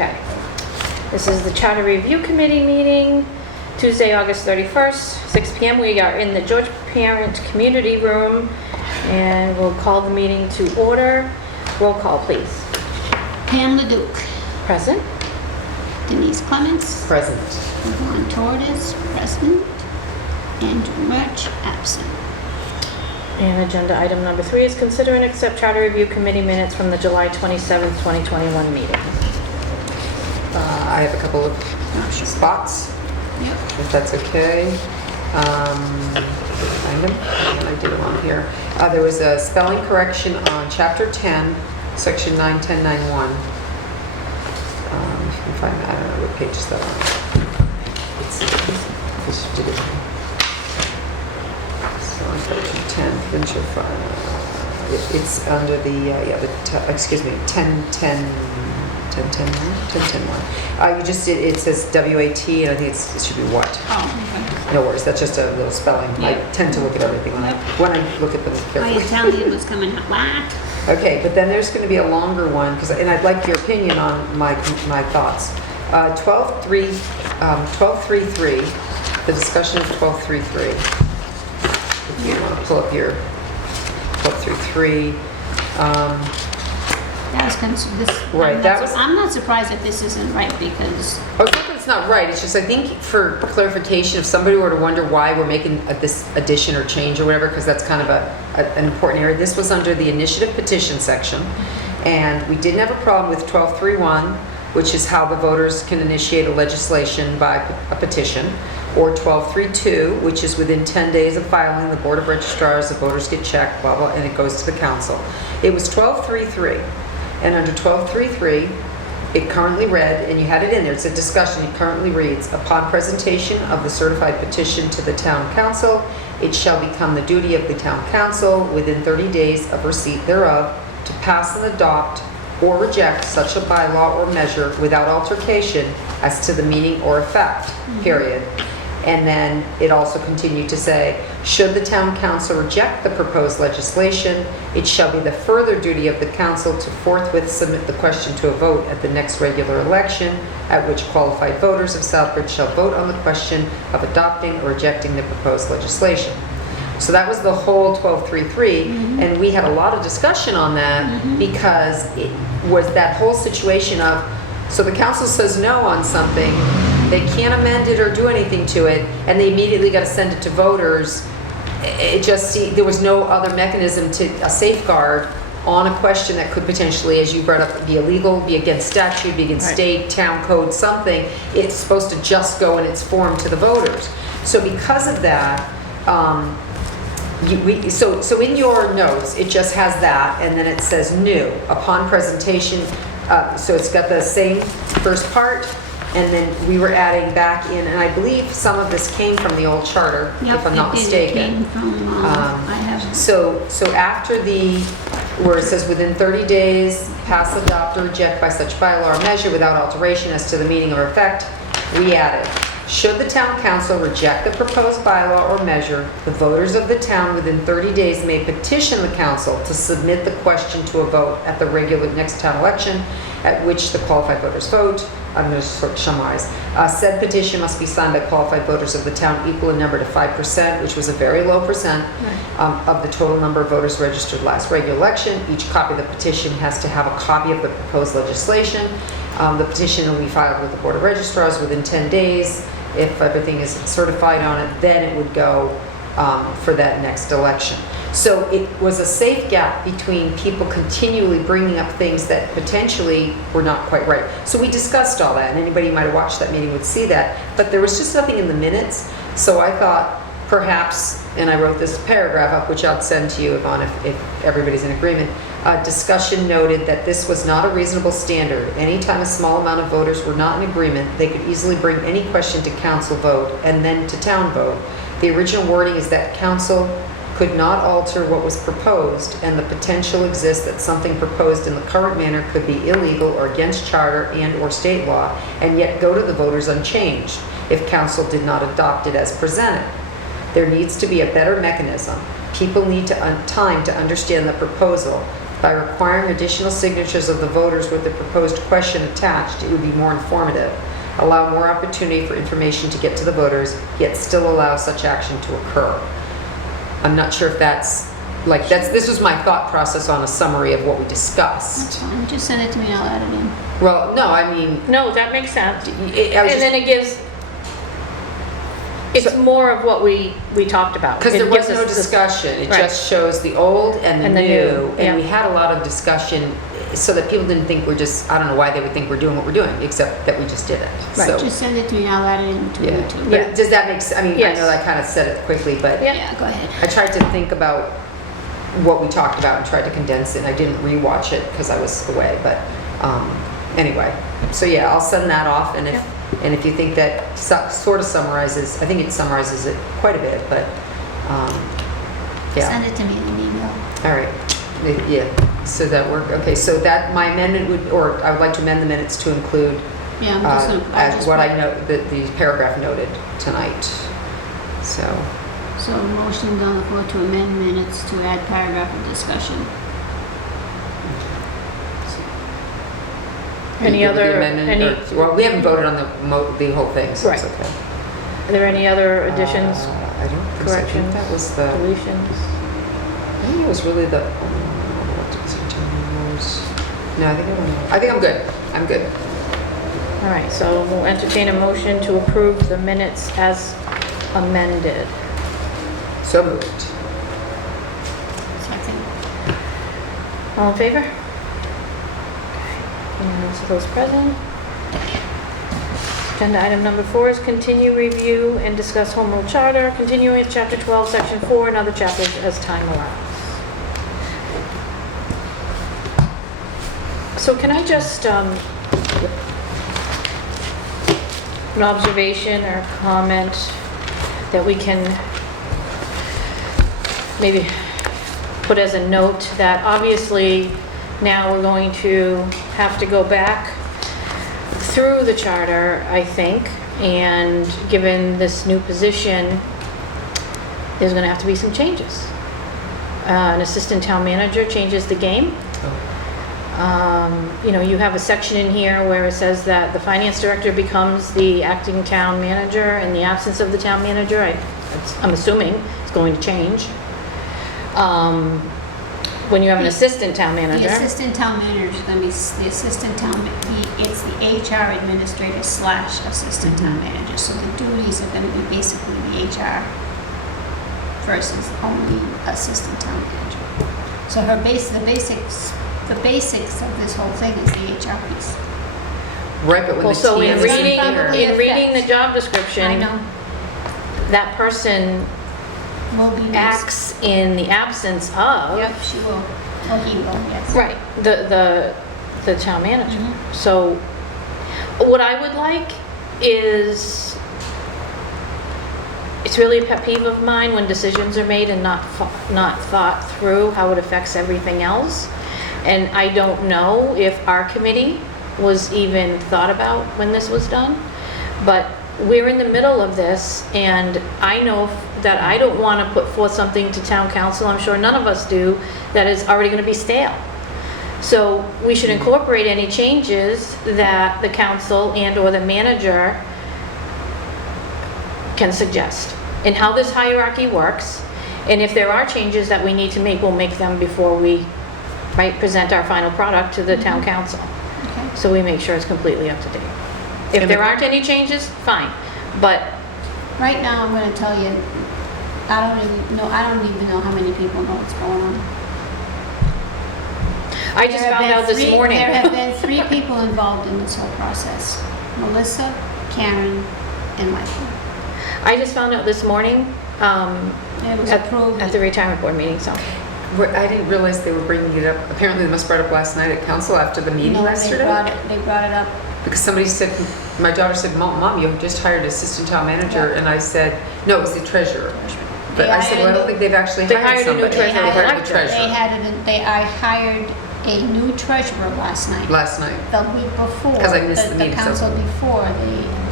Okay. This is the Charter Review Committee meeting, Tuesday, August 31st, 6 p.m. We are in the George Parent Community Room, and we'll call the meeting to order. Roll call, please. Pam LeDuc. Present. Denise Clements. Present. Yvonne Torres, present. Andrew Murch, absent. And agenda item number 3 is consider and accept Charter Review Committee minutes from the July 27th, 2021 meeting. I have a couple of spots, Yep. if that's okay. Find them, and I did them on here. There was a spelling correction on Chapter 10, Section 91091. If you can find that, I don't know what page is that on. It's division. Spelling correction 10, provincial file. It's under the, excuse me, 1010. 1010. You just did, it says WAT, and I think it should be what. Oh, okay. No worries, that's just a little spelling. I Yep. tend to look at everything when I look at them My carefully. Italian was coming out loud. Okay, but then there's going to be a longer one, and I'd like your opinion on my thoughts. 1233, the discussion of 1233. If you want to pull up your 1233. That was Right, I'm not surprised that this isn't right because Oh, it's not that it's not right. It's just I think for clarification, if somebody were to wonder why we're making this addition or change or whatever, because that's kind of an important area. This was under the initiative petition section, and we didn't have a problem with 1231, which is how the voters can initiate a legislation by a petition, or 1232, which is within 10 days of filing, the Board of Registrars, the voters get checked, blah, blah, and it goes to the council. It was 1233. And under 1233, it currently read, and you had it in there, it's a discussion, it currently reads, upon presentation of the certified petition to the town council, it shall become the duty of the town council within 30 days of receipt thereof to pass and adopt or reject such a bylaw or measure without altercation as to the meaning or effect, period. And then it also continued to say, should the town council reject the proposed legislation, it shall be the further duty of the council to forthwith submit the question to a vote at the next regular election, at which qualified voters of Southbridge shall vote on the question of adopting or rejecting the proposed legislation. So that was the whole 1233, and we had a lot of discussion on that because it was that whole situation of, so the council says no on something, they can't amend it or do anything to it, and they immediately got to send it to voters. It just, there was no other mechanism to a safeguard on a question that could potentially, as you brought up, be illegal, be against statute, be against state, town code, something. It's supposed to just go in its form to the voters. So because of that, so in your notes, it just has that, and then it says new, upon presentation. So it's got the same first part, and then we were adding back in, and I believe some of this came from the old charter, if I'm not mistaken. It came from, I have. So after where it says within 30 days, pass, adopt, or reject by such bylaw or measure without alteration as to the meaning or effect, we added, should the town council reject the proposed bylaw or measure, the voters of the town within 30 days may petition the council to submit the question to a vote at the regular next town election, at which the qualified voters vote. I'm going to summarize. Said petition must be signed by qualified voters of the town equal in number to 5%, which was a very low percent of the total number of voters registered last regular election. Each copy of the petition has to have a copy of the proposed legislation. The petition will be filed with the Board of Registrars within 10 days. If everything is certified on it, then it would go for that next election. So it was a safe gap between people continually bringing up things that potentially were not quite right. So we discussed all that, and anybody who might have watched that meeting would see that, but there was just nothing in the minutes. So I thought perhaps, and I wrote this paragraph up, which I'll send to you, Yvonne, if everybody's in agreement. Discussion noted that this was not a reasonable standard. Anytime a small amount of voters were not in agreement, they could easily bring any question to council vote and then to town vote. The original wording is that council could not alter what was proposed, and the potential exists that something proposed in the current manner could be illegal or against charter and or state law, and yet go to the voters unchanged if council did not adopt it as presented. There needs to be a better mechanism. People need time to understand the proposal. By requiring additional signatures of the voters with the proposed question attached, it would be more informative, allow more opportunity for information to get to the voters, yet still allow such action to occur. I'm not sure if that's, this was my thought process on a summary of what we That's discussed. fine, just send it to me and I'll add it in. Well, no, I mean, No, that makes sense. I was And just, then it gives, it's more of what we talked about. because It there was gives no us discussion, it Right. just shows the old and the And the new, new, and we yeah. had a lot of discussion so that people didn't think we're just, I don't know why they would think we're doing what we're doing, except that we just did it. Right. So, Just send it to me and I'll add it into yeah. YouTube. Yeah. But does that make sense? I mean, I Yes. know I kind of said it quickly, but Yeah. Yeah, go ahead. I tried to think about what we talked about and tried to condense it. I didn't rewatch it because I was away, but anyway. So yeah, I'll send that off, and if you think that sort of summarizes, I think it summarizes it quite a bit, but yeah. Send it to me in an email. All right. Yeah. So that work. Okay. So that my amendment would, or I would like to amend the minutes to include Yeah, I'm just gonna. I'll as just what put- I know the paragraph noted tonight. So. So motion on the floor to amend minutes to add paragraph of discussion. Any You good with the other, amendment, well, we haven't voted on the whole thing, so it's Right. okay. are there any other additions, I don't think so. I think corrections, that was the, deletions? I think it was really the, no, I think I'm good. I'm good. All right, so we'll entertain a motion to approve the minutes as amended. So moved. Second. All in favor? Okay. Unanimous of those present. Agenda item number 4 is continue review and discuss home rule charter, continuing with chapter 12, section 4, and other chapters as time allows. So can I just, an observation or comment that we can maybe put as a note that obviously now we're going to have to go back through the charter, I think, and given this new position, there's going to have to be some changes. An assistant town manager changes the game. You know, you have a section in here where it says that the finance director becomes the acting town manager in the absence of the town manager. I'm assuming it's going to change. When you have an assistant town manager. The assistant town manager is gonna be the assistant town, it's the HR administrator / assistant town manager. So the duties are gonna be basically the HR versus only assistant town manager. So the basics of this whole thing is the HR piece. Right, but when Well, the so TM in is reading, here. in reading the job I description, know, that person will be. acts in the absence of. Yep, she will, or he will, yes. Right, the town manager. Mhm. So what I would like is, it's really a pet peeve of mine when decisions are made and not thought through how it affects everything else. And I don't know if our committee was even thought about when this was done, but we're in the middle of this, and I know that I don't want to put forth something to town council, I'm sure none of us do, that is already going to be stale. So we should incorporate any changes that the council and/or the manager can suggest, and how this hierarchy works. And if there are changes that we need to make, we'll make them before we present our final product to the town council. Okay. So we make sure it's completely up to date. If there aren't any changes, fine, but Right now, I'm gonna tell you, I don't even know how many people know what's going on. I just There have found been out this three- morning. There have been 3 people involved in this whole process. Melissa, Karen, and Michael. I just found out this morning, It was at approved. the retirement board meeting, so. I didn't realize they were bringing it up. Apparently they must have brought it up last night at council after the meeting No, yesterday. They brought it up. Because somebody said, my daughter said, Mom, you just hired an assistant town manager. Yeah. And I said, no, it was the treasurer. But They I said, well, I don't hired- think they've actually They hired hired a new somebody. treasurer They hired the collector. treasurer. I hired a new treasurer last night. last night. The week before. 'Cause I missed the The meeting, so- council before,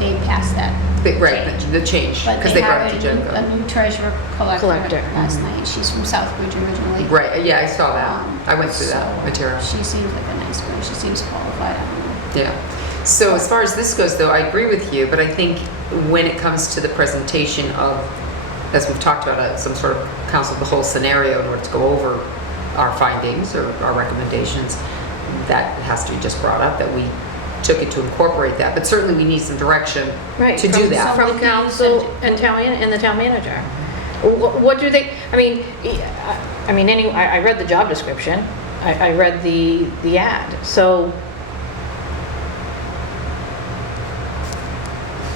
they passed that. Right, change. the change, But because they they brought hired it to Jennifer. a new treasurer Collector. collector last night. She's from Southbridge originally. Right, yeah, I saw that. I went through So that material. She seems like a nice girl. She seems qualified. I don't know. Yeah. So as far as this goes, though, I agree with you, but I think when it comes to the presentation of, as we've talked about, some sort of council of the whole scenario in order to go over our findings or our recommendations, that has to be just brought up, that we took it to incorporate that. But certainly we need some direction Right, to do from- that. From council and the town manager. What do they, anyway, I read the job description, I read the ad, so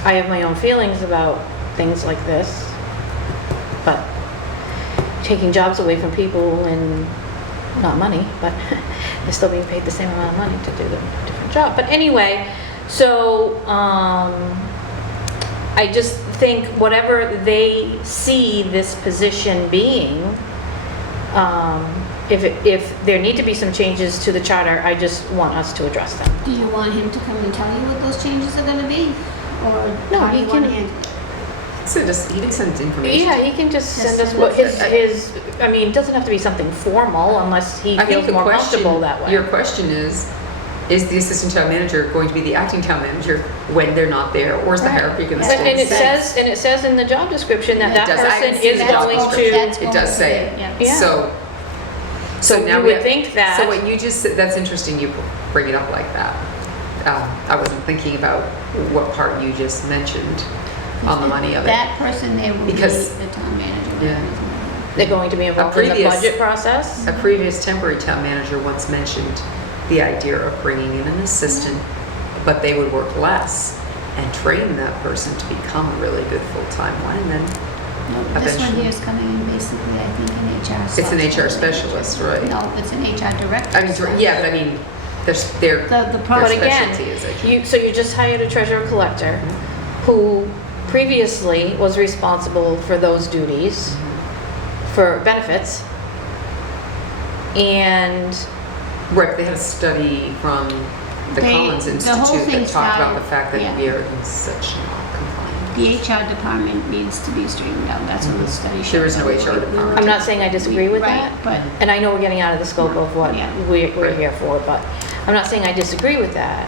I have my own feelings about things like this, but taking jobs away from people and, not money, but they're still being paid the same amount of money to do the different job. But anyway, so I just think whatever they see this position being, if there need to be some changes to the charter, I just want us to address them. Do you want him to come and tell you what those changes are gonna be? Or No, how do he you want can- to handle it? So just, he can send information. Yeah, he can just send us Just what send us- it doesn't have to be something formal unless he I think feels the more question, comfortable that way. your question is the assistant town manager going to be the acting town manager when they're not there, or is the Right. hierarchy going to But- stay And the it same? says in the job description that that It does. I haven't person seen is the job going description. to, It does say it. Yeah. Yeah. So so now you we would have- think that. So what you just said, that's interesting you bring it up like that. I wasn't thinking about what part you just mentioned on the money of it. That person there will be the Because- town manager. Yeah. They're going to be involved in the previous- budget process? A previous temporary town manager once mentioned the idea of bringing in an assistant, but they would work less and train that person to become a really good full-time one, and then No, but this one Eventually. here is coming in basically, I think, an HR. It's an HR slash manager. specialist, right? No, it's an HR director. I mean, yeah, but I mean, their The But problem, again, specialty is HR. you just hired a treasurer collector who previously was responsible for those duties, for benefits. And, Right, but they had a study from the They- Collins the whole Institute thing that talked about started- the fact that yeah. we are in such non-compliant. the HR department needs to be straightened out. That's what the study showed. There is no HR department. I'm not saying I disagree with Right, that, but and I know we're getting out of the scope of what Yeah. we're Right. here for, but I'm not saying I disagree with that.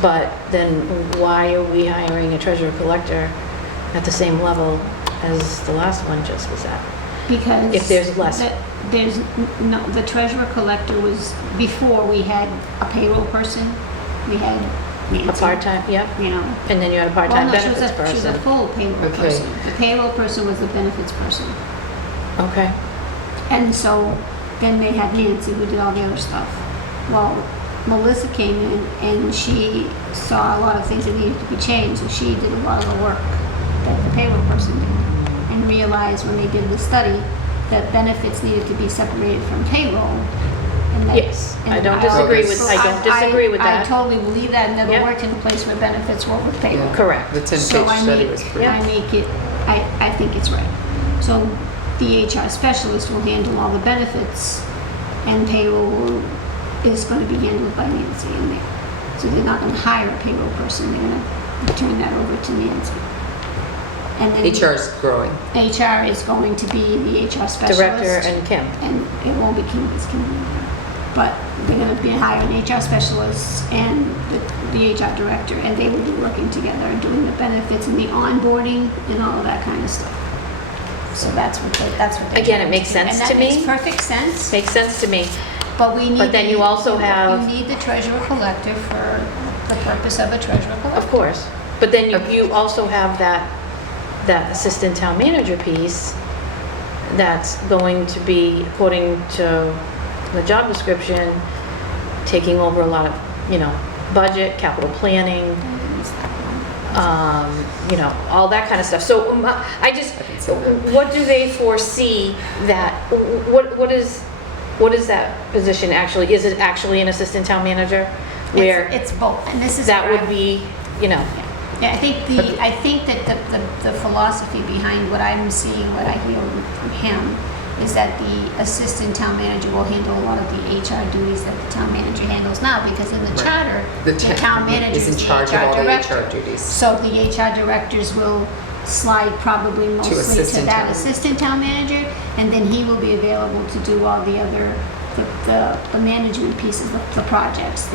But then why are we hiring a treasurer collector at the same level as the last one just was at? because. If there's less. There's, no, the treasurer collector was, before we had a payroll person, we had Nancy. A part-time, yep, You know. and then you had a Well, part-time no, she was benefits She was a person. full payroll Okay. person. The payroll person was the benefits person. Okay, And so then they had Nancy who did all the other stuff. Well, Melissa came in and she saw a lot of things that needed to be changed, so she did a lot of the work that the payroll person did. And realized when they did the study that benefits needed to be separated from payroll. And that- yes, I and don't I- disagree so with, I don't disagree with I that. totally believe that. I've never Yep. worked in a place where benefits were with payroll. Correct. The 10-page So I study make, was pretty. I make it, I think it's right. So the HR specialist will handle all the benefits and payroll is gonna be handled by Nancy and me. So they're not gonna hire a payroll person, they're gonna turn that over to Nancy. And then HR is growing. HR is going to be the HR specialist. Director and Kim. And it won't be Kim, it's Kim. But they're gonna be hiring an HR specialist and the HR director, and they will be working together and doing the benefits and the onboarding and all of that kind of stuff. So that's what they're Again, it trying makes do. sense to And that me. makes perfect sense, Makes sense to me. but we need. But then you also have- You need the treasurer collector for the purpose of a treasurer collector. Of course, but then you also have that assistant town manager piece that's going to be, according to the job description, taking over a lot of, budget, capital planning, all that kind of stuff. So what do they foresee that, what is that position actually? Is it actually an assistant town manager? Where It's both, and this is. that where would I- be, Yeah, I think that the philosophy behind what I'm seeing, what I hear from him, is that the assistant town manager will handle a lot of the HR duties that the town manager handles now, because in the Right. charter, The the town manager is in is the charge of all HR the director. HR duties. So the HR directors will slide probably mostly to assistant that town. assistant town manager, and then he will be available to do all the other, the management pieces, the projects,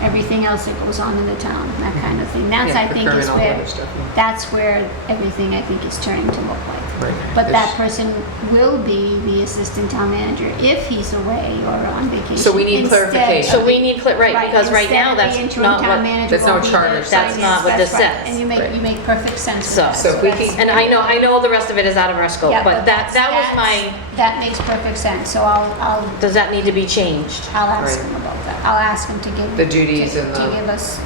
everything else that goes on in the town, that kind of thing. That's, Yeah, I think, is procurement, all the where, other stuff, yeah. that's where everything, I think, is turning to look like. Right. But There's- that person will be the assistant town manager if he's away or on vacation. So we need instead clarification. So of we need, right, because right now, instead of that's the interim not town what, manager that's not will what be charter the says. That's not what this That's right. says. And you Right. make perfect sense So- with that. So if we that's- can- and I know all the rest of it is out of our scope, Yeah, but that was my, that makes perfect sense, so I'll does that need to be changed? ask Right. him about that. I'll ask him to give. The duties to- and To the- give us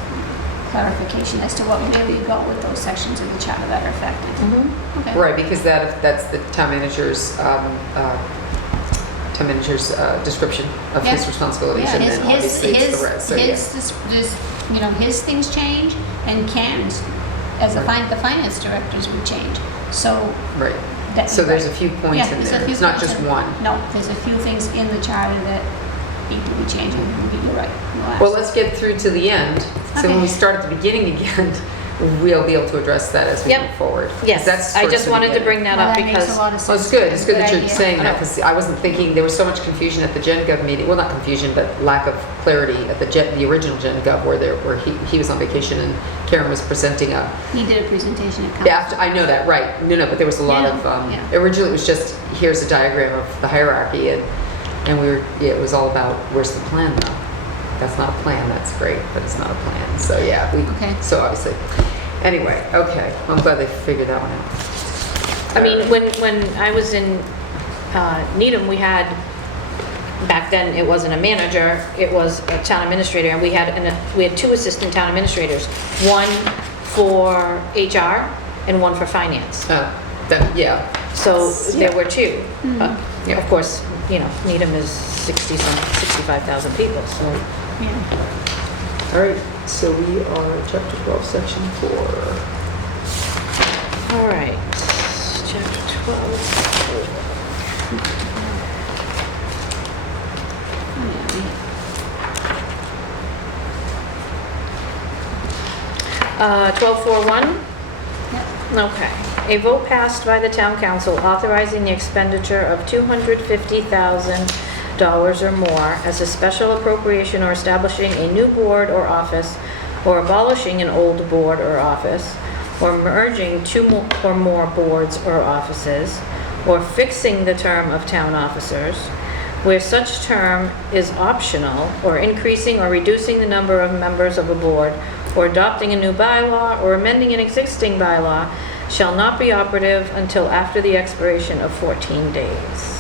clarification as to what, where we go with those sections of the charter that are affected. Mm-hmm. Okay. Right, because that's the town manager's description of his Yeah. responsibilities, Yeah, and then obviously it's the rest, so yeah. His things change, and Karen's, as the finance directors would change, so. Right, that- so there's a few Yeah, points in there's a there, few it's not points just in- one. No, there's a few things in the charter that need to be changed, and you're right. We'll ask. Well, let's get through to the end, so when we Okay. start at the beginning again, we'll be able to address that as we Yep. move forward. 'Cause Yes, that's I towards just the wanted to beginning. bring that Well, up that makes because, a lot of sense. Well, it's good that you're idea. saying that, I know. because I wasn't thinking, there was so much confusion at the Gen Gov meeting, well, not confusion, but lack of clarity at the original Gen Gov where he was on vacation and Karen was presenting a, He did a presentation at yeah, council. I know that, right, no, but there was a lot Yeah, of, yeah. originally it was just, here's a diagram of the hierarchy, and it was all about, where's the plan though? That's not a plan, that's great, but it's not a plan, so yeah, Okay. so obviously, anyway, okay, I'm glad they figured that one out. I mean, when I was in Needham, we had, back then, it wasn't a manager, it was a town administrator, and we had two assistant town administrators, one for HR and one for finance. Yeah, So there Yeah. were two. Yeah. Of course, Needham is 65,000 people, so. Yeah. all right, so we are chapter 12, section 4. All right, chapter 12. Yeah. 1241? Yep. Okay. A vote passed by the town council authorizing the expenditure of $250,000 or more as a special appropriation, or establishing a new board or office, or abolishing an old board or office, or merging or more boards or offices, or fixing the term of town officers, where such term is optional, or increasing or reducing the number of members of a board, or adopting a new bylaw, or amending an existing bylaw, shall not be operative until after the expiration of 14 days.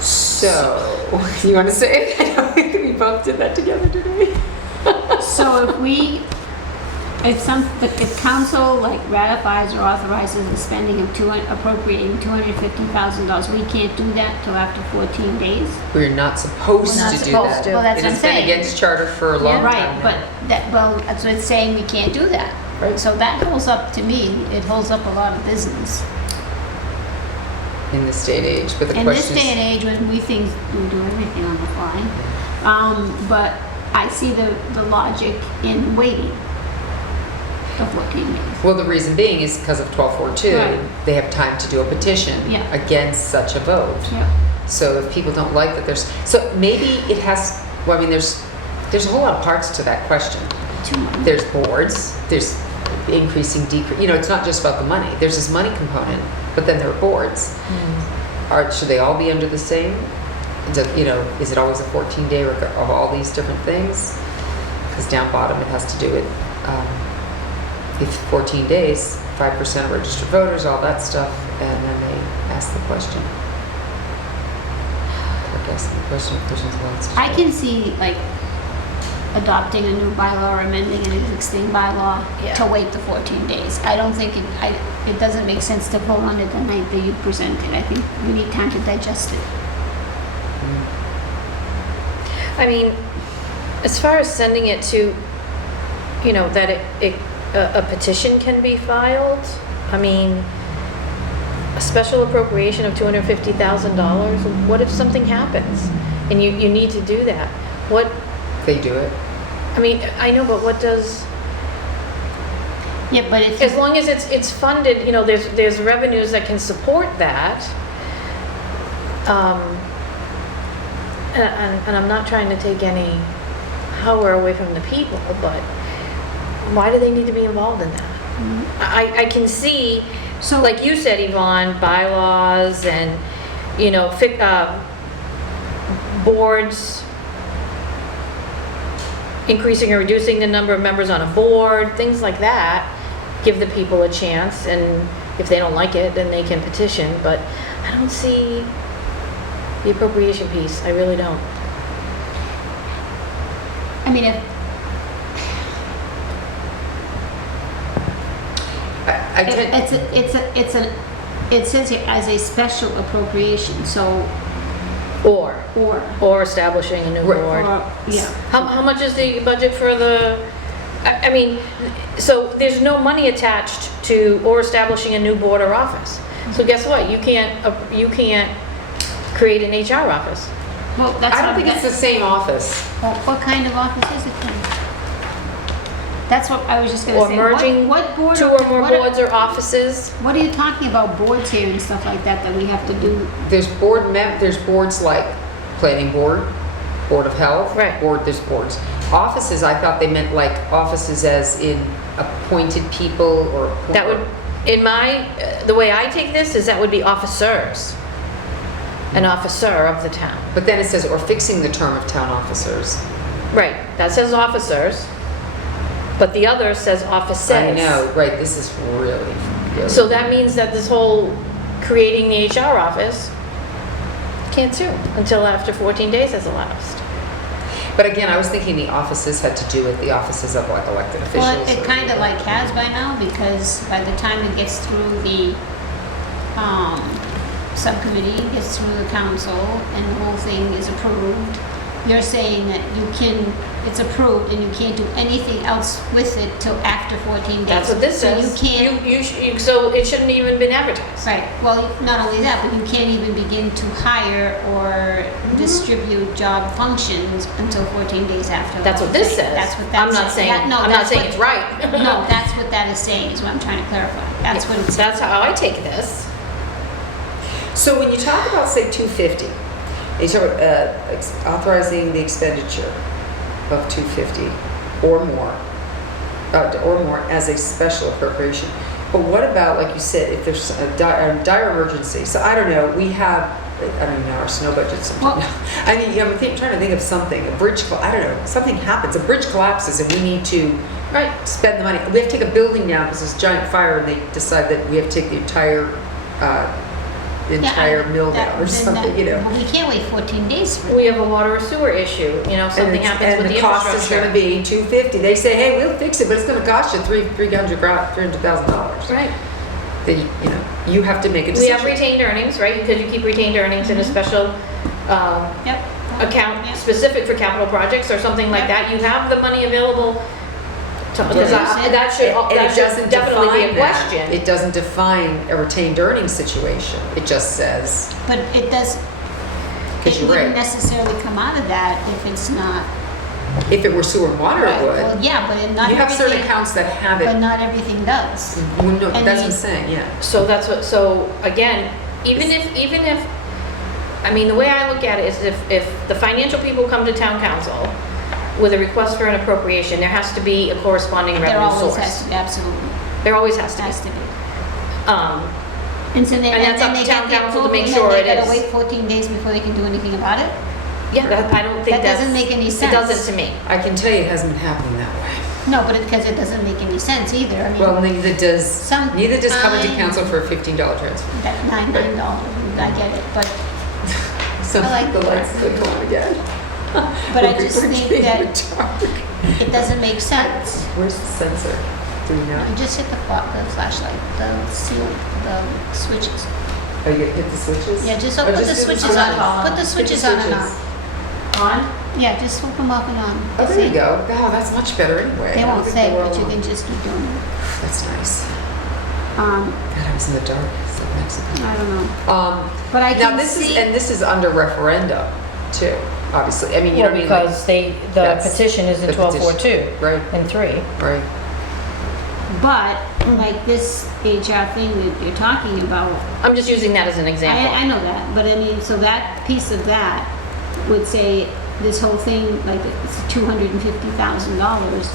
So, you want to say it? I don't think we both did that together, did we? So if council like ratifies or authorizes the spending of appropriating $250,000, we can't do that till after 14 days? We're not supposed We're not to do supposed that. to. Well, that's It what has I'm been saying. against charter for a long time Right, now. but that's what it's saying, we can't do that. Right. So that holds up, to me, it holds up a lot of business. In this day and age, but the In this question day and is, age, when we do everything on the fly. But I see the logic in waiting of 14 days. well, the reason being is because of 1242, Right. they have time to do a petition Yeah. against such a vote. Yep. So if people don't like that, so maybe it has, well, I mean, there's a whole lot of parts to that question. Too much. There's boards, there's increasing, it's not just about the money. There's this money component, but then there are boards. Should they all be under the same? Is it always a 14-day of all these different things? Because down bottom, it has to do with, if 14 days, 5% of registered voters, all that stuff, and then they ask the question. I guess the question's lots. I can see like adopting a new bylaw or amending an existing bylaw Yeah. to wait the 14 days. I don't think it doesn't make sense to vote on it the night that you present it. I think we need time to digest it. I mean, as far as sending it to, that it a petition can be filed. I mean, a special appropriation of $250,000, what if something happens? And you need to do that. What, They do it. I mean, I know, but what does, Yeah, but if, as long as it's funded, you know, there's revenues that can support that. And I'm not trying to take any power away from the people, but why do they need to be involved in that? I can see, so, like you said, Yvonne, bylaws and, you know, boards, increasing or reducing the number of members on a board, things like that, give the people a chance, and if they don't like it, then they can petition, but I don't see the appropriation piece, I really don't. I mean, if, I tend, it says here as a special appropriation, so, Or or, establishing a new Right. board. yeah. How much is the budget for the, I mean, so there's no money attached to or establishing a new board or office. So guess what? You can't create an HR office. Well, that's I don't what think it's the same office. what kind of office is it then? That's what I was just gonna Or say. merging What board? two or more what- boards or offices. What are you talking about, boards here and stuff like that we have to do? There's there's boards like planning board, board of health. Right. There's boards. Offices, I thought they meant like offices as in appointed people or. That would, in my, the way I take this is that would be officers. An officer of the town. But then it says, or fixing the term of town officers. Right, that says officers, but the other says offices. I know, right, this is really. So that means that this whole creating the HR office can't sue until after 14 days has elapsed. But again, I was thinking the offices had to do with the offices of like elected officials. Well, it or- kind of like has by now, because by the time it gets through the, subcommittee, gets through the council, and the whole thing is approved, you're saying that it's approved and you can't do anything else with it till after 14 days. That's what this says. So you can't, So it shouldn't even been advertised. right, well, not only that, but you can't even begin to hire or distribute job functions until 14 days after. That's what this says. That's what I'm that's not saying, that- no, I'm not that's saying what- it's right. No, that's what that is saying, is what I'm trying to clarify. That's what it's. That's how I take this. So when you talk about, say, 250, you talk about authorizing the expenditure of 250 or more as a special appropriation. But what about, like you said, if there's a dire emergency? So I don't know, I don't even know our snow budget sometimes. Well- I mean, I'm trying to think of something, a bridge, I don't know, something happens, a bridge collapses and we need to spend the money. We have to take a building down because there's a giant fire and they decide that we have to take the entire mill down or something, you know. Well, we can't wait 14 days for it. We have a water or sewer issue, you know, something happens with the And the cost is going to infrastructure. be $250. They say, hey, we'll fix it, but it's going to cost you $300,000. Right. Then, you know, you have to make a We decision. have retained earnings, right? Because you keep retained earnings in a special Yep. account Yep. specific for capital projects or something like Yep. that. You have the money available to, because Yeah. that should And it doesn't definitely be a define that. question. It doesn't define a retained earnings situation. It just says, But it does, because it you're wouldn't right. necessarily come out of that if it's not. If it were sewer and water, it Well, would. yeah, but not You have certain everything, accounts that have but it. not everything does. Well, no, and that's what I'm the- saying, yeah. So that's what, so again, even if, I mean, the way I look at it is if the financial people come to town council with a request for an appropriation, there has to be a corresponding There revenue always has source. to be, absolutely, There always has to be. has to be. Um, And so they, And that's then up they to get town the council to approval, make and sure then it they gotta is. wait 14 days before they can do anything about it? Yeah, I don't think That that's. doesn't make any It sense. doesn't to me. I can tell you it hasn't been happening that way. No, but because it doesn't make any sense either, I mean. Well, neither does coming to Sometime- council for a $15 transfer. That $9, I get it, but So I like the the lights word. click on again. But I We're just think getting that dark. it doesn't make sense. Where's the sensor? Do we know? You just hit the flashlight, the switches. Oh, you hit the switches? Yeah, just Oh, put the do switches on, put the Hit switches on and switches. off. On? Yeah, just swoop them up and on. Oh, there you go. Oh, that's much better anyway. They I won't don't think say, they will. but you can just keep doing it. That's nice. Um, God, I was in the dark. It's like Mexico. I don't know. But I Now can this is, see, and this is under referendum too, obviously. I mean, you know Well, what I mean? because the That's petition is in the petition. 1242 Right, and 3. right. but like this HR thing that you're talking about, I'm just using that as an example. I know that, but I mean, so that piece of that would say this whole thing, like it's $250,000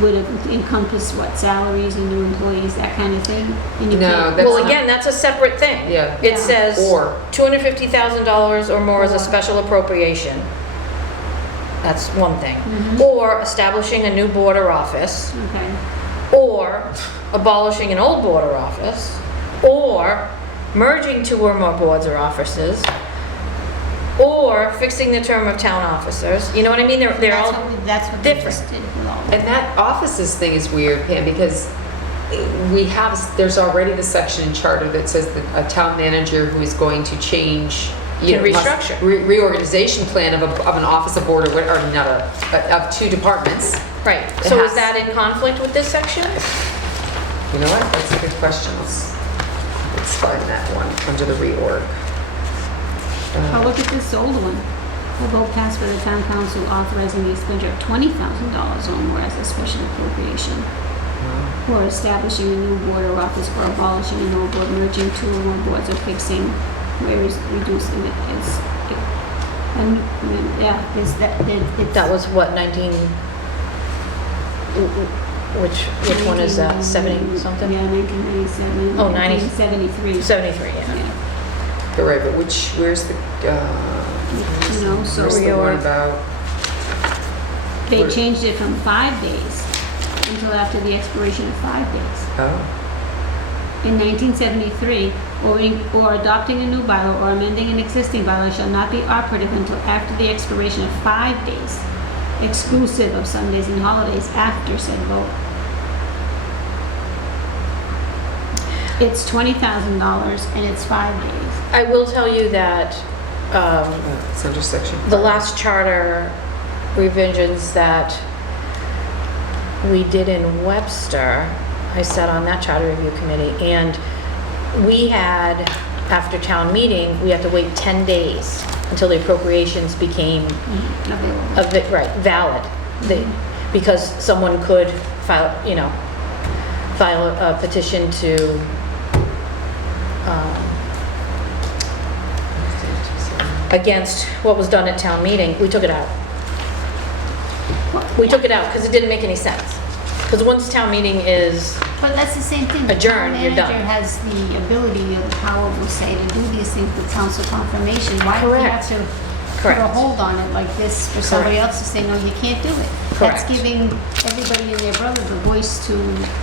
would have encompassed what, salaries and new employees, that kind of thing? And you No, can't- that's Well, not- again, that's a separate thing. Yeah. It Yeah. says Or. $250,000 or more as a Or. special appropriation. That's one thing. Mhm. Or establishing a new board or office, Okay, or abolishing an old board or office, or merging 2 or more boards or offices, or fixing the term of town officers. You know what I mean? They're that's all, what we different. just did with all of And that offices thing is weird, Pam, because there's already the section in charter that says that a town manager who is going to change, Can must- restructure. reorganization plan of an office, a board, or not of 2 departments. right. It So has- is that in conflict with this section? You know what? That's a good question. Let's find that one under the reorg. Oh, look at this old one. A vote passed by the town council authorizing the expenditure of $20,000 or more as a special appropriation. Or establishing a new board or office, or abolishing an old board, merging 2 or more boards, or fixing, where is reducing it as, and, yeah, is that, it's. That was what, 19, which one is that, 70 something? Yeah, 1997. Oh, 90. 1973. 73, yeah. Yeah. But right, but where's the, You know, so where's the one Reorg. about, they Where- changed it from 5 days until after the expiration of 5 days. oh, In 1973, or adopting a new bylaw or amending an existing bylaw shall not be operative until after the expiration of 5 days, exclusive of Sundays and holidays after said vote. It's $20,000 and it's 5 days. I will tell you that it's under section. the last charter revisions that we did in Webster, I sat on that charter review committee, and we had, after town meeting, we had to wait 10 days until the appropriations became Available. valid. Because someone could file a petition to, against what was done at town meeting. We took it out. We took it out because it didn't make any sense. Because once town meeting is, But that's the same thing. Adjourn, you're The done. town manager has the ability or the power, we'll say, to do these things with council confirmation. Why do we have Correct. to put a Correct. hold on it like this for somebody Correct. else to say, no, you can't do it? Correct. That's giving everybody and their brother the voice to,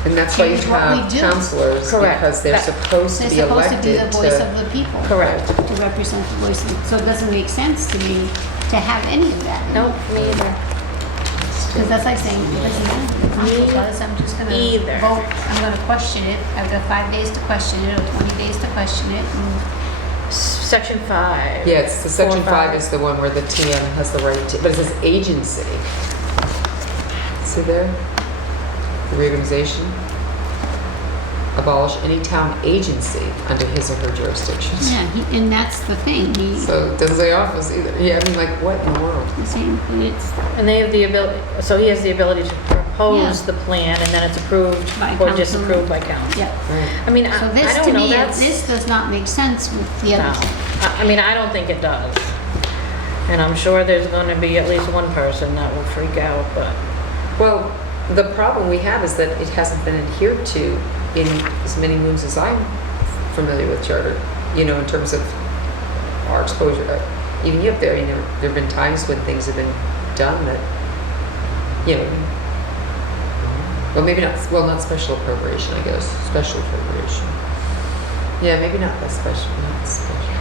And that's why you change what we have do. counselors, Correct. because they're That- supposed to they're be supposed to be the elected voice to. of the people. correct. To represent the voice. So it doesn't make sense to me to have any of that. Nope, me either. Because that's like saying, it doesn't matter. The council does, I'm just gonna either. vote, I'm gonna question it. I've got 5 days to question it, or 20 days to question it, and Section 5. Yeah, it's the section 4 5 is the one where the TM has the right to, but it says agency. See there? The reorganization. Abolish any town agency under his or her jurisdiction. yeah, and that's the thing. So it doesn't say office either. Yeah, I mean, like, what in the world? And they have the ability, so he has the ability to propose Yeah. the plan, and then it's approved By or council. disapproved by council. Yeah. Right. I mean, So I this, don't to know, me, that's, this does not make sense with the no. other thing. I mean, I don't think it does. And I'm sure there's gonna be at least one person that will freak out, but, Well, the problem we have is that it hasn't been adhered to in as many moons as I'm familiar with charter, you know, in terms of our exposure. Even you up there, you know, there have been times when things have been done that, you know, well, maybe not, well, not special appropriation, I guess, special appropriation. Yeah, maybe not that special, not special.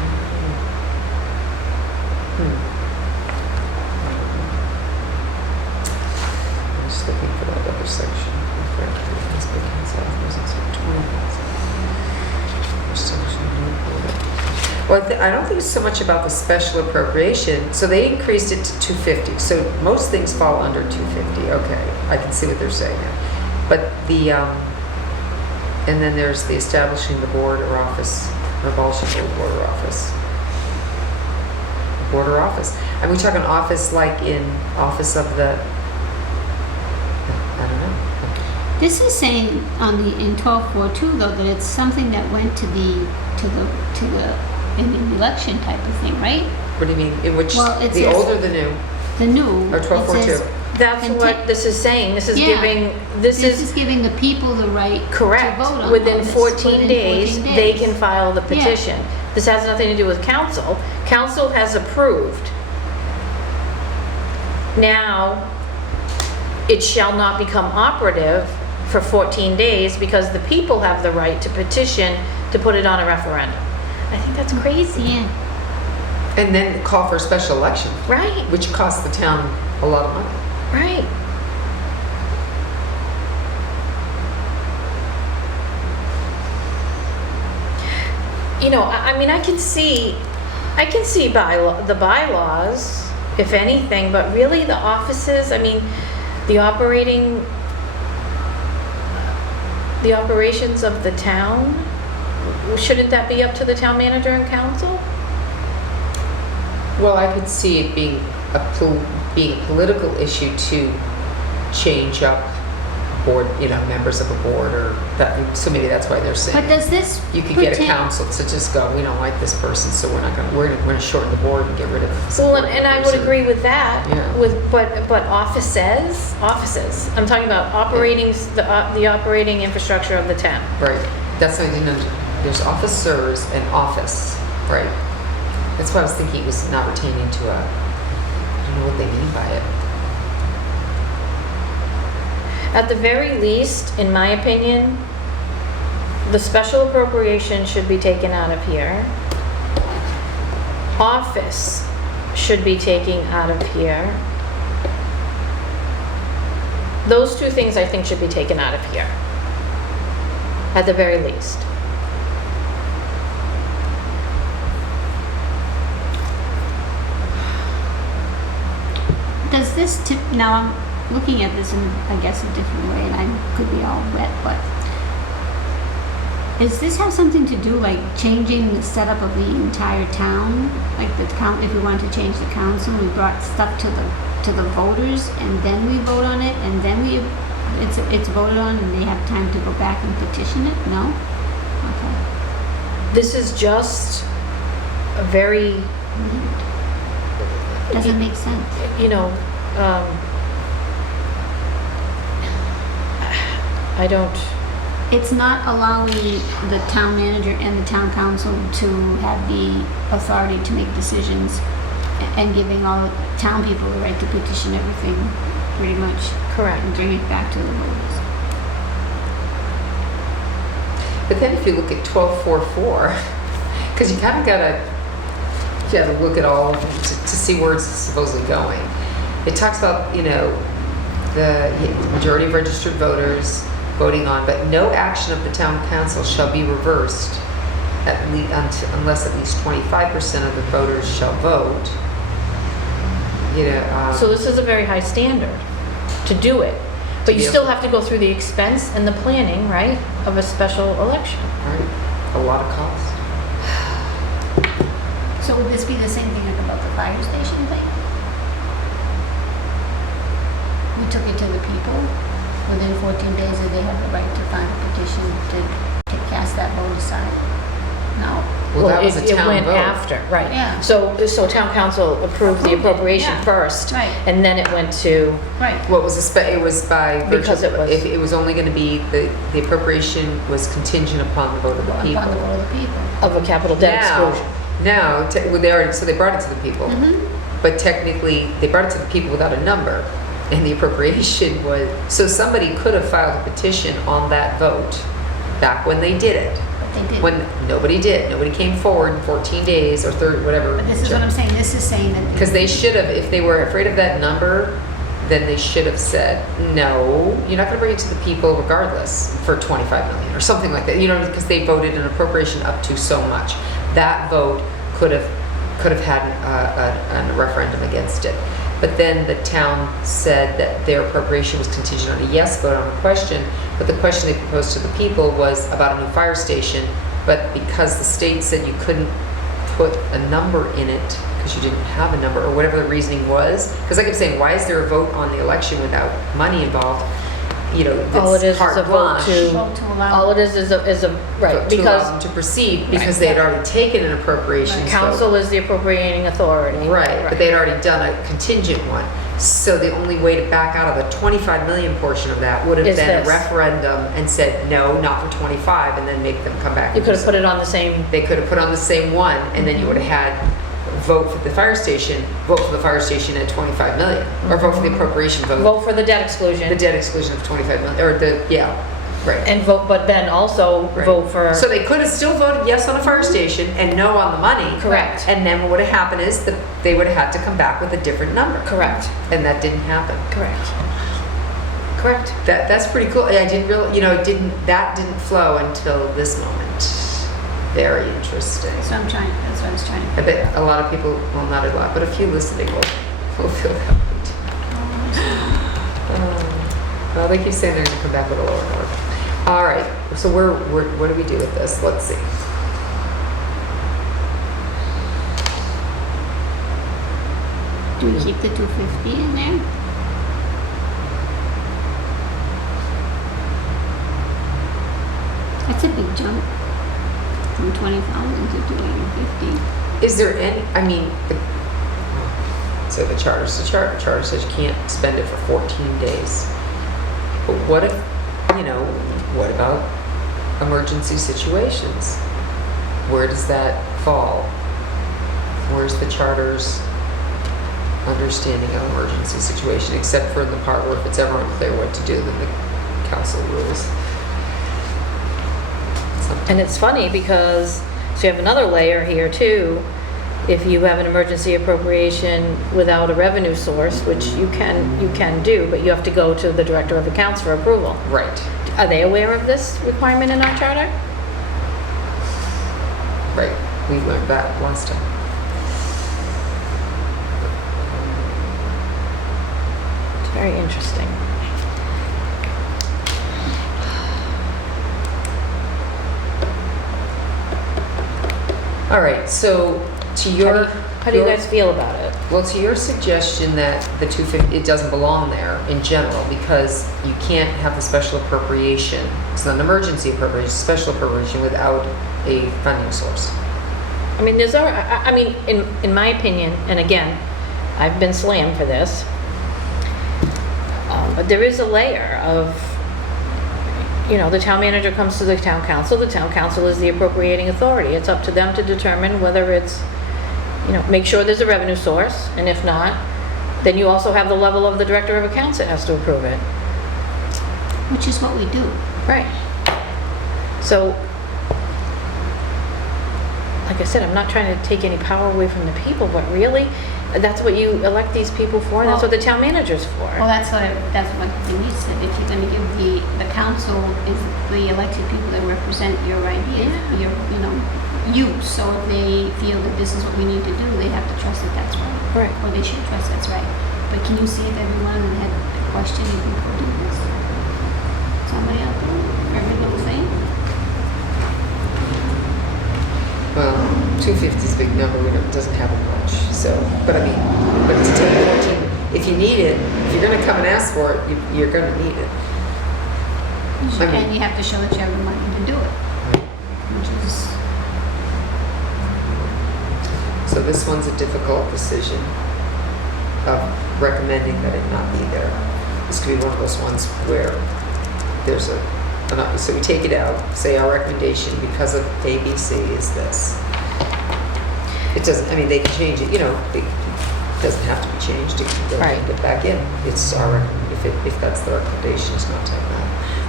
I'm just looking for that other section. Well, I don't think it's so much about the special appropriation. So they increased it to 250. So most things fall under 250. Okay, I can see what they're saying now. But and then there's the establishing the board or office, or abolishing the board or office. Board or office. Are we talking office like in office of the, I don't know. This is saying in 1242 though, that it's something that went to the in an election type of thing, right? What do you mean? In which, Well, it the says- old or the new? The new. Or it 1242? says- That's Conti- what this is saying. This is Yeah. giving, This is giving the people the right correct. to vote on Within this. 14 days, 14 they days. can file the Yeah. petition. This has nothing to do with council. Council has approved. Now, it shall not become operative for 14 days because the people have the right to petition to put it on a referendum. I think that's crazy. Yeah. And then call for a special election, Right, which costs the town a lot of money. right. You know, I mean, I can see the bylaws, if anything, but really the offices, I mean, the operations of the town, shouldn't that be up to the town manager and council? Well, I could see it being being a political issue to change up board, members of a board or that, so maybe that's why they're saying. But does this You could get a pertain- council to just go, we don't like this person, so we're gonna shorten the board and get rid of some Well, board and I would members or- agree with that, Yeah. but offices, I'm talking about operating, the operating infrastructure of the town. Right, that's what I didn't understand. There's officers and office, right? That's why I was thinking it was not retaining to I don't know what they mean by it. At the very least, in my opinion, the special appropriation should be taken out of here. Office should be taken out of here. Those two things I think should be taken out of here, at the very least. Does this now I'm looking at this in, I guess, a different way, and I could be all wet, but does this have something to do, like changing the setup of the entire town? Like if we wanted to change the council, we brought stuff to the voters, and then we vote on it, and then it's voted on, and they have time to go back and petition it? No? Okay. This is just a very, Doesn't make sense. I don't, It's not allowing the town manager and the town council to have the authority to make decisions and giving all town people the right to petition everything, pretty much, correct. and bring it back to the voters. But then if you look at 1244, because you kind of you have to look at all to see where it's supposedly going. It talks about, the majority of registered voters voting on, but no action of the town council shall be reversed unless at least 25% of the voters shall vote. So this is a very high standard to do it. But you still have to go through the expense and the planning, right, of a special election. Right, a lot of cost. So would this be the same thing like about the fire station thing? We took it to the people. Within 14 days, do they have the right to file a petition to cast that vote aside? No. Well, that was a it town went vote. after, right. Yeah. So town council approved the Approved it, appropriation yeah. first. Right. And then it went to, Right. What was it was by virtue, Because it was- if it was only going to be, the appropriation was contingent upon the vote of the Upon people. the vote of the people. of a capital debt exclusion. Now, so they brought it to the people. But technically, they brought it to the people without a number. And the appropriation was, so somebody could have filed a petition on that vote back when they did it. But they didn't. When nobody did. Nobody came forward in 14 days or 30, whatever. But this is what I'm saying. This is saying that. Because they should have, if they were afraid of that number, then they should have said, no, you're not going to bring it to the people regardless for 25 million or something like that. Because they voted an appropriation up to so much. That vote could have had a referendum against it. But then the town said that their appropriation was contingent on a yes vote on the question, but the question they proposed to the people was about a new fire station, but because the state said you couldn't put a number in it, because you didn't have a number, or whatever the reasoning was, because I kept saying, why is there a vote on the election without money involved? You know, All it is it's is a carte vote blanche. to, Vote to allow. all it is a, right, To allow them because to proceed, because they had already taken an appropriations vote. council is the appropriating authority. Right, but they had already done a contingent one. So the only way to back out of the 25 million portion of that would have Is been this. a referendum and said, no, not for 25, and then make them come back. You and could have just- put it on the same, They could have put on the same one, and then you would have had vote for the fire station at 25 million, or vote for the appropriation vote for the debt exclusion. the debt exclusion of 25 million, or the, yeah, right. And vote, but then also Right. vote for, So they could have still voted yes on a fire station and no on the money. Correct. And then what would have happened is that they would have had to come back with a different number. correct, And that didn't happen. correct. Correct. That's pretty cool. I didn't really, that didn't flow until this moment. Very interesting. That's what I was trying to. I bet a lot of people, well, not a lot, but a few listening will feel that way. Well, they keep saying they're gonna come back with a lower number. All right, so what do we do with this? Let's see. Do we keep the 250 in there? That's a big jump from 20,000 to 250. Is there any, so the charter says you can't spend it for 14 days. But what if, what about emergency situations? Where does that fall? Where's the charter's understanding of emergency situation, except for the part where if it's ever unclear what to do, then the council rules. And it's funny because, so you have another layer here too. If you have an emergency appropriation without a revenue source, which you can do, but you have to go to the director of accounts for approval. Right, Are they aware of this requirement in our charter? right. We learned that last time. It's very interesting. All right, so to your... How do you guys feel about it? Well, to your suggestion that the 250, it doesn't belong there in general because you can't have the special appropriation. It's not an emergency appropriation, it's a special appropriation without a funding source. I mean, in my opinion, and again, I've been slammed for this, but there is a layer of, the town manager comes to the town council is the appropriating authority. It's up to them to determine whether it's, make sure there's a revenue source, and if not, then you also have the level of the director of accounts that has to approve it. Which is what we do. Right. So, like I said, I'm not trying to take any power away from the people, but really, that's what you elect these people for, and that's what the town manager's for. Well, that's what Denise said. If you're going to give the council is the elected people that represent your ideas, your, you. So if they feel that this is what we need to do, they have to trust that that's right. Right. Or they should trust that's right. But can you see if everyone had a question, you can go do this? Somebody out there, for every little thing? Well, 250 is a big number, it doesn't happen much, so, but to take 14, if you need it, if you're gonna come and ask for it, you're gonna need it. And you have to show that you have the money to do it. Which is, So this one's a difficult decision of recommending that it not be there. This could be one of those ones where there's so we take it out, say our recommendation because of A, B, C is this. It doesn't, they can change it, it doesn't have to be changed, it can go and get back in. It's our, if that's the recommendation, it's not take that.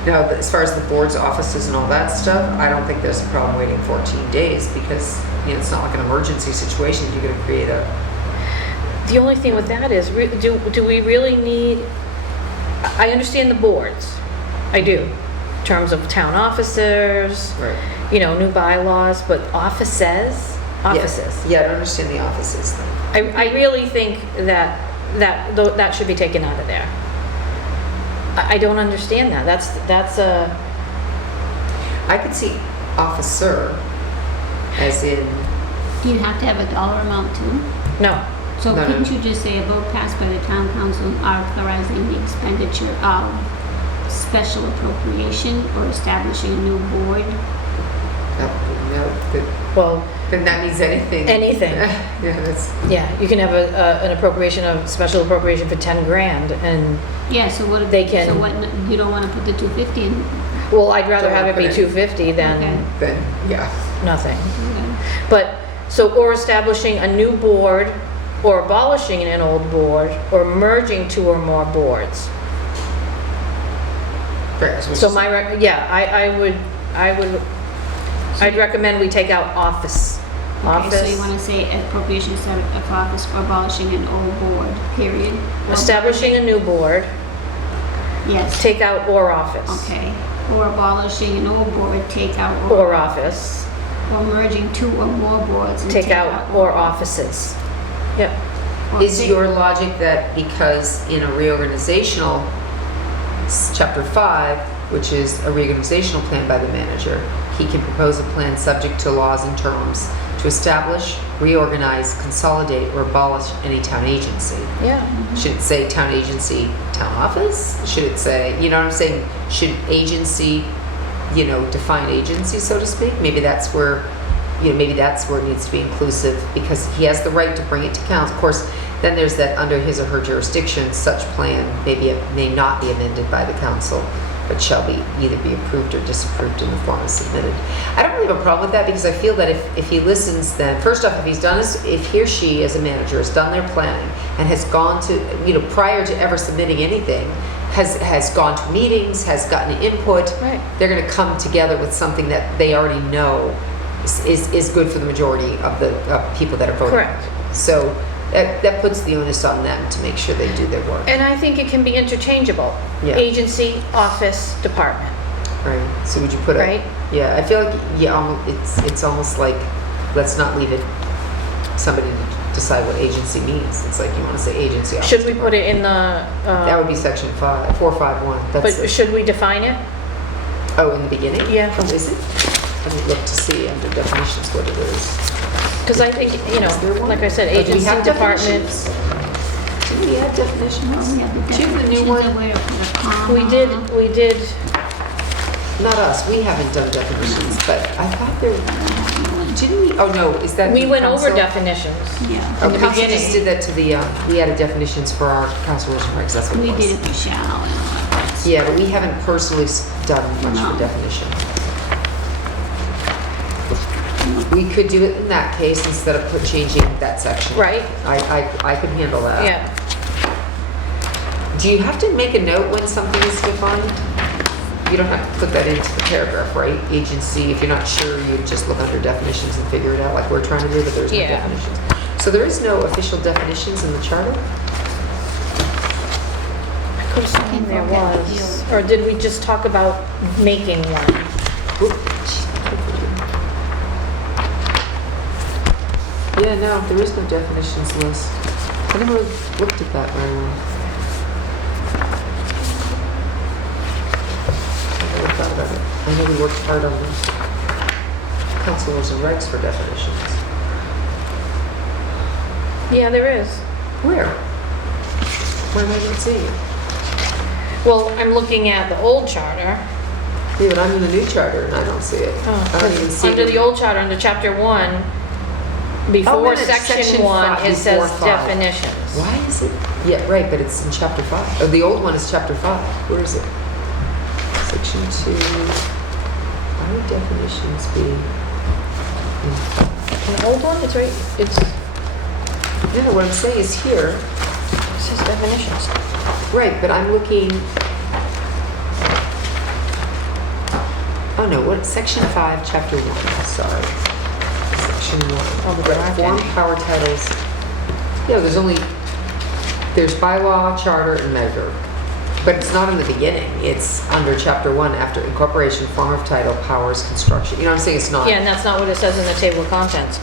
Now, as far as the board's offices and all that stuff, I don't think there's a problem waiting 14 days because, it's not like an emergency situation, you're gonna create a... The only thing with that is, do we really need, I understand the boards, I do, in terms of town officers, Right. new bylaws, but offices, offices. Yeah, I don't understand the offices thing. I really think that should be taken out of there. I don't understand that. That's a, I could see officer as in, You'd have to have a dollar amount too. no. So No, couldn't no. you just say a vote passed by the town council authorizing the expenditure of special appropriation or establishing a new board? Well, then that means anything. anything. Yeah, that's, Yeah, you can have an appropriation of, special appropriation for 10 grand and, Yeah, so what if, They can- so what, you don't wanna put the 250 in? well, I'd rather have it be Okay. 250 than Okay. then, yeah. nothing. Okay. But, so, or establishing a new board, or abolishing an old board, or merging 2 or more boards. Right, So yeah, I'd recommend we take out office. Okay, so you wanna say appropriation of office for abolishing an old board, period? Establishing a new board, Yes, take out or office. okay. Or abolishing an old board, take out Or office, Or merging 2 or more boards and take out or offices. Yep. Or Is take- your logic that because in a reorganizational, chapter 5, which is a reorganizational plan by the manager, he can propose a plan subject to laws and terms to establish, reorganize, consolidate, or abolish any town agency? Yeah. Should it say town agency, town office? Should it say, you know what I'm saying? Should agency, define agency, so to speak? Maybe that's where, maybe that's where it needs to be inclusive, because he has the right to bring it to council. Of course, then there's that under his or her jurisdiction, such plan may not be amended by the council, but shall either be approved or disapproved in the form as submitted. I don't really have a problem with that, because I feel that if he listens, then first off, if he or she as a manager has done their planning and has gone to, prior to ever submitting anything, has gone to meetings, has gotten input, Right. they're going to come together with something that they already know is good for the majority of the people that are voting. Correct. So that puts the onus on them to make sure they do their work. And I think it can be interchangeable. Yeah. Agency, office, department, Right. So would you put right? Yeah, I feel like it's almost like, let's not leave it somebody to decide what agency means. It's like you want to say agency. office, Should we put it in the? That would be section 451. That's But should we define it? in the beginning. Yeah. Oh, is it? Let me look to see under definitions what it is. Because I think, there one? like I said, Oh, do we agency, have department. definitions? Did we add definitions? Oh, yeah, the Do you have the new definitions one? of where to put a comma. We did, Not us. We haven't done definitions, but I thought there. Didn't we? Oh no, is that? we went over council? definitions. Yeah, Oh, in the council beginning. just did that to the. We added definitions for our council rules and regs. That's what we it was. did it for shall and all that. Yeah, but we haven't personally done much No. for definition. We could do it in that case instead of changing that section. Right. I could handle that. Yeah. Do you have to make a note when something is defined? You don't have to put that into the paragraph, right? Agency, if you're not sure, you just look under definitions and figure it out like we're trying to do, but there's no Yeah. definitions. So there is no official definitions in the charter? I could have sworn there was. Or did we just talk about making one? Oop. Yeah, no, there is no definitions list. I never looked at that very well. I never thought about it. I know we worked hard on the council rules and regs for definitions. Yeah, there is. Where? Where am I not seeing it? Well, I'm looking at the old charter. Yeah, but I'm in the new charter and I don't see it. I don't even see Under the old charter, under chapter 1, Oh, before wait a minute, section 1, five, it says before five. definitions. Why is it? Yeah, right, but it's in chapter 5. Oh, the old one is chapter 5. Where is it? Section 2. Why would definitions be? The old one, it's right, it's, it No, what I'm saying is here. says definitions. Right, but I'm looking. Oh no, what? Section 5, chapter 1. Sorry. Section 1. Oh, the draft Form, ending. power titles. Yeah, there's bylaw, charter, and measure. But it's not in the beginning. It's under chapter 1 after incorporation, form of title, powers, construction. You know what I'm saying? It's not Yeah, and that's not what it says in the table of contents.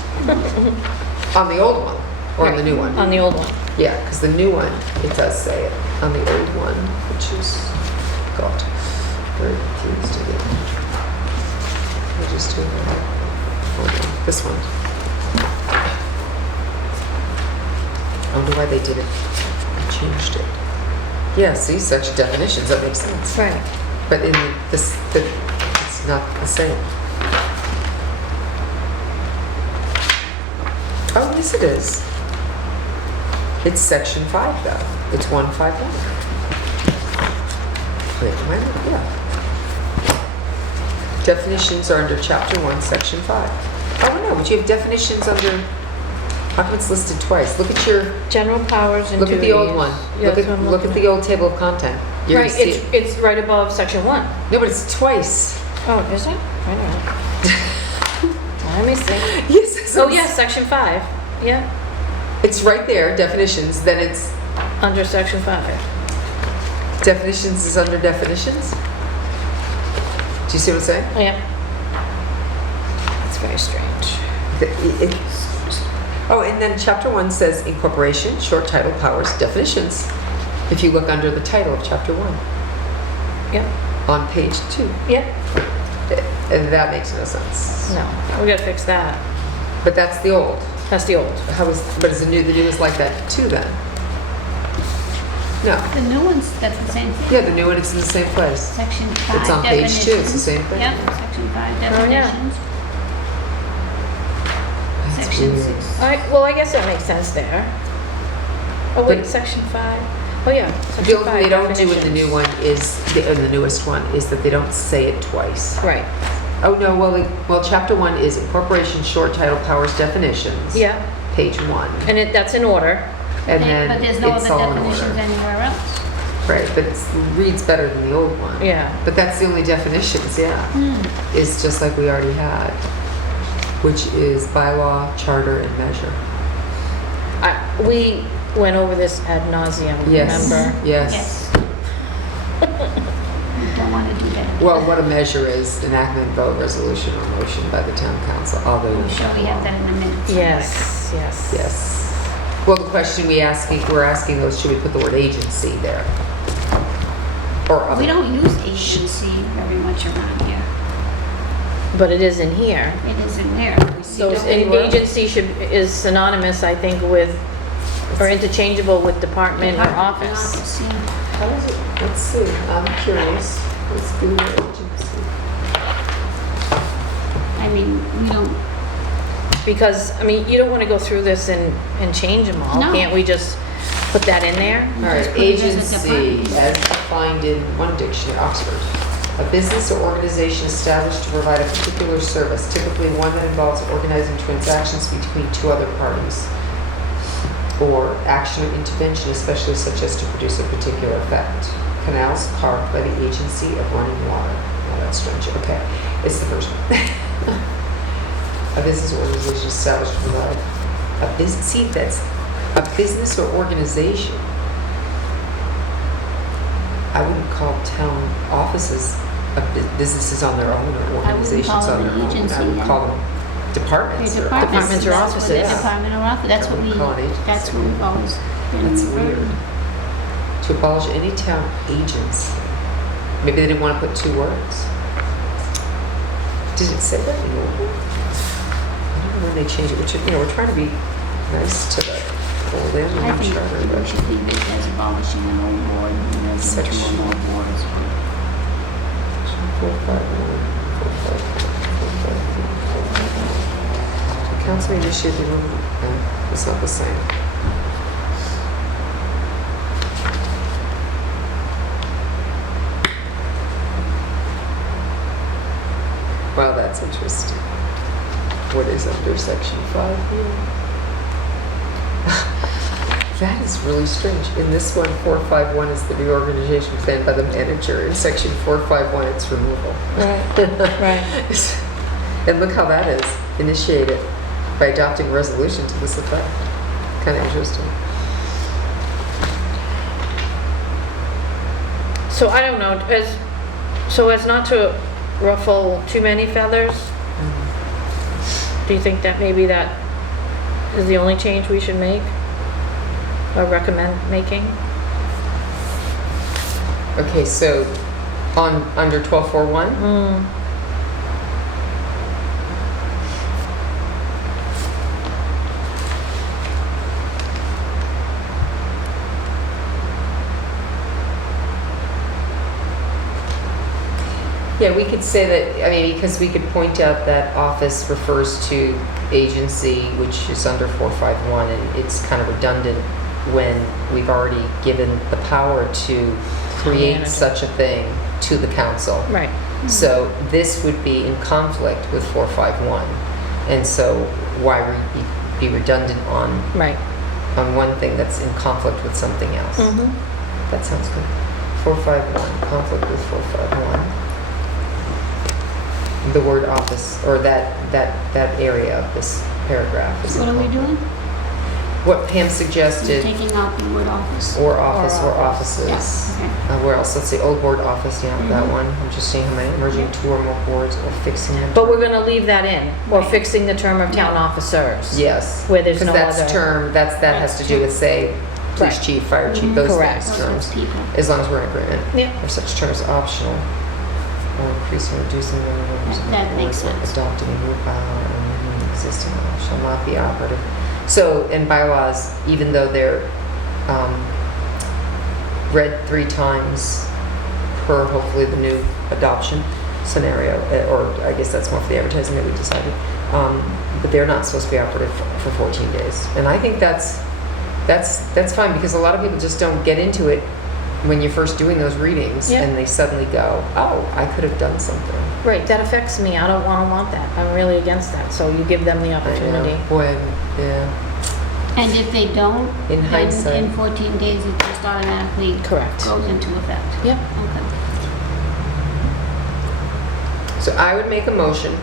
on the old one or on the new one. On the old one. Yeah, because the new one, it does say it. On the old one, which is, God, very confused again. I'll just do that. Hold on. This one. I wonder why they did it. They changed it. Yeah, see, section definitions, that makes sense. Right. But in this, it's not the same. Oh, yes it is. It's section 5 though. It's 151. Wait, am I? Yeah. Definitions are under chapter 1, section 5. Oh no, but you have definitions under, how come it's listed twice? Look at your, General powers and look duties. at the old one. Yeah, Look that's what I'm at looking the old table of content. You're gonna Right, see it. it's right above section 1. No, but it's twice. Oh, is it? I don't know. Let me see. Yes. Oh, yeah, section 5. Yeah, It's right there, definitions, then it's, under section 5. definitions is under definitions? Do you see what I'm saying? Oh, yeah. It's very strange. Oh, and then chapter 1 says incorporation, short title, powers, definitions. If you look under the title of chapter 1 Yep, on page 2. yep. And that makes no sense. No, we gotta fix that. But that's the old. That's the old. But is the new is like that too then? No. The new one's, that's the same thing. Yeah, the new one, it's in the same place. Section 5 It's on page 2, it's the definitions. same thing. Yep, section 5 Oh, yeah. definitions. That's Section weird. 6. All right, well, I guess that makes sense there. Oh, wait, But- section 5? Oh, yeah, The section only 5. thing they don't do in the definitions. new one is, in the newest one, is that they don't say it twice. Right, Oh, no, well, chapter 1 is incorporation, short title, powers, definitions. yeah, Page 1. and that's in order. And But then there's no it's other all in definitions order. anywhere else. Right, but it reads better than the old one. Yeah. But that's the only definitions, yeah. It's just like we already had, which is bylaw, charter, and measure. We went over this ad nauseum, Yes. remember? Yes. You don't want to do that. Well, what a measure is, enactment, vote, resolution, or motion by the town council, although. I'm sure we have that in the minutes. Yes, yes. Yes. Well, the question we're asking those, should we put the word agency there? Or other? We don't use agency very much around here. But it is in here. It is in there. So don't an anywhere? agency is synonymous, I think, with, or interchangeable with department or office. Yeah. How does it, let's see, I'm curious. Let's do the agency. I mean, we don't, Because, I mean, you don't want to go through this and change them all. No. Can't we just put that in there? All right, Just put it as a agency, department. as defined in one dictionary, Oxford. A business or organization established to provide a particular service, typically one that involves organizing transactions between two other parties, or action or intervention, especially such as to produce a particular effect. Canals carved by the agency of running water. Oh, that's strange. Okay, it's the first one. A business or organization established to provide a business. See, that's a business or organization. I wouldn't call town offices businesses on their own or organizations call on them their an own. agency, I would then. call them departments. they're or departments. Departments or That's what offices. they're department or office, that's I what wouldn't we, call it agency. that's what we've always been. That's referred weird. To abolish any town agents. Maybe they didn't want to put two words. Did it say that in the old one? I don't know when they changed it. We're trying to be nice to the old and I new think charter, we but should leave it as abolishing an old board and making two Section. or more boards. 451. Council initiated it's not the same. Wow, that's interesting. What is under section 5 here? That is really strange. In this one, 451 is the reorganization plan by the manager. In section 451, it's removal. Right, right. And look how that is. Initiated by adopting a resolution to this effect. Kind of interesting. So I don't know, so as not to ruffle too many feathers, do you think that maybe that is the only change we should make? Or recommend making? Okay, so under 1241? Yeah, we could say that, I mean, because we could point out that office refers to agency, which is under 451, and it's kind of redundant when we've already given the power to create Manager. such a thing to the council. Right. So this would be in conflict with 451. And so why be redundant on Right. one thing that's in conflict with something else? That sounds good. 451, conflict with 451. The word office, or that area of this paragraph is. So what are we doing? What Pam You're suggested, taking out the word office. or office, or office. offices. Yeah, okay. Where else? Let's see, old board office, yeah, that Mhm. one. I'm just seeing how many, merging Yeah. 2 or more boards or fixing them. But we're gonna leave that in, or Right. fixing the term of town Yeah. officers. Yes. Where there's no Because that's other- term, that has to do with, say, police Right. chief, fire chief, Mhm. those Correct. things, Those are terms. people. As long as we're in agreement. Yep. Are such terms optional? Or increasing, reducing the number of members of the That makes board, or sense. adopting a new bylaw or amending an existing law shall not be operative. So, in bylaws, even though they're read 3 times per hopefully the new adoption scenario, or I guess that's more for the advertising that we decided, but they're not supposed to be operative for 14 days. And I think that's fine, because a lot of people just don't get into it when you're first doing those readings, Yeah. and they suddenly go, oh, I could have done something. Right, that affects me, I don't want that, I'm really against that, so you give them the I know. opportunity. Boy, yeah. And if they don't, In then hindsight. in 14 days, it just automatically Correct. goes into effect. Yep. Okay. So I would make a motion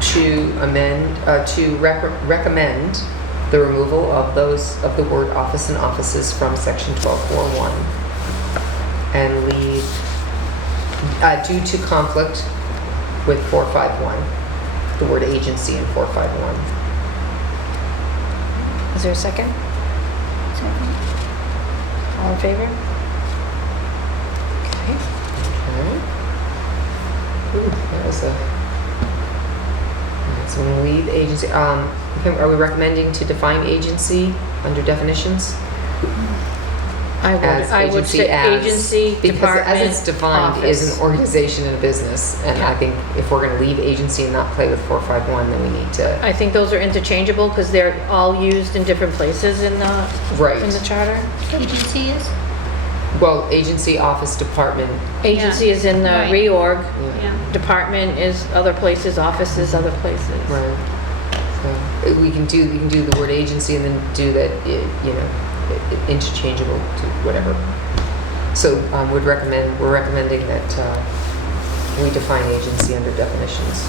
to amend, to recommend the removal of the word office and offices from section 1241, and leave, due to conflict with 451, the word agency in 451. Is there a second? Second. All in favor? Okay. Okay. Ooh, that was a... Alright, so we're gonna leave agency, okay, are we recommending to define agency under definitions? As I would say agency, Because as it's department, defined is office. an organization and a business, and I Yeah. think if we're gonna leave agency and not play with 451, then we need to, I think those are interchangeable because they're all used in different places in the right. charter. Agency is? Well, agency, office, department, Agency is in the Right. reorg, Yeah. department is other places, office is other places. right. So we can do the word agency and then do that, interchangeable to whatever. So we're recommending that we define agency under definitions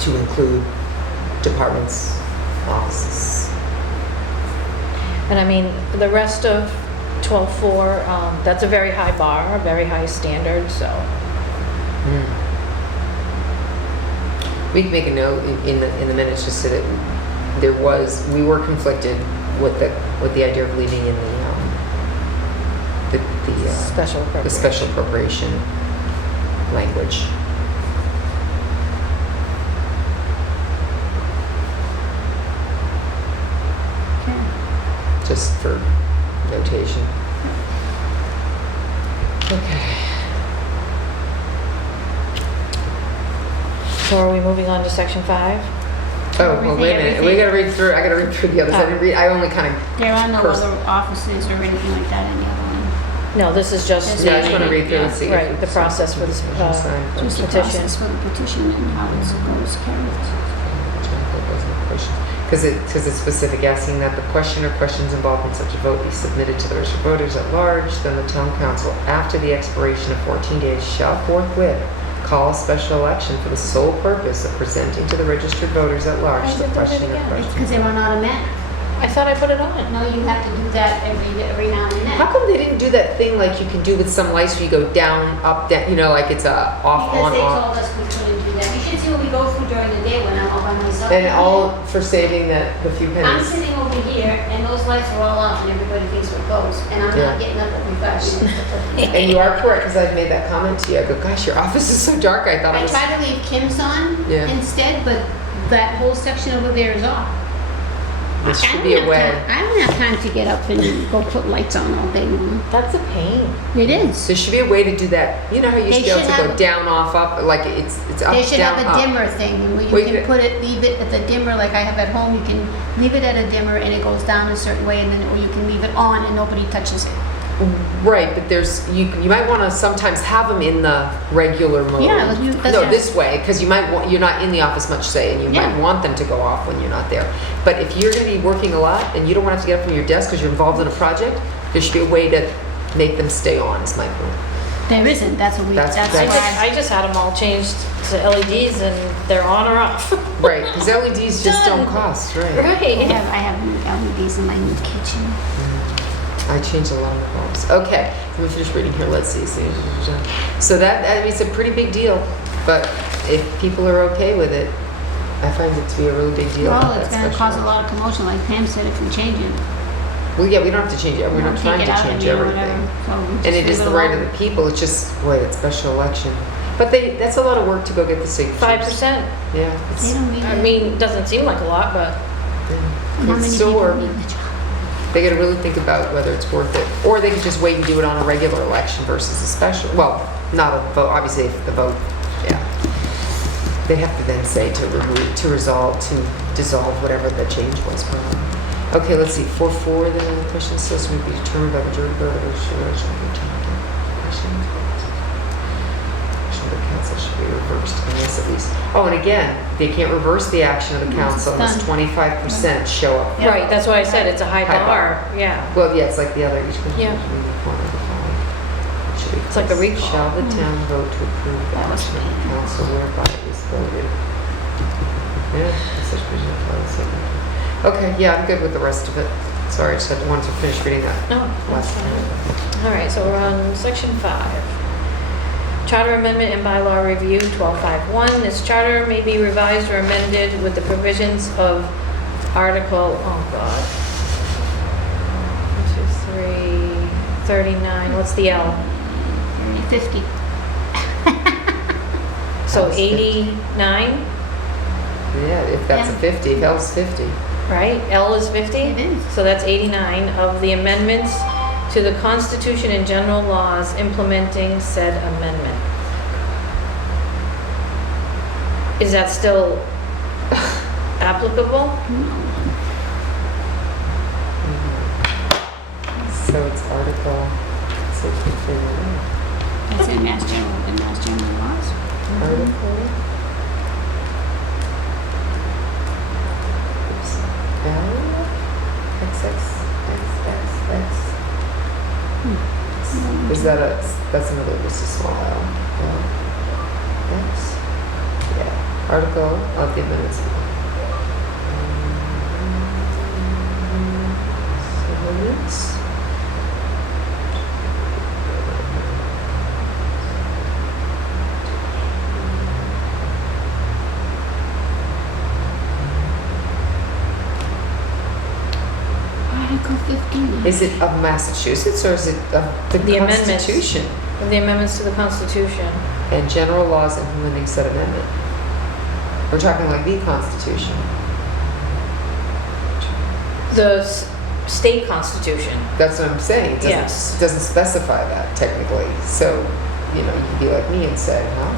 to include departments, offices. And I mean, the rest of 12.4, that's a very high bar, a very high standard, so. We can make a note in the minutes just so that we were conflicted with the idea of leaving in Special the appropriation. special appropriation language. Okay. Just for notation. Okay. So are we moving on to section 5? Oh, well, wait a minute. I gotta read through the others. I only kind of, There are no First- other offices or anything like that in the other one. No, this is just. Just yeah, I just want to read through and see. if Right, it's- the process for this, Just the Petition. process for the petition and how it goes carried. Because it's specific, asking that the question or questions involved in such a vote be submitted to the registered voters at large, then the town council, after the expiration of 14 days, shall forthwith call a special election for the sole purpose of presenting to the registered voters at large Why is the it done question or again? It's questions. because they run automatic. I thought I put it on. No, you have to do that every now and then. How come they didn't do that thing like you can do with some lights where you go down, up, down, you know, like it's a off, Because on, they off? told us we couldn't do that. You should see what we go through during the day when I'm all by myself. And all for saving the few I'm pennies. sitting over here and those lights are all off and everybody thinks we're closed and I'm Yeah. not getting up every 5 minutes. And you are correct, because I've made that comment to you. I go, gosh, your office is so dark, I thought it I was. try to leave Kim's on Yeah. instead, but that whole section over there is off. This I should don't be a have way. time- I don't have time to get up and go put lights on all day long. That's a pain. It is. There should be a way to do that. You know how you used They to be able should to go have- down, off, up, like it's up, They should down, have a up. dimmer thing where Well, you you can could- put it, leave it at the dimmer like I have at home. You can leave it at a dimmer and it goes down a certain way and then, or you can leave it on and nobody touches it. Right, but you might want to sometimes have them in the regular mode. Yeah, that's No, right. this way, because you're not in the office much, say, and you Yeah. might want them to go off when you're not there. But if you're going to be working a lot and you don't want to have to get up from your desk because you're involved in a project, there should be a way to make them stay on, is my point. There isn't, that's what we, That's- that's I that's- why. just had them all changed to LEDs and they're on or off. Right, because LEDs just don't Done. cost, right? I Right. have LEDs in my new kitchen. I changed a lot of the bulbs. Okay, let me finish reading here. Let's see. So that it's a pretty big deal, but if people are okay with it, I find it to be a really big deal. Well, that it's gonna special cause a election. lot of commotion, like Pam said, if we change it. Well, yeah, we don't have to change it. We're not Take trying it to out change and, you know, everything. whatever. So we just And it is leave the right alone. of the people. It's just, boy, that special election. But that's a lot of work to go get the signatures. 5%. Yeah. They It's, don't need I it. mean, doesn't seem like a lot, but yeah. How It's many still people work. need the job? They gotta really think about whether it's worth it. Or they could just wait and do it on a regular election versus a special, well, not a vote, obviously if the vote, yeah. They have to then say to dissolve whatever the change was. Probably. Okay, let's see, 4.4, the question says would be determined by majority vote of the election. The council should be reversed unless at least, oh, and again, they can't reverse the action of the Unless council it's unless done. 25% show up. Yeah. right, that's why I said it's a high High bar. Yeah. Well, yeah, it's like the other, each country Yeah. should be one of the following. Should be It's like a placed. recall. Shall the town vote to approve the That was action of the me. council whereby it is voted? Yeah, that's such vision for the second. Okay, yeah, I'm good with the rest of it. Sorry, I just had wanted to finish reading that No, that's last fine. time. All right, so we're on section 5. Charter amendment and bylaw review, 1251. This charter may be revised or amended with the provisions of Article, oh God. 1, 2, 3, 39, what's the L? 50. So That's 89, Yeah, if that's a Yeah. 50, if L's 50. right? L is 50? It is. So that's 89 of the amendments to the Constitution and general laws implementing said amendment. Is that still applicable? So it's Article 63. That's in Mass General laws. Article. Oops. L. XXXXX. Is that that's another, just a small L. L. X. Yeah. Article of the amendments. Amendments. Article 15. Is it of Massachusetts or is it of the amendments. Constitution? Of the amendments to the Constitution. And general laws implementing said amendment. We're talking like the Constitution. The state constitution. That's what I'm saying. It doesn't, Yes. doesn't specify that technically. So, you know, you'd be like me and say, huh?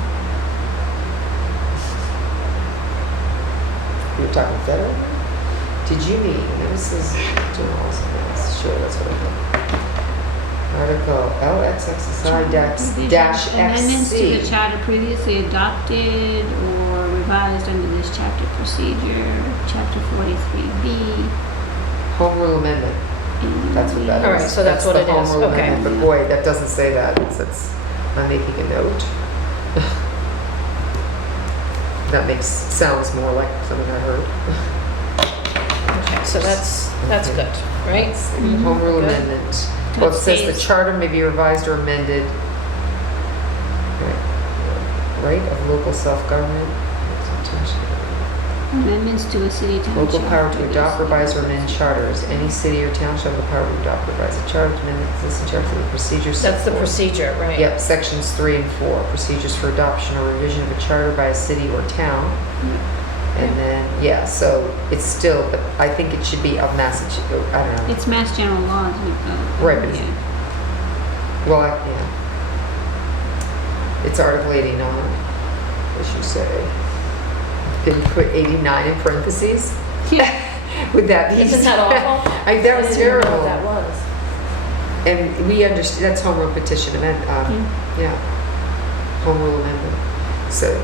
You're talking federal? Did you mean, this is general laws and amendments. Sure, that's what I meant. Article LXXI dash Amendments to the XC. charter previously adopted or revised under this chapter procedure, chapter 43B. Home rule amendment. That's what that is. All right, so that's what the it home is. rule Okay. amendment. But boy, that doesn't say that. I'm making a note. That sounds more like something I heard. Okay, so that's Okay. good, right? Home rule Good. amendment. So Well, it it says the stays- charter may be revised or amended. Right of local self-government. Amendments to a city town Local power charter. to adopt, revise, or amend charters. Any city or town shall have the power to adopt, revise a charter, to amend the existing charter for the procedures set That's the forth. procedure, right? Yep, sections 3 and 4, procedures for adoption or revision of a charter by a city or town. And then, yeah, so it's still, but I think it should be of Massachusetts, I don't know. It's mass general laws. Right, but it's- yeah. Well, yeah. It's Article 89, as you say. Did you put 89 in parentheses? Would that be? Isn't that awful? That I was didn't know terrible. what that was. And we understand, that's home rule petition amendment, yeah. Home rule amendment. So,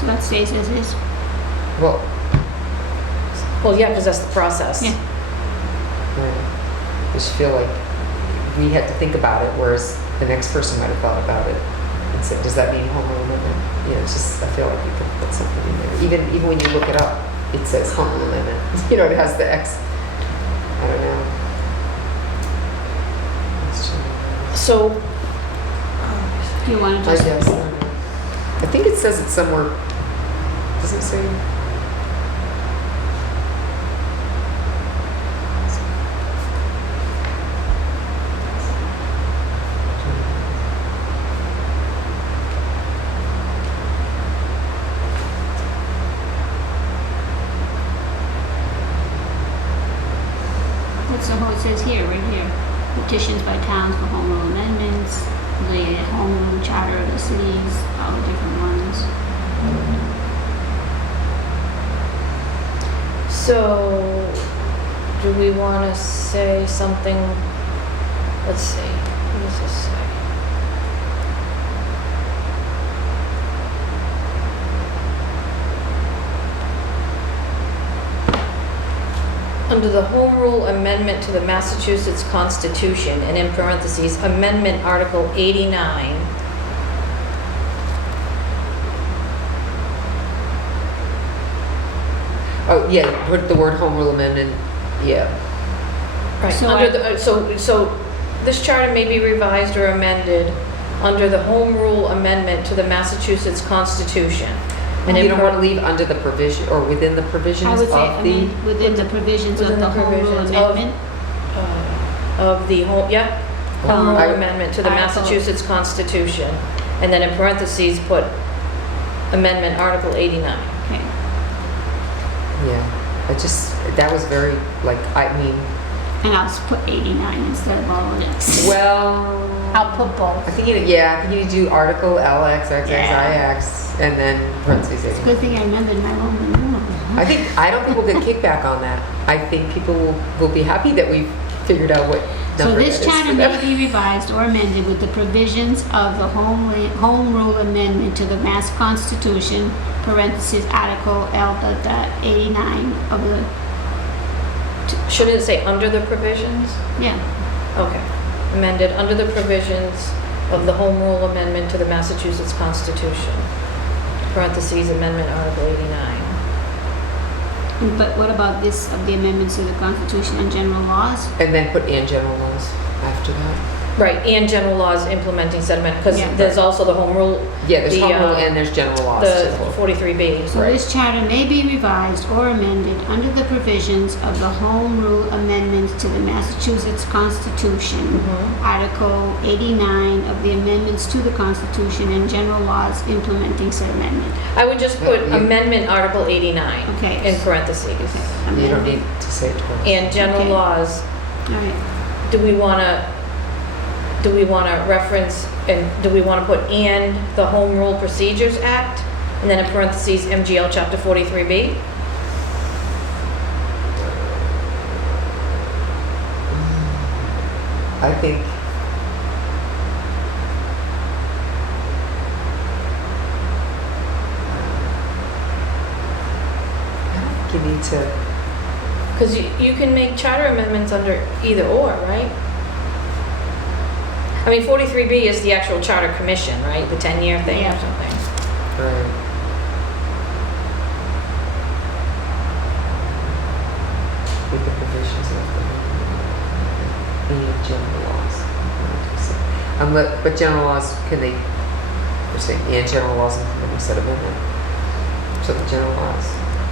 So that stays as is. well, Well, yeah, because that's the process. Yeah. I just feel like we had to think about it, whereas the next person might have thought about it and said, does that mean home rule amendment? You know, it's just, I feel like you can put something in there. Even when you look it up, it says home rule amendment. You know, it has the X. I don't know. So, You want to I just, guess, I don't know. I think it says it somewhere. Does it say? that's the whole, it says here, right here. Petitions by towns for home rule amendments, the home rule charter of the cities, all the different ones. so do we want to say something? Let's see. What does this say? Under the Home Rule Amendment to the Massachusetts Constitution, and in parentheses, Amendment Article 89. Oh, yeah, put the word home rule amendment, yeah. Right, So under I- the, so this charter may be revised or amended under the Home Rule Amendment to the Massachusetts Constitution. And You in don't per- want to leave under the provision, or within the I provisions would say, of the, amend within the provisions of within the the home rule provisions of- amendment. Of the home, yeah, Home Rule I- Amendment to the Article- Massachusetts Constitution. And then in parentheses, put Amendment Article 89. Okay. yeah. That was very, like, I mean, And I'll just put 89 instead of all of this. well, I'll put both. I think you need to do Article LXXXIX and then parentheses. It's a good thing I remembered my Roman numerals. I don't think we'll get kickback on that. I think people will be happy that we've figured out what So number that this is charter for may them. be revised or amended with the provisions of the home rule amendment to the Mass Constitution, parentheses, Article L.89 of the, Shouldn't it say under the provisions? yeah. Okay. Amended under the provisions of the Home Rule Amendment to the Massachusetts Constitution. Parentheses, Amendment Article 89. But what about this, of the amendments to the Constitution and general laws? And then put and general laws after that. Right, and general laws implementing said amendment, because Yeah. there's also the home rule, Yeah, there's The, home rule uh, and there's general laws the too. 43B. So Right. this charter may be revised or amended under the provisions of the Home Rule Amendments to the Massachusetts Constitution, Mhm. Article 89 of the amendments to the Constitution and general laws implementing said amendment. I would just put Yeah. Amendment Article 89 Okay. in parentheses. You don't Amendment. need to say it twice. And general Okay. laws, All right. do we want to reference, and do we want to put "and the Home Rule Procedures Act"? And then in parentheses, MGL Chapter 43B? I think you need to, Because you can make charter amendments under either or, right? I mean, 43B is the actual charter commission, right? The 10-year thing or Yeah. something. right. Unless, but general laws, can they, we're saying, and general laws including a set amendment. So the general laws.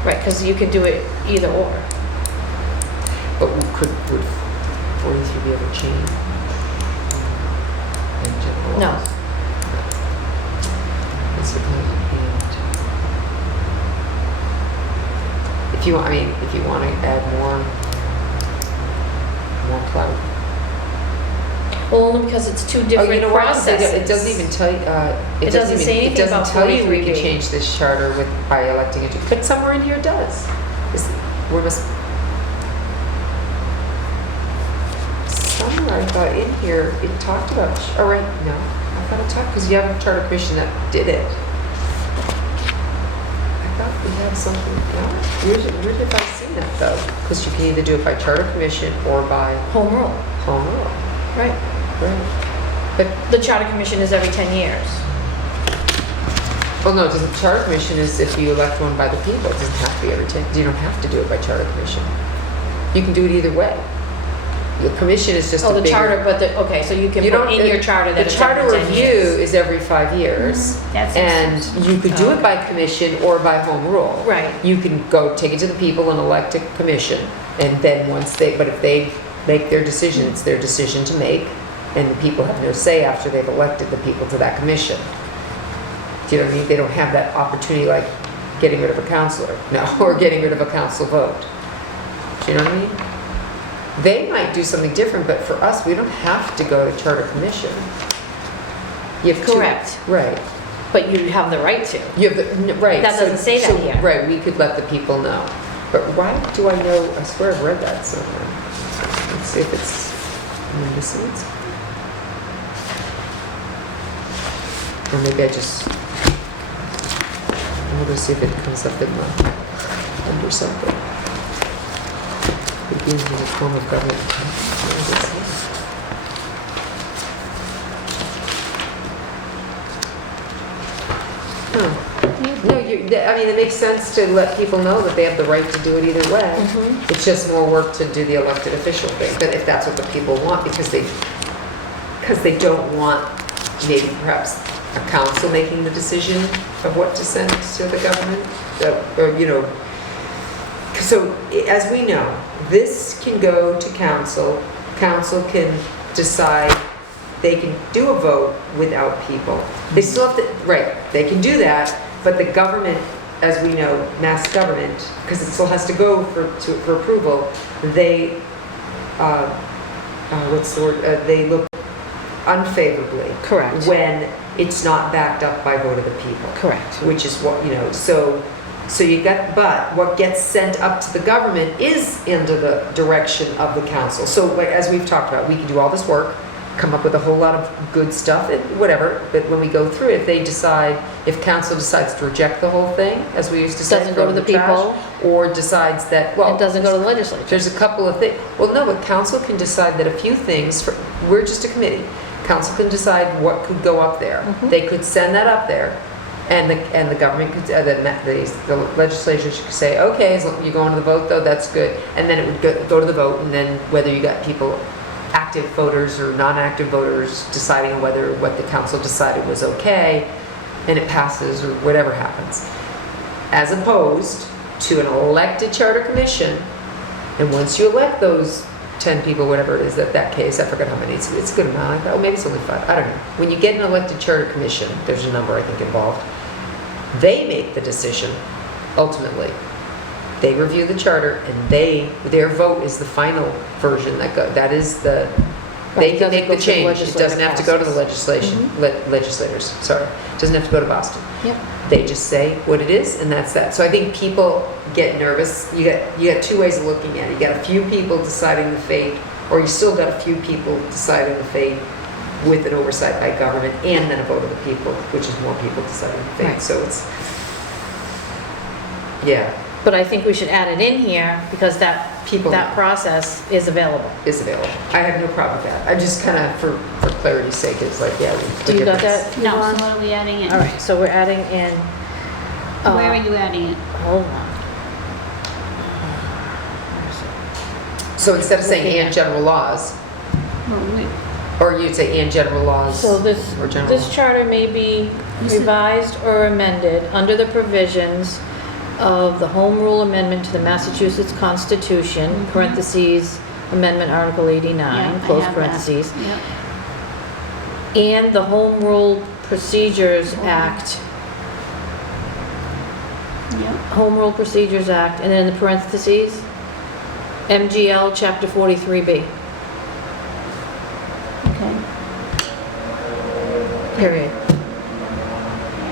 Right, because you could do it either or. But would 43 be ever changed? In general No. laws? It's the kind of, and if you want, I mean, if you want to add more clout. Well, only because it's two different you know what? processes. It doesn't even tell you, It doesn't say anything it doesn't about tell you if we can 43B. change this charter by electing a, but somewhere in here it does. Somewhere I thought in here, it talked about, oh right, no, I thought it talked, because you have a charter commission that did it. I thought we had something, no, where did I see that though? Because you can either do it by charter commission or by Home rule. home rule. Right. Right. But The charter commission is every 10 years. well, no, because the charter commission is if you elect one by the people. It doesn't have to be every 10. You don't have to do it by charter commission. You can do it either way. The commission is just a Oh, the bigger. charter, but okay, so you can You put don't, in your charter that the it's charter every 10 review years. is every 5 years, That's and you could do it Okay. by commission or by home rule. Right. You can go take it to the people and elect a commission, and then but if they make their decision, it's their decision to make, and the people have no say after they've elected the people to that commission. Do you know what I mean? They don't have that opportunity like getting rid of a counselor, no, or getting rid of a council vote. Do you know what I mean? They might do something different, but for us, we don't have to go to charter commission. You have to- Correct. Right. But you have the right to. You have right. That doesn't say that here. Right, we could let the people know. But why do I know, I swear I've read that somewhere. Let's see if it's, am I missing it? Or maybe I just, I'm gonna see if it comes up in under something. Begins with a form of government. Where is it? No, I mean, it makes sense to let people know that they have the right to do it either way. Mhm. It's just more work to do the elected official thing, but if that's what the people want, because they don't want maybe perhaps a council making the decision of what to send to the government, or, you know. So as we know, this can go to council. Council can decide, they can do a vote without people. They still have to, right, they can do that, but the government, as we know, mass government, because it still has to go for approval, they, what's the word, they look unfavorably. Correct. When it's not backed up by vote of the people. Correct. Which is what, you know, so you got, but what gets sent up to the government is under the direction of the council. So like, as we've talked about, we can do all this work, come up with a whole lot of good stuff, and whatever, but when we go through it, if council decides to reject the whole thing, as we used to say, Doesn't go to the trash, people. or decides that, well. It doesn't go to the legislature. There's a couple of things. Well, no, but council can decide that a few things, we're just a committee. Council can decide what could go up there. Mhm. They could send that up there, and the government could, the legislature should say, okay, as long as you're going to the vote though, that's good. And then it would go to the vote, and then whether you got people, active voters or non-active voters, deciding whether what the council decided was okay, and it passes or whatever happens. As opposed to an elected charter commission, and once you elect those 10 people, whatever it is, that case, I forgot how many, it's a good amount, oh, maybe it's only 5, I don't know. When you get an elected charter commission, there's a number I think involved, they make the decision, ultimately. They review the charter, and their vote is the final version that is the, Right, they it can doesn't make go the through the change. It doesn't have to go to the legislative legislators, sorry. It doesn't have to go to Boston. Yep. They just say what it is, and that's that. So I think people get nervous. You got two ways of looking at it. You got a few people deciding the fate, or you still got a few people deciding the fate with an oversight by government, and then a vote of the people, which is more people deciding the fate. Right. So it's, yeah, But I think we should add it in here because that process is available. is available. I have no problem with that. I just kind of, for clarity's sake, it's like, yeah. Do you got that? No, Yvonne? so what are we adding in? All right, so we're adding in. Where are you adding it? Hold on. So instead of saying Looking and at- general laws, Well, Or you'd say and general laws. So this, Or general this law. charter may be revised or amended under the provisions of the Home Rule Amendment to the Massachusetts Constitution, parentheses, Amendment Article 89, close parentheses, Yep. and the Home Rule Procedures Act, Yep. Home Rule Procedures Act, and then in the parentheses, MGL Chapter 43B, Okay. period.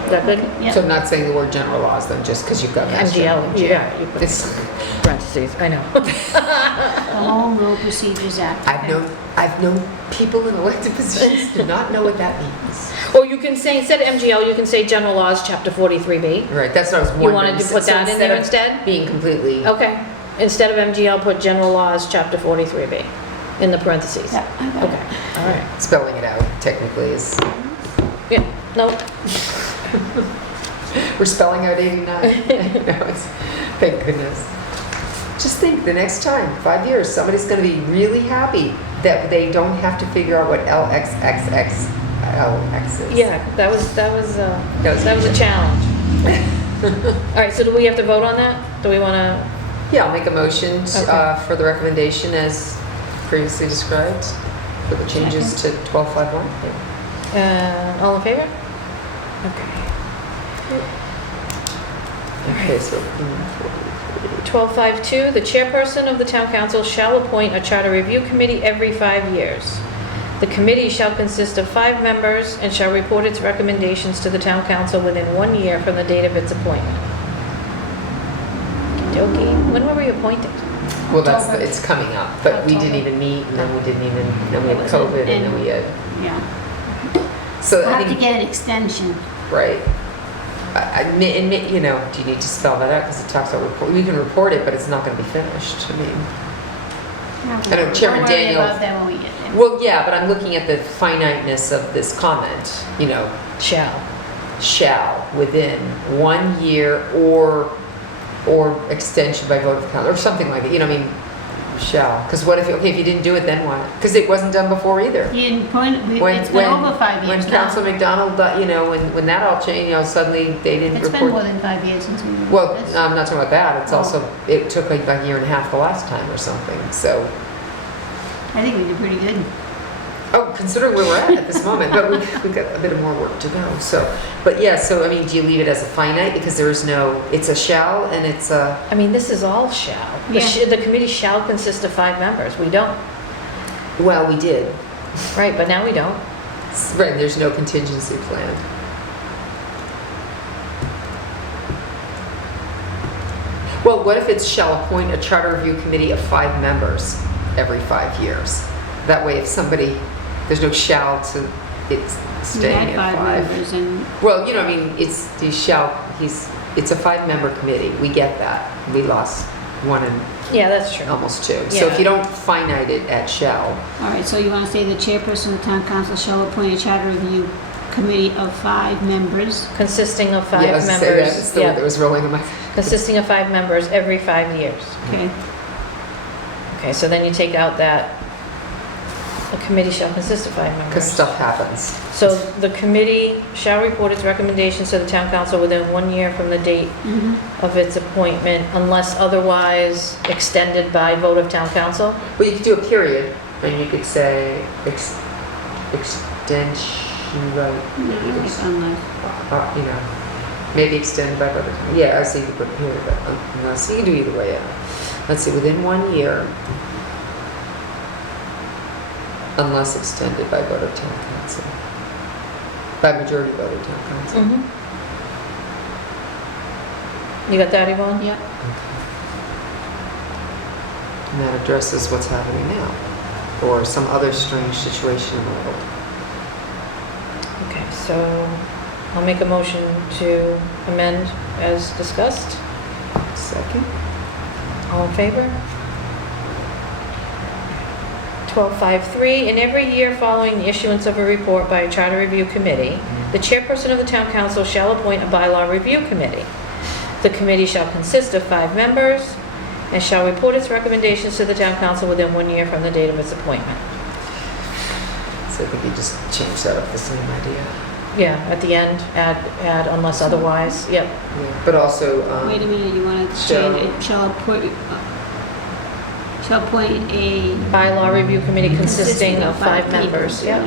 Is that good? Yep. So not saying the word general laws then, just because you've got Mass MGL, General. yeah, you put It's, parentheses, I know. The Home Rule Procedures Act. I've known people in elected positions do not know what that means. Or you can say, instead of MGL, you can say General Laws, Chapter 43B. Right, that's what I was You wondering. wanted to put So that in there of instead? Being completely, Okay. Instead of MGL, put General Laws, Chapter 43B in the parentheses. Yep, I got it. Okay, all right. spelling it out technically is, Yeah, no, we're spelling out 89. No, it's, thank goodness. Just think, the next time, 5 years, somebody's gonna be really happy that they don't have to figure out what LXXXLX is. yeah, that was a challenge. All right, so do we have to vote on that? Do we want to, Yeah, I'll make a motion Okay. for the recommendation as previously described for the changes to 1251. all in favor? Okay. Okay, so 1252, the chairperson of the town council shall appoint a charter review committee every 5 years. The committee shall consist of 5 members and shall report its recommendations to the town council within 1 year from the date of its appointment. Okey-dokey. When were we appointed? well, that's, October. it's coming up, but we didn't October. even meet, and then we didn't even, then we It had was COVID, and in- then we had, Yeah. so We'll I have to think, get an extension. right. Admit, you know, do you need to spell that out, because it talks about, we can report it, but it's not gonna be finished, I mean. I know Chairman Don't worry Daniel- about that when we get there. Well, yeah, but I'm looking at the finiteness of this comment, you know, Shall. shall within 1 year or extension by vote of council, or something like it, you know, I mean, shall, because what if, okay, if you didn't do it, then what? Because it wasn't done before either. It's been over 5 years When now. Council McDonald, you know, when that all changed, you know, suddenly they didn't It's been more report. than 5 years since we did Well, this. I'm not talking about that, it's Oh. also, it took like a year and a half the last time or something, so. I think we did pretty good. Oh, considering where we're at this moment, but we've got a bit of more work to go, so. But yeah, so I mean, do you leave it as a finite, because there is no, it's a shall and it's a, I mean, this is all shall. Yeah. The committee shall consist of 5 members. We don't, well, we did. right, but now we don't. Right, there's no contingency plan. Well, what if it's shall appoint a charter review committee of 5 members every 5 years? That way, if somebody, there's no shall to, it's We staying had at 5 5. members and Well, you know, I mean, it's, the shall, it's a 5-member committee, we get that. We lost 1 and Yeah, that's true. almost 2. So Yeah. if you don't finite it at shall, All right, so you want to say the chairperson of the town council shall appoint a charter review committee of 5 members. Consisting of 5 yeah, I was gonna say that, members. it's the word Yeah. that was rolling in my. Consisting of 5 members every 5 years. Okay. Okay, so then you take out that, a committee shall consist of 5 Because members. stuff happens. So the committee shall report its recommendations to the town council within 1 year from the date Mhm. of its appointment, unless otherwise extended by vote of town council. Well, you could do a period, and you could say extension, right, It's unless. you know, maybe extended by vote. Yeah, I see you could put period, but unless, you can do either way, yeah. Let's see, within 1 year, unless extended by vote of town council. By majority vote of town council. You got that, Yvonne? Yep. And that addresses what's happening now, or some other strange situation in the world. Okay, so I'll make a motion to amend as discussed. Second? All in favor? 1253, in every year following the issuance of a report by a charter review committee, the chairperson of the town council shall appoint a bylaw review committee. The committee shall consist of 5 members and shall report its recommendations to the town council within 1 year from the date of its appointment. So I think you just change that up, the same idea. Yeah, at the end, add unless otherwise, yep. Yeah. But also, Wait a minute, you want to shall- change it, shall appoint a Bylaw review committee consisting of 5 people. members, yep.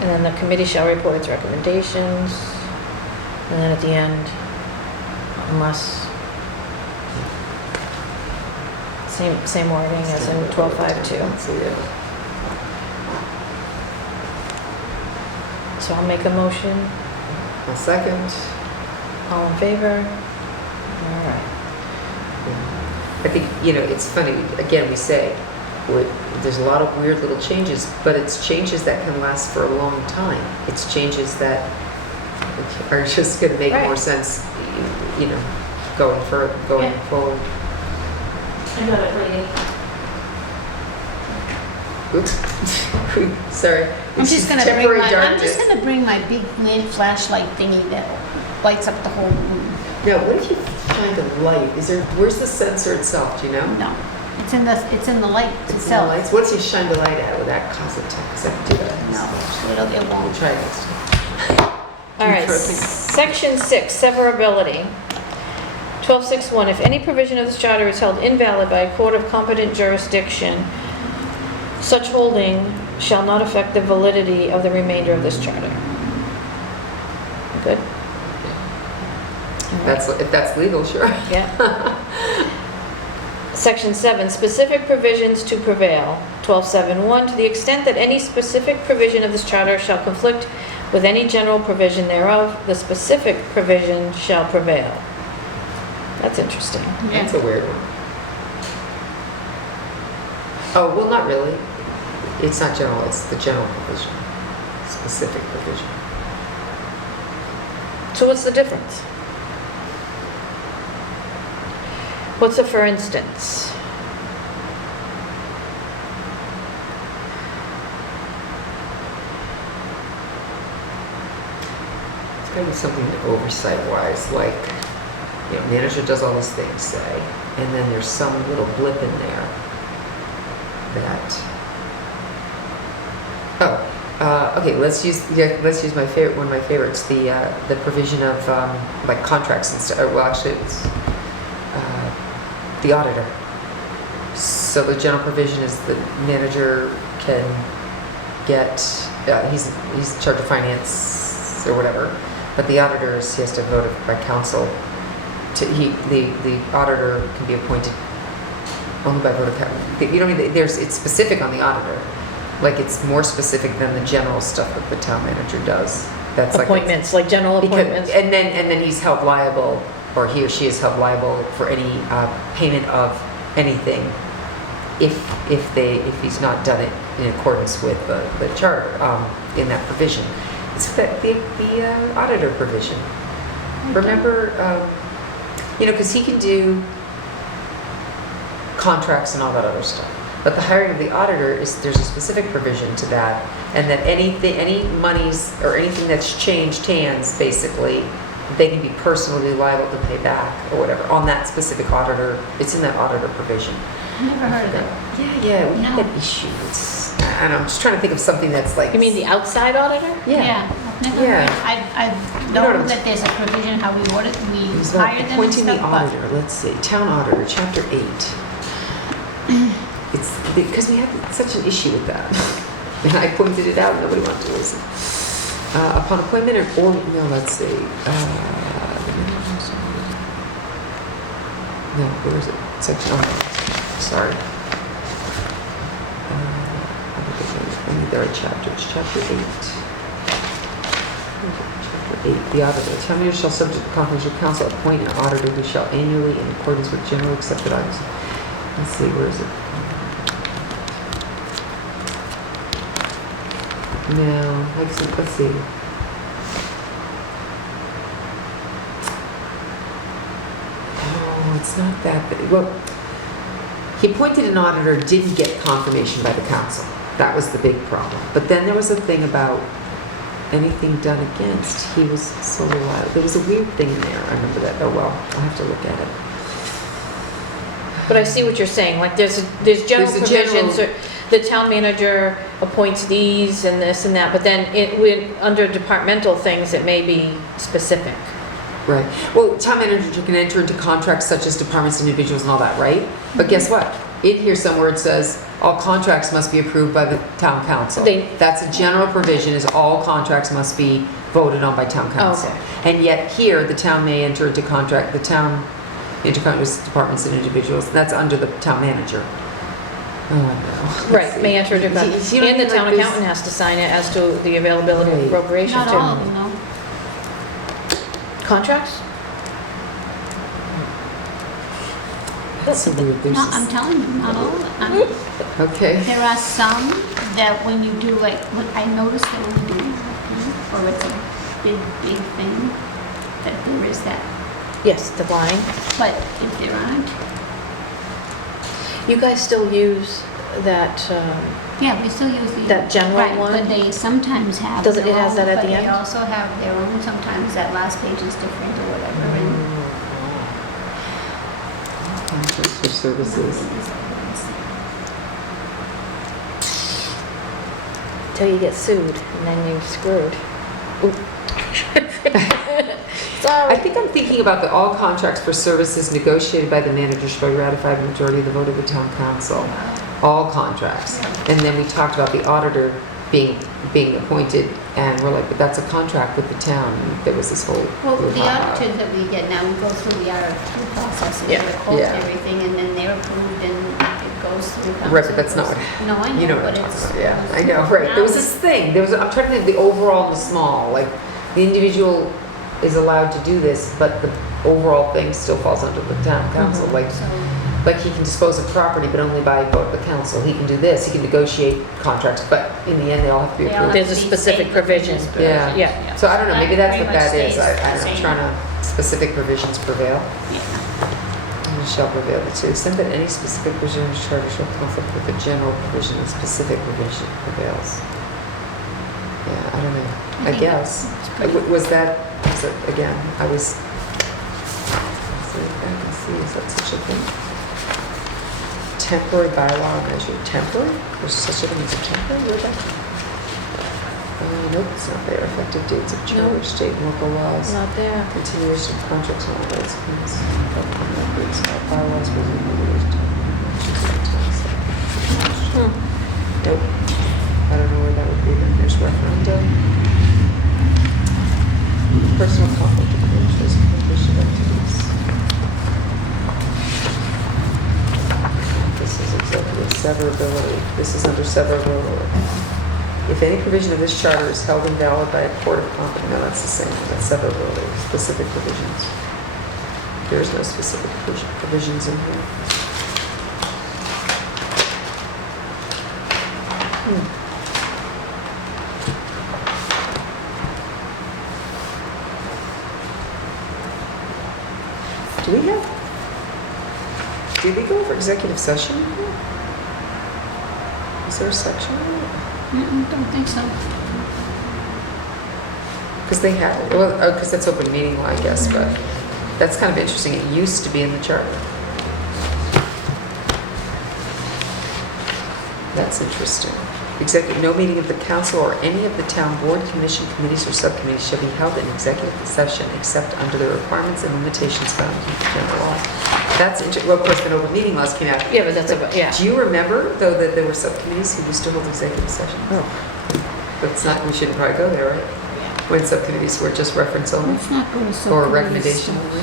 And then the committee shall report its recommendations. And then at the end, unless, same wording as in 12.5.2. So, yeah. So I'll make a motion. A second. All in favor? All right. I think, it's funny, again, we say, there's a lot of weird little changes, but it's changes that can last for a long time. It's changes that are just going to make more Right. sense, going Yeah. forward. I got it, lady. Oops, sorry. I'm It's just gonna temporary I'm darkness. just gonna bring my big lamp flashlight thingy that lights up the whole room. Now, what if you find a light? Where's the sensor itself, do you know? No, it's in the light It's in the itself. lights. What if you shine the light out? Would that cause a tech? Because I can do that. No, it We'll won't. try it next time. All right, section 6, severability. 12.6.1, if any provision of this charter is held invalid by a court of competent jurisdiction, such holding shall not affect the validity of the remainder of this charter. Good? If that's legal, sure. Yeah. Section 7, specific provisions to prevail. 12.7.1, to the extent that any specific provision of this charter shall conflict with any general provision thereof, the specific provision shall prevail. That's interesting. That's a weird one. Oh, well, not really. It's not general, it's the general provision, specific provision. So what's the difference? What's a for instance? It's gotta be something oversight-wise, like, manager does all these things, say, and then there's some little blip in there that, okay, let's use my favorite, one of my favorites, the provision of, like contracts and stuff, well, actually, it's, the auditor. So the general provision is the manager can get, he's in charge of finance or whatever, but the auditors, he has to vote by council. The auditor can be appointed only by vote of council. It's specific on the auditor. Like, it's more specific than the general stuff that the town manager does. That's Appointments, like general appointments. and then he's held liable, or he or she is held liable for any payment of anything if he's not done it in accordance with the charter in that provision. It's the auditor provision. Remember, because he can do contracts and all that other stuff. But the hiring of the auditor there's a specific provision to that, and that any monies or anything that's changed hands, basically, they can be personally liable to pay back or whatever on that specific auditor. It's in that auditor provision. Never heard of that. Yeah, we had No. that issue. I don't know, I'm just trying to think of something that's like. You mean the outside auditor? Yeah. I've never Yeah. heard, I've know what known I'm- that there's a provision how we audit, we It's hire about them and appointing the stuff, but auditor. Let's see, town auditor, chapter 8. It's because we had such an issue with that. And I pointed it out, nobody wanted to listen. Upon appointment or no, let's see. No, where is it? Section, sorry. I need the right chapter. It's chapter 8. Chapter 8, the auditor. The town manager shall, subject to conference with council, appoint an auditor who shall annually, in accordance with generally accepted items. Let's see, where is it? No, let's see. Oh, it's not that big. Well, he appointed an auditor, didn't get confirmation by the council. That was the big problem. But then there was a thing about anything done against, he was solely liable. There was a weird thing in there. I remember that. Oh, well, I'll have to look at it. But I see what you're saying, like there's general There's a general- provisions, the town manager appoints these and this and that, but then under departmental things, it may be specific. Right. Well, town manager can enter into contracts such as departments, individuals, and all that, right? But guess what? In here somewhere it says, all contracts must be approved by the town council. That's a general provision, is all contracts must be voted on by town council. Okay. And yet here, the town may enter into contract, the town intercontract with departments and individuals, that's under the town manager. Oh, no. Right, may enter into contract. You know, And the town like accountant has to sign it as to the availability of Right. appropriation Not all of too. them, though. Contracts? That's so weird. There's No, this- I'm telling you, not all of them. Okay. There are some that when you do, like, what I noticed that when you do RFP, or it's a big thing, that there is that. Yes, the line. But if there aren't, You guys still use that, yeah, we still use the. That general right, one? But they sometimes have. Does it their has that own, at the But end? they also have their own, sometimes that last page is different or whatever, and. Contracts for services. till you get sued, and then you're screwed. I Sorry. think I'm thinking about the all contracts for services negotiated by the manager shall be ratified by the majority of the vote of the town council. All contracts. And then we talked about the auditor being appointed, and we're like, but that's a contract with the town. And there was this whole. Well, the brouhaha. auditors that we get now, we go through the RFQ process and Yeah. they quote Yeah. everything, and then they're approved and it goes through council. Right, but that's not what. No, I know, You know what but I'm it's. talking about, yeah. I know, right. There was this thing, I'm trying to think of the overall and the small, like, the individual is allowed to do this, but the overall thing still falls under the town council, like, So, like he can dispose of property, but only by vote of the council. He can do this, he can negotiate contracts, but in the end, they all have to be They all approved. There's a specific provision. Yeah. Yeah. So I don't know, maybe that's Pretty what much that is. stays I the don't know, same. trying to, specific provisions prevail. yeah. And shall prevail to the extent that any specific provision of the charter shall conflict with the general provision, the specific provision prevails. Yeah, I don't know. I think guess. it's pretty- Was that, again, I was, so I can see, is that such a thing? Temporary bylaw measure, temporary? There's such a thing as a temporary, where'd that come? Nope, it's not there. Effective dates of charter, Nope. state and local laws. Not there. Continuation of contracts and all rights, claims, government records, bylaws, resolutions, Nope. I don't know where that would be, then there's referendum. Personal conflict of interest, prohibition of activities. This is executive severability. This is under severability. If any provision of this charter is held invalid by a court of competent, no, that's the same, that's severability, specific provisions. There's no specific provisions in here. Did we go over executive session? Is there a section on it? Don't think so. Because they have it, well, because that's open meeting law, I guess, but that's kind of interesting. It used to be in the charter. That's interesting. Executive, no meeting of the council or any of the town board, commission, committees, or subcommittees shall be held in executive session except under the requirements and limitations found in the general law. That's interesting. Well, of course, when open meeting laws came out. Yeah, but that's yeah. Do you remember, though, that there were subcommittees who used to hold executive session? Oh. But it's not, we shouldn't probably go there, right? When subcommittees were just reference only? Let's not go to Or subcommittees. recommendation only?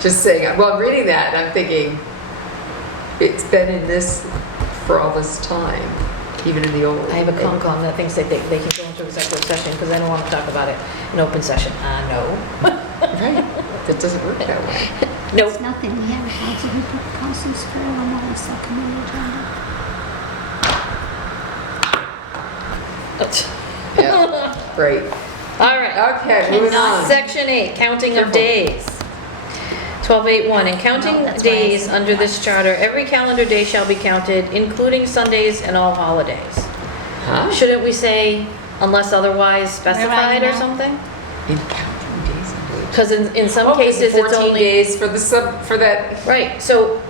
Just saying, well, I'm reading that and I'm thinking, it's been in this for all this time, even in the old. I have a Concom that thinks that they can go into executive session because I don't want to talk about it in open session. No. Right, that doesn't work that way. Nope. It's nothing, we have a council, we put council's fair on the subcommittee agenda. Yeah, right. All right. Okay, moving on. Section 8, counting of Careful. days. 12.8.1, in counting No, that's why I days said under that. this charter, every calendar day shall be counted, including Sundays and all holidays. Huh? Shouldn't we say unless otherwise specified or now? something? In counting days and days. Because in some Oh, cases, it's 14 only... days for the for that. Right, so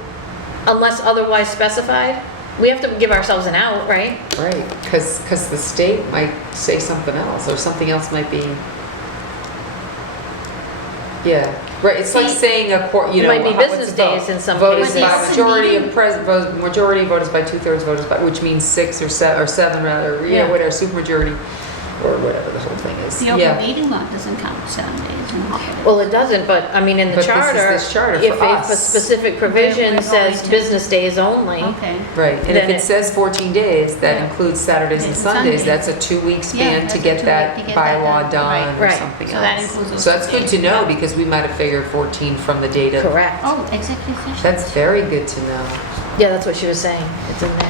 unless otherwise specified? We have to give ourselves an out, right? Right, because the state might say something else, or something else might be, yeah, right, it's like See, saying a court, you it know. might be what's business the vote? days in some Vote is cases. by But it's majority the of majority voters by 2/3 voters by, which means 6 or 7 rather, you Yeah. know, whatever, supermajority, or whatever the whole thing is. The Yeah. open meeting law doesn't count Saturdays and holidays. Well, it doesn't, but I mean, in the But this is charter, this charter if for a us. specific provision We're says going to- business days only, Okay. Right, and if Then it it- says 14 days, that Yeah. includes Saturdays and And Sundays, Sundays. that's a 2-week Yeah, span that's to a get 2-week that to get that bylaw done. done or Right. something So that else. includes those So that's good days. to know, because we might have figured 14 from the date of. correct. Oh, executive session. That's very good to know. Yeah, that's what she was saying, it's in there.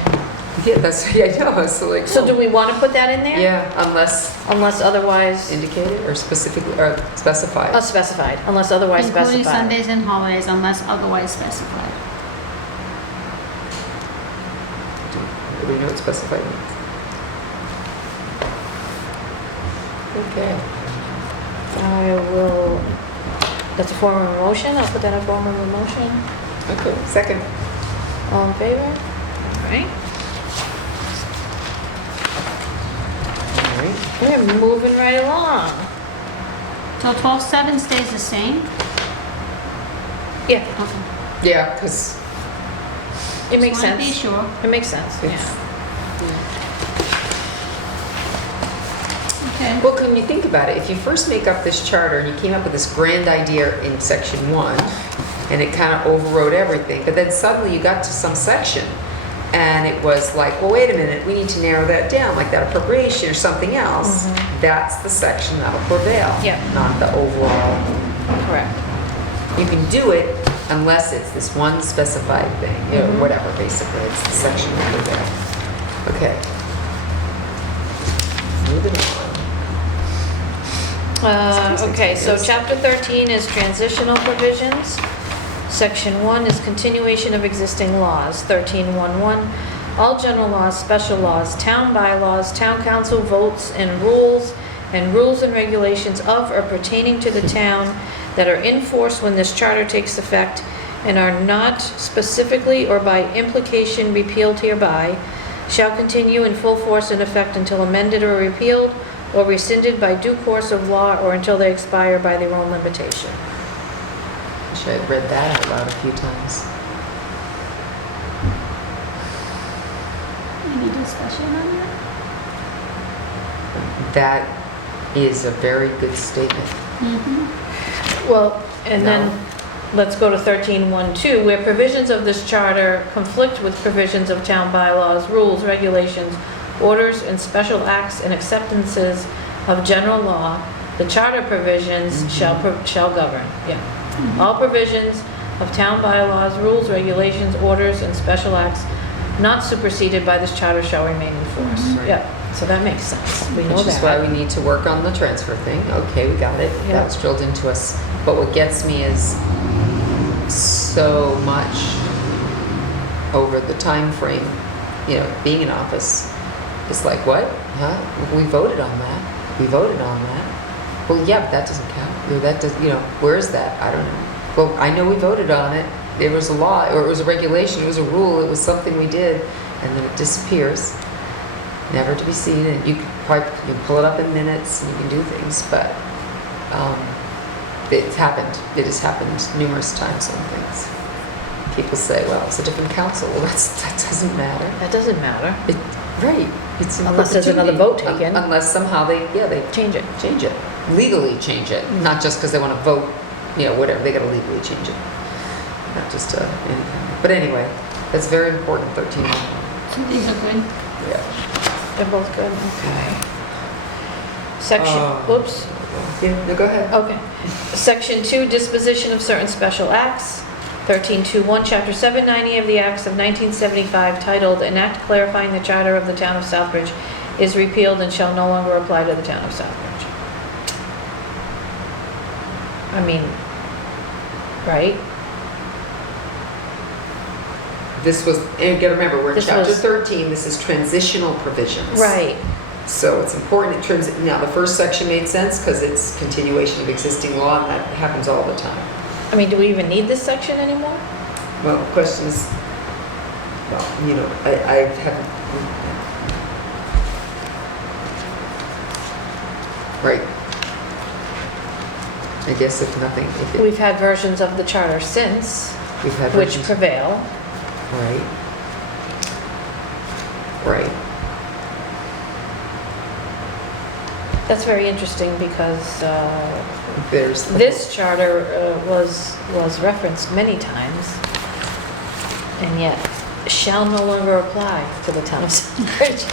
Yeah, that's, yeah, I know, so like. So do we want to put that in there? Yeah, unless Unless otherwise, indicated or specifically, or specified. specified, unless otherwise Including specified. Sundays and holidays unless otherwise specified. Do we know what specified means? Okay. I will, that's a form of a motion, I'll put that in form of a motion. Okay, second. All in favor? All right. All right. We're moving right along. So 12/7 stays the same? Yeah, Okay. Yeah, because it makes Just wanna be sense. sure. It makes sense, yeah. it's. Okay. Well, when you think about it, if you first make up this charter and you came up with this grand idea in section 1, and it kind of overrode everything, but then suddenly you got to some section, and it was like, well, wait a minute, we need to narrow that down, like that appropriation or something else. That's the section that'll prevail. Yeah. Not the overall. Correct. You can do it unless it's this one specified thing, you know, Mhm. whatever, basically, it's the section that prevails. Okay. Moving on. Okay, so Yes. chapter 13 is transitional provisions. Section 1 is continuation of existing laws. 13.1.1, all general laws, special laws, town bylaws, town council votes and rules and regulations of or pertaining to the town that are in force when this charter takes effect and are not specifically or by implication repealed hereby, shall continue in full force and effect until amended or repealed or rescinded by due course of law or until they expire by their own limitation. Wish I had read that out loud a few times. Any discussion on that? That is a very good statement. Mm-hmm. Well, and No. then let's go to 13.1.2, where provisions of this charter conflict with provisions of town bylaws, rules, regulations, orders, and special acts and acceptances of general law, the charter provisions shall govern. Yeah. All provisions of town bylaws, rules, regulations, orders, and special acts not superseded by this charter shall remain in force. Right. Yeah, so that makes sense. We know Which is why that. we need to work on the transfer thing. Okay, we got it. Yeah. That's drilled into us. But what gets me is so much over the time frame, you know, being in office. It's like, what? Huh? We voted on that. We voted on that. Well, yeah, but that doesn't count. Or that does, you know, where is that? I don't know. Well, I know we voted on it. There was a law, or it was a regulation, it was a rule, it was something we did, and then it disappears, never to be seen. And you can pull it up in minutes, and you can do things, but it's happened. It has happened numerous times on things. People say, well, it's a different council. Well, that doesn't matter. That doesn't matter. Right. It's in Unless there's another perpetuity. vote taken. Unless somehow they Change it. change it, legally change it, not just because they want to vote, you know, whatever, they got to legally change it. Not just anything. But anyway, that's very important, 13. So these are good. Yeah. They're both good, okay. Section, whoops, Yeah, no, go ahead. okay. Section 2, disposition of certain special acts. 13.2.1, Chapter 790 of the Acts of 1975 titled, An Act Clarifying the Charter of the Town of Southbridge is repealed and shall no longer apply to the Town of Southbridge. I mean, right? This was, and you got to remember, we're in This chapter was- 13, this is transitional provisions. Right. So it's important, now the first section made sense because it's continuation of existing law, and that happens all the time. I mean, do we even need this section anymore? Well, the question is, well, I haven't. Right. I guess if nothing, We've had versions of the charter since, we've had which versions. prevail. Right. Right. That's very interesting because There's. this charter was referenced many times, and yet shall no longer apply to the town of Southbridge.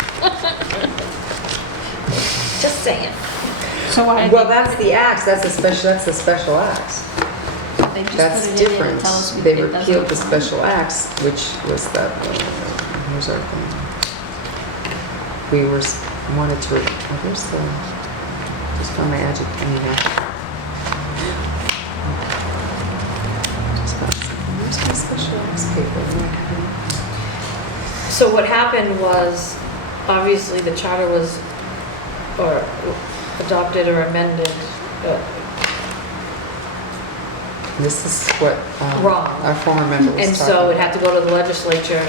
Just saying. So why did Well, that's the acts, that's the special acts. they just That's put it in there different. and tell us They it doesn't repealed the apply? special acts, which was that, here's our thing. We wanted to, where's the, just found my adjective, just found something. Where's my special acts paper? So what happened was, obviously, the charter was, or adopted or amended, This is what Wrong. our former member was and talking so it about. had to go to the legislature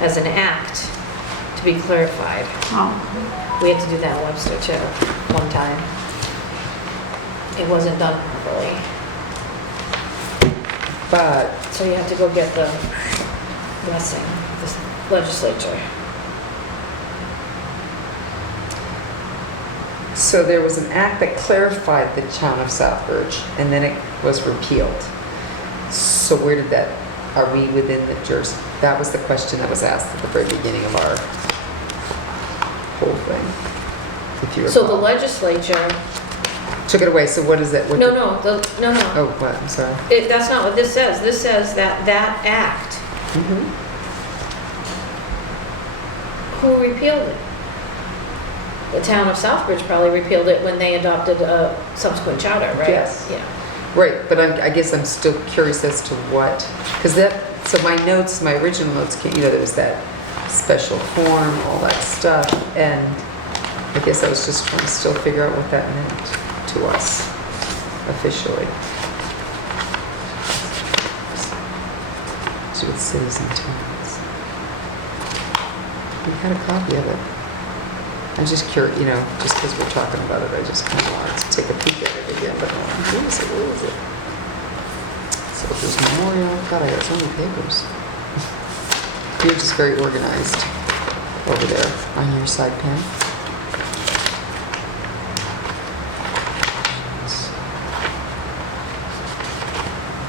as an act to be clarified. Oh, We had to do that in Webster too, one time. It wasn't done properly, But so you have to go get the blessing of the legislature. So there was an act that clarified the town of Southbridge, and then it was repealed. So where did that, are we within the that was the question that was asked at the very beginning of our whole thing, if you So the recall. legislature, Took it away, so what is that? What no, did- no. Oh, what, I'm sorry. That's not what this says. This says that that act, Mhm. who repealed it? The town of Southbridge probably repealed it when they adopted a subsequent charter, right? Yes. Yeah. Right, but I guess I'm still curious as to what, because so my notes, my original notes, there was that special form, all that stuff, and I guess I was just trying to still figure out what that meant to us officially. To with cities and towns. We had a copy of it. I'm just curious, just because we're talking about it, I just kind of wanted to take a peek at it again, but where is it? Where is it? So there's memorial, God, I got so many papers. You're just very organized over there on your side pen.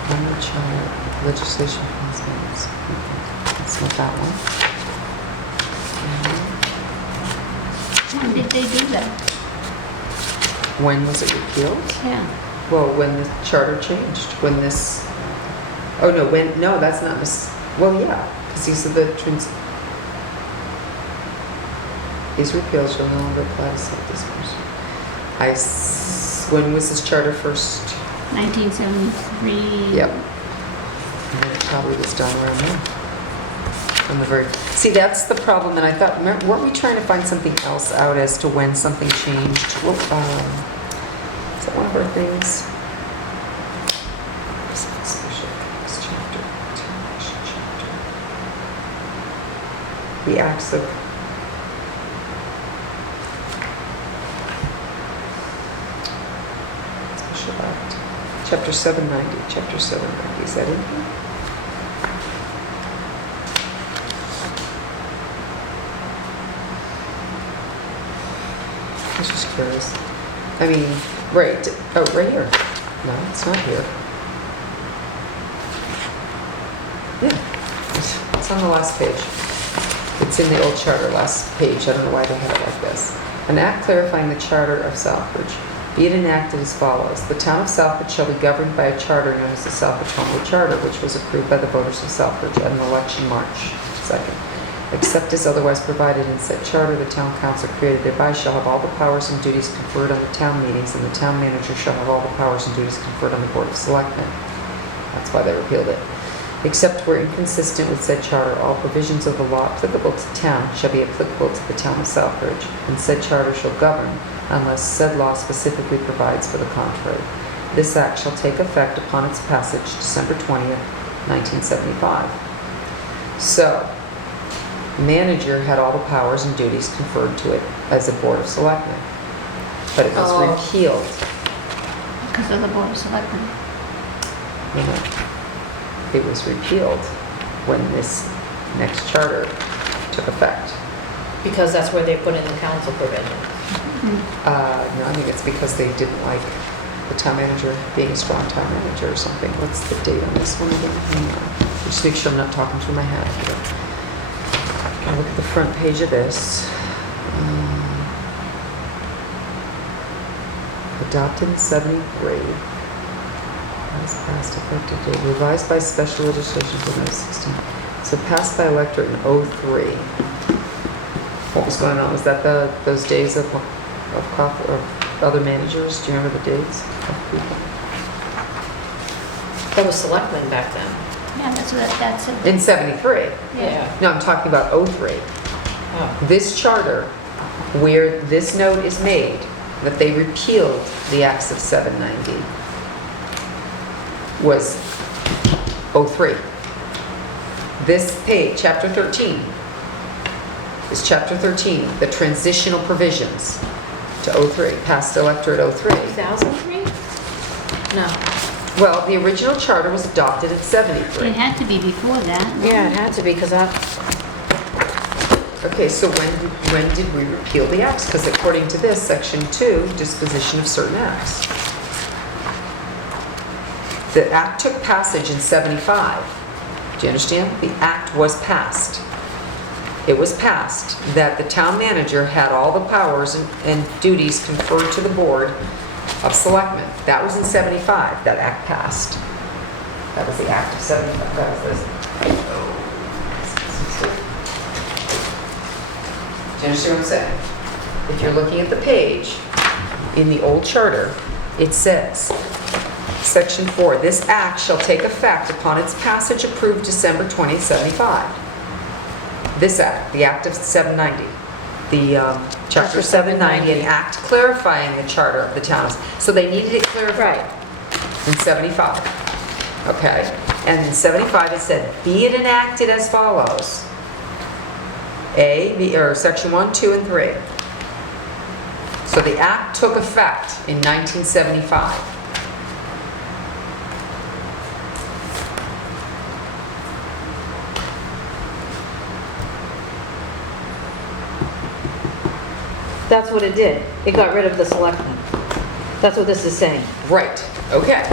Memorial child legislation commencements. That's not that one. when did they do that? When was it repealed? Yeah. Well, when the charter changed, when this, oh no, no, that's not, well, yeah, because these are the, these repeals shall no longer apply to this person. When was this charter first? 1973. Yep. And then it probably was done around then. From the very, see, that's the problem, and I thought, weren't we trying to find something else out as to when something changed? Well, is that one of our things? Special chapter, the acts of, special act, chapter 790, is that in here? I was just curious. I mean, right, oh, right here. No, it's not here. Yeah, it's on the last page. It's in the old charter, last page. I don't know why they have it like this. An act clarifying the charter of Southbridge. Be it enacted as follows. The town of Southbridge shall be governed by a charter known as the Southbridge Home Rule Charter, which was approved by the voters of Southbridge at an election March 2nd. Except as otherwise provided in said charter, the town council created thereby shall have all the powers and duties conferred on the town meetings, and the town manager shall have all the powers and duties conferred on the board of selectmen. That's why they repealed it. Except where inconsistent with said charter, all provisions of the law applicable to town shall be applicable to the town of Southbridge, and said charter shall govern unless said law specifically provides for the contrary. This act shall take effect upon its passage December 20th, 1975. So, manager had all the powers and duties conferred to it as a Board of Selectmen. But it was Oh. repealed. Because of the Board of Selectmen. You know, it was repealed when this next charter took effect. Because that's where they put in the council provision. No, I think it's because they didn't like the town manager being a strong town manager or something. What's the date on this one again? Hang on. Just make sure I'm not talking through my head here. I'll look at the front page of this. Adopted in 73. As passed effective date. Revised by special legislation for 16. So passed by electorate in 03. What was going on? Was that those days of other managers? Do you remember the dates of people? That was selectmen back then. Yeah, that's it. In 73. Yeah. No, I'm talking about 03. Oh. This charter, where this note is made, that they repealed the acts of 790, was 03. This page, chapter 13, is chapter 13, the transitional provisions to 03, passed electorate 03. 2003? No. Well, the original charter was adopted in It 73. had to be before that. Yeah, it had to be, because I, Okay, so when did we repeal the acts? Because according to this, section 2, disposition of certain acts. The act took passage in 75. Do you understand? The act was passed. It was passed that the town manager had all the powers and duties conferred to the Board of Selectmen. That was in 75, that act passed. That was the act of 75. That was this. Do you understand what I'm saying? If you're looking at the page, in the old charter, it says, Section 4, this act shall take effect upon its passage approved December 20th, 75. This act, the Act of 790, the Chapter 790, an act clarifying the charter of the towns. So they needed it clarified in 75. Okay? And in 75 it said, be it enacted as follows. Section 1, 2, and 3. So the act took effect in 1975. that's what it did. It got rid of the selectmen. That's what this is saying. Right, okay.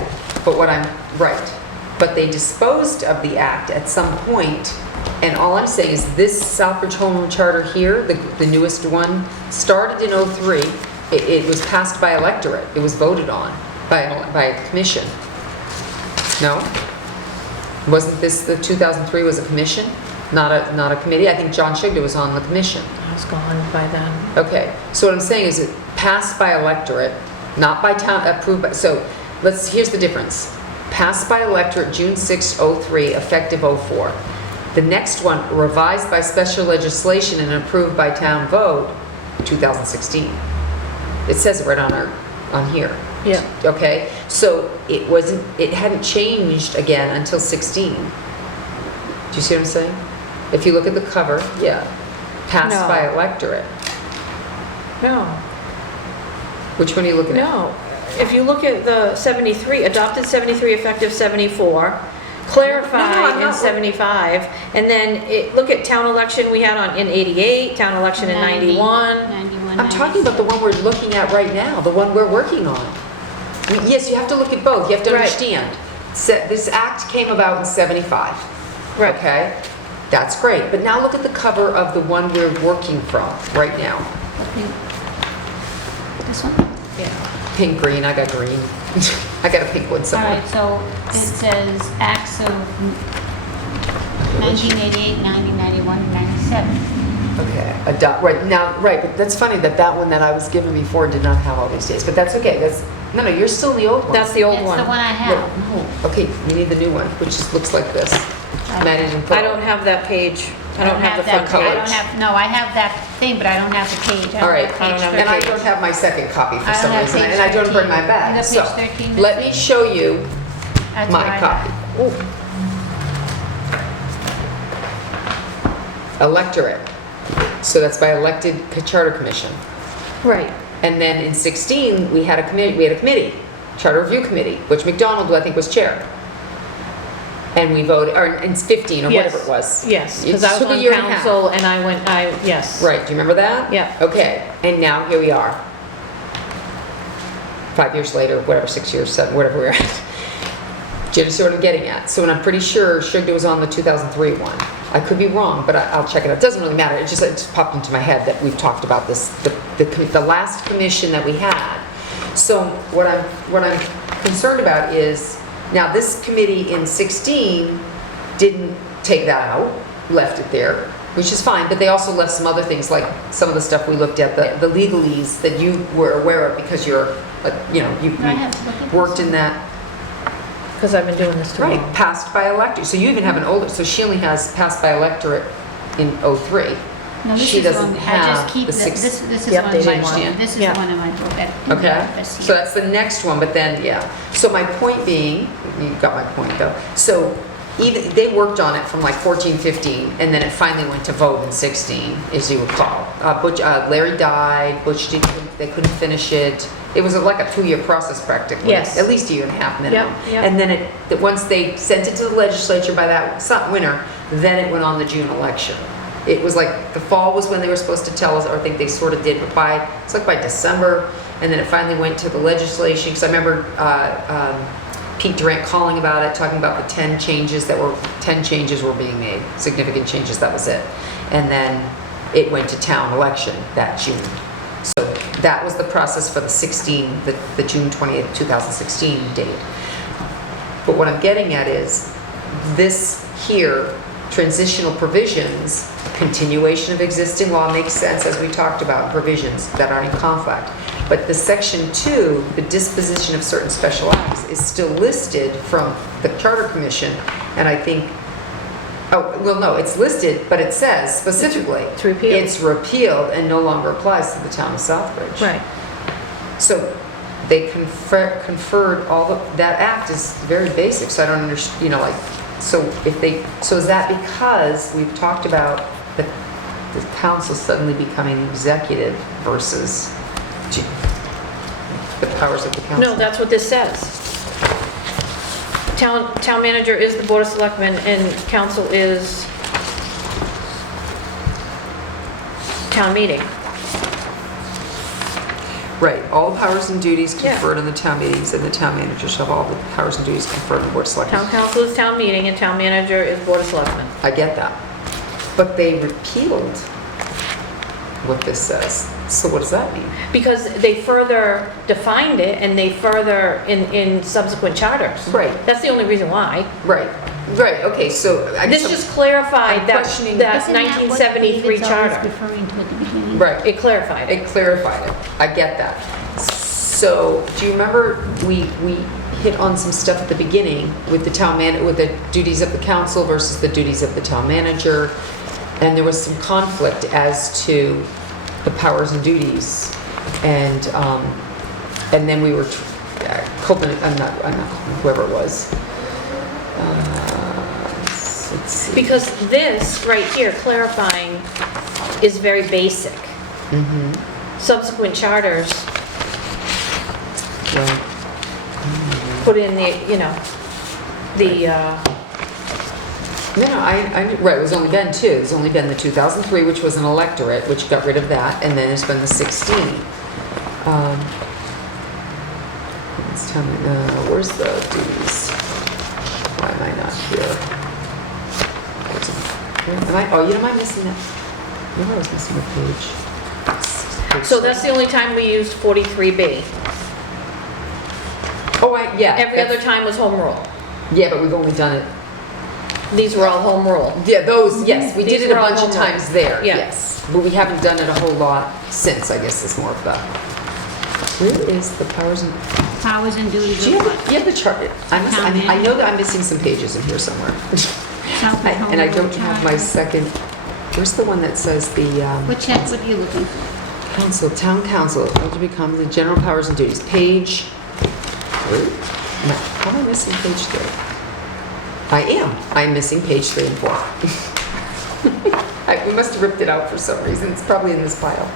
Right. But they disposed of the act at some point, and all I'm saying is this Southbridge Home Rule Charter here, the newest one, started in 03. It was passed by electorate. It was voted on by a commission. No? Wasn't this, the 2003 was a commission? Not a committee? I think John Shigda was on the commission. I was gone by then. Okay, so what I'm saying is it passed by electorate, not by town, approved by, so here's the difference. Passed by electorate June 6, 03, effective 04. The next one, revised by special legislation and approved by town vote, 2016. It says it right on here. Yeah. Okay, so it hadn't changed again until 16. Do you see what I'm saying? If you look at the cover, yeah, passed No. by electorate. No. Which one are you looking at? No. If you look at the 73, adopted 73, effective 74, clarified No, I'm in not- 75, and then look at town election we had in 88, town election in 91. 91, I'm talking about the one we're looking at right now, the one we're working on. Yes, you have to look at both, you have to Right. understand. This act came about in 75. Right. Okay? That's great, but now look at the cover of the one we're working from right now. This one? Yeah. Pink, green, I got green. I got a pink one All somewhere. right, so it says acts of 1988, 1991, and 97. Okay, right, but that's funny that one that I was given before did not have all these dates, but that's okay, no, you're still in the old one. That's the old That's one. the one I have. No, okay, you need the new one, which just looks like this. Manage and I don't have that page. I don't have the front that. I page. don't have, no, I have that thing, but I don't have the page. I All don't right, have I don't page have and I 13. don't have my second copy for I don't some have reason, page and I don't bring my 13. bag. You got So, page 13, let me Betsy? show you That's what my I copy. have. Ooh. electorate. So that's by elected charter commission. Right. And then in 16, we had a committee, charter review committee, which McDonald, I think, was chair. And we voted, or in 15, or whatever it was. Yes, It because I was took a on year and a half. council and yes. Right, do you remember that? Yeah. Okay, and now here we are. 5 years later, whatever, 6 years, 7, whatever we're at. Do you see what I'm getting at? So, and I'm pretty sure Shugda was on the 2003 one. I could be wrong, but I'll check it out. It doesn't really matter. It just popped into my head that we've talked about this, the last commission that we had. So what I'm concerned about is, now this committee in 16 didn't take that out, left it there, which is fine, but they also left some other things, like some of the stuff we looked at, the legalese that you were aware of because you're, you I have to look at worked this in that. Because I've been doing this too long. Right, passed by electorate. So you even have an older, so she only has passed by electorate in '03. No, this She is doesn't one, I just have keep, the this six. this is Yep, one they of my, didn't want it. this is Yeah. one of my book at in the Okay, office so here. that's the next one, but then, yeah. So my point being, you got my point though. So even, they worked on it from like 14, 15, and then it finally went to vote in 16, as you recall. Larry died, Butch they couldn't finish it. It was like a 2-year process practically. Yes. At least a year and a half minimum. Yep, yep. And then once they sent it to the legislature by that winter, then it went on the June election. It was like, the fall was when they were supposed to tell us, or I think they sort of did, but it's like by December, and then it finally went to the legislation, because I remember Pete Durant calling about it, talking about the 10 changes were being made, significant changes, that was it. And then it went to town election that June. So that was the process for the 16, the June 28th, 2016 date. But what I'm getting at is, this here, transitional provisions, continuation of existing law makes sense, as we talked about, provisions that are in conflict. But the section 2, the disposition of certain special acts, is still listed from the Charter Commission, and I think, oh, well, no, it's listed, but it says specifically, It's repealed. it's repealed and no longer applies to the town of Southbridge. Right. So they conferred all of, that act is very basic, so I don't understand, so is that because we've talked about the council suddenly becoming executive versus the powers of the council? No, that's what this says. Town manager is the board of selectmen and council is town meeting. Right, all the powers and duties Yeah. conferred on the town meetings, and the town manager shall have all the powers and duties conferred on the board of selectmen. Town council is town meeting and town manager is board of selectmen. I get that. But they repealed what this says. So what does that mean? Because they further defined it and they further in subsequent charters. Right. That's the only reason why. Right, okay, so I guess This just clarified I'm that questioning- that Isn't that what 1973 David's always charter. referring to at the beginning? right, It clarified it. it clarified it. I get that. So, do you remember we hit on some stuff at the beginning with the with the duties of the council versus the duties of the town manager, and there was some conflict as to the powers and duties, and then we were Copeland, I'm not Copeland, whoever it was. Let's see. Because this right here clarifying is very basic. Mm-hmm. Subsequent charters Right. put in the, No, right, it was only been two. There's only been the 2003, which was an electorate, which got rid of that, and then there's been the 16. Let's tell me, where's the duties? Why am I not here? Am I missing that? Maybe I was missing a page. so that's the only time we used 43B. Oh, yeah. Every other time was home rule. Yeah, but we've only done it. These were all home rule. Yeah, those, yes, we These did it a were all bunch of home rule. times there, Yeah. yes. But we haven't done it a whole lot since, I guess, is more of the. Where is the powers and, Powers and duties do you of have, what? you have the chart? I know that I'm missing some pages in here somewhere. Southbridge Home And I Rule don't have my Charter. second, where's the one that says the, What are you looking for? council, town council, to become the general powers and duties, page, how am I missing page 3? I'm missing page 3 and 4. We must have ripped it out for some reason. It's probably in this pile.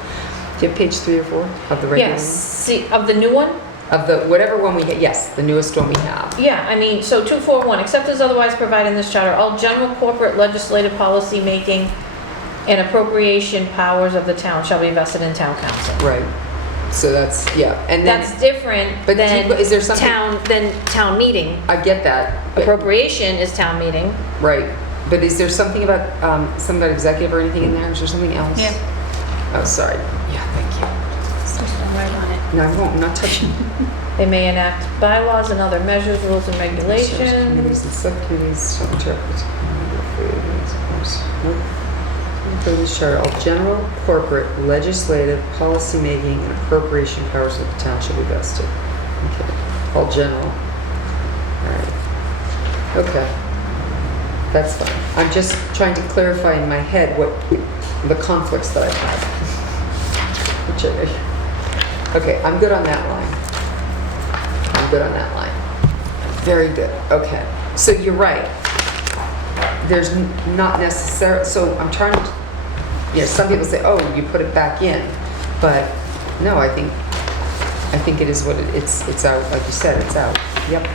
Do you have page 3 or 4 of the regular Yes, one? see, of the new one? Of the, whatever one we get, yes, the newest one we have. Yeah, I mean, so 241, except as otherwise provided in this charter, all general corporate legislative policy making and appropriation powers of the town shall be vested in town council. Right. So that's, yeah, and then, That's different But than is there something- town meeting. I get that. but- Appropriation is town meeting. Right, but is there something about, something about executive or anything in there? Is there something else? Yeah. Oh, sorry. Yeah, thank you. Just don't write on it. No, I won't, I'm not touching. They may enact bylaws and other measures, rules, and Committees regulations. and subcommittees shall interpret. Nope. This charter, all general, corporate, legislative, policymaking, and appropriation powers of the town shall be vested. Okay, all general. All right. Okay. That's fine. I'm just trying to clarify in my head what the conflicts that I've had. Okay, I'm good on that line. I'm good on that line. Very good. Okay. So you're right. There's not necessarily, so I'm trying to, some people say, oh, you put it back in. But no, I think it is what it's out, like you said, it's out. Yep.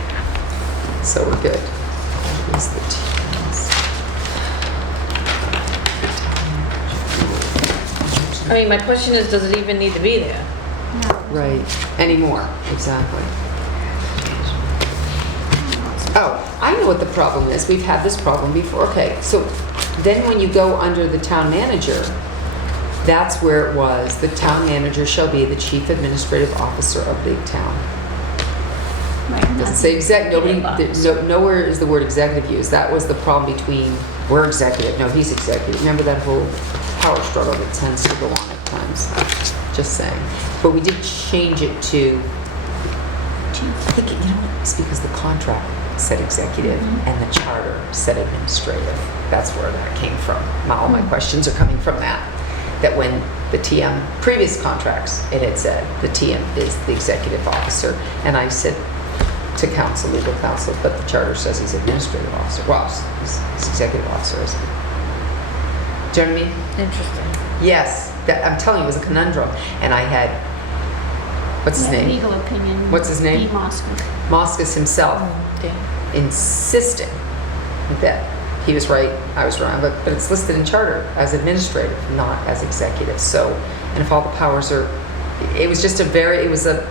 So we're good. That is the T's. I mean, my question is, does it even need to be there? No. Right, anymore, exactly. Oh, I know what the problem is. We've had this problem before. Okay, so then when you go under the town manager, that's where it was. The town manager shall be the chief administrative officer of the town. Right, Doesn't not say exec, nobody, executive nowhere is the word executive used. That was the problem between, we're executive, no, he's executive. Remember that whole power struggle that tends to go on at times? Just saying. But we did change it to, I think, it's because the contract said executive and the charter said administrative. That's where that came from. All my questions are coming from that. That when the TM, previous contracts, it had said the TM is the executive officer. And I said to council, legal counsel, but the charter says he's administrative officer. Well, he's executive officer, isn't he? Do you know what I mean? Interesting. Yes, I'm telling you, it was a conundrum. And I had, what's his Yeah, name? Legal opinion. What's his name? Pete Moskowitz. Moskowitz himself Damn. insisting that he was right, I was wrong, but it's listed in charter as administrative, not as executive. So, and if all the powers are, it was just a very, it was a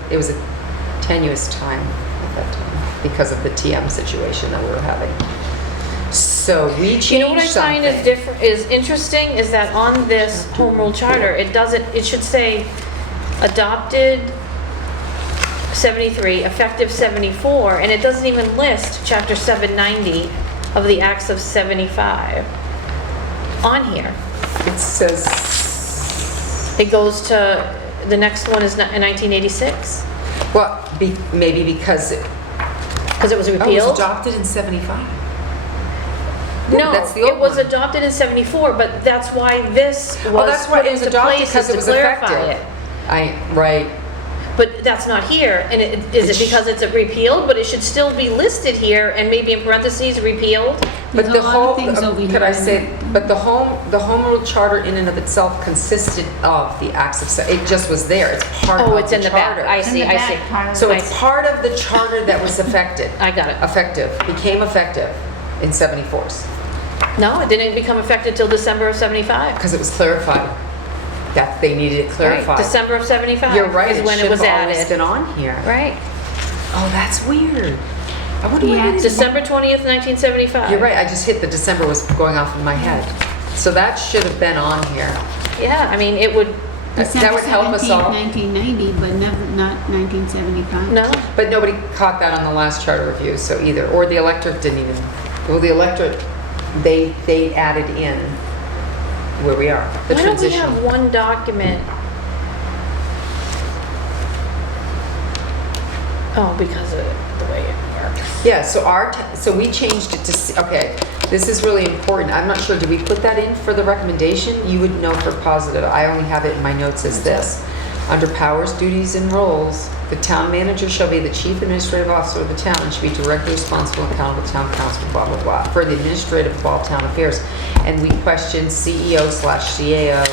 tenuous time at that time because of the TM situation that we were having. So we changed You know what I find is something. is interesting is that on this home rule charter, it should say adopted 73, effective 74, and it doesn't even list chapter 790 of the acts of 75 on here. It says, It goes to, the next one is in 1986, well, maybe because it because it was oh, it was repealed. adopted in 75. No, that's the old it was one. adopted in 74, but that's why this was that's why put it was into adopted, place, because is it to was clarify effective. it. Right. But that's not here, and is it because it's a repealed? But it should still be listed here, and maybe in parentheses, repealed? But There's the a lot whole, of things over could here. I say, but the home rule charter in and of itself consisted of the acts of, it just was there. It's part of Oh, the it's in the back. charter. I In see, the I back see. part of So the- it's part of the charter that was affected. I got it. Became effective in 74, No, it didn't become effective till December of 75. because it was clarified. That they needed it Right, clarified. December of 75 You're right, is when it was should have always added. been on here. Right, Oh, that's weird. I wonder why Yeah, they didn't- December 20th, 1975. You're right, I just hit the December was going off in my head. So that should have been on here. Yeah, I mean, it would, That would help us all. 1990, but never, not 1975. no, But nobody caught that on the last charter review, so either, or the electorate didn't even, well, the electorate, they added in where we are, the why don't we transition. have one document? Oh, because of the way it works. Yeah, so so we changed it to, okay, this is really important. I'm not sure, did we put that in for the recommendation? You would know for positive. I only have it in my notes as this. Under powers, duties, and roles, the town manager shall be the chief administrative officer of the town and should be directly responsible and accountable to town council, blah, blah, blah, for the administrative of all town affairs. And we questioned CEO/CAO,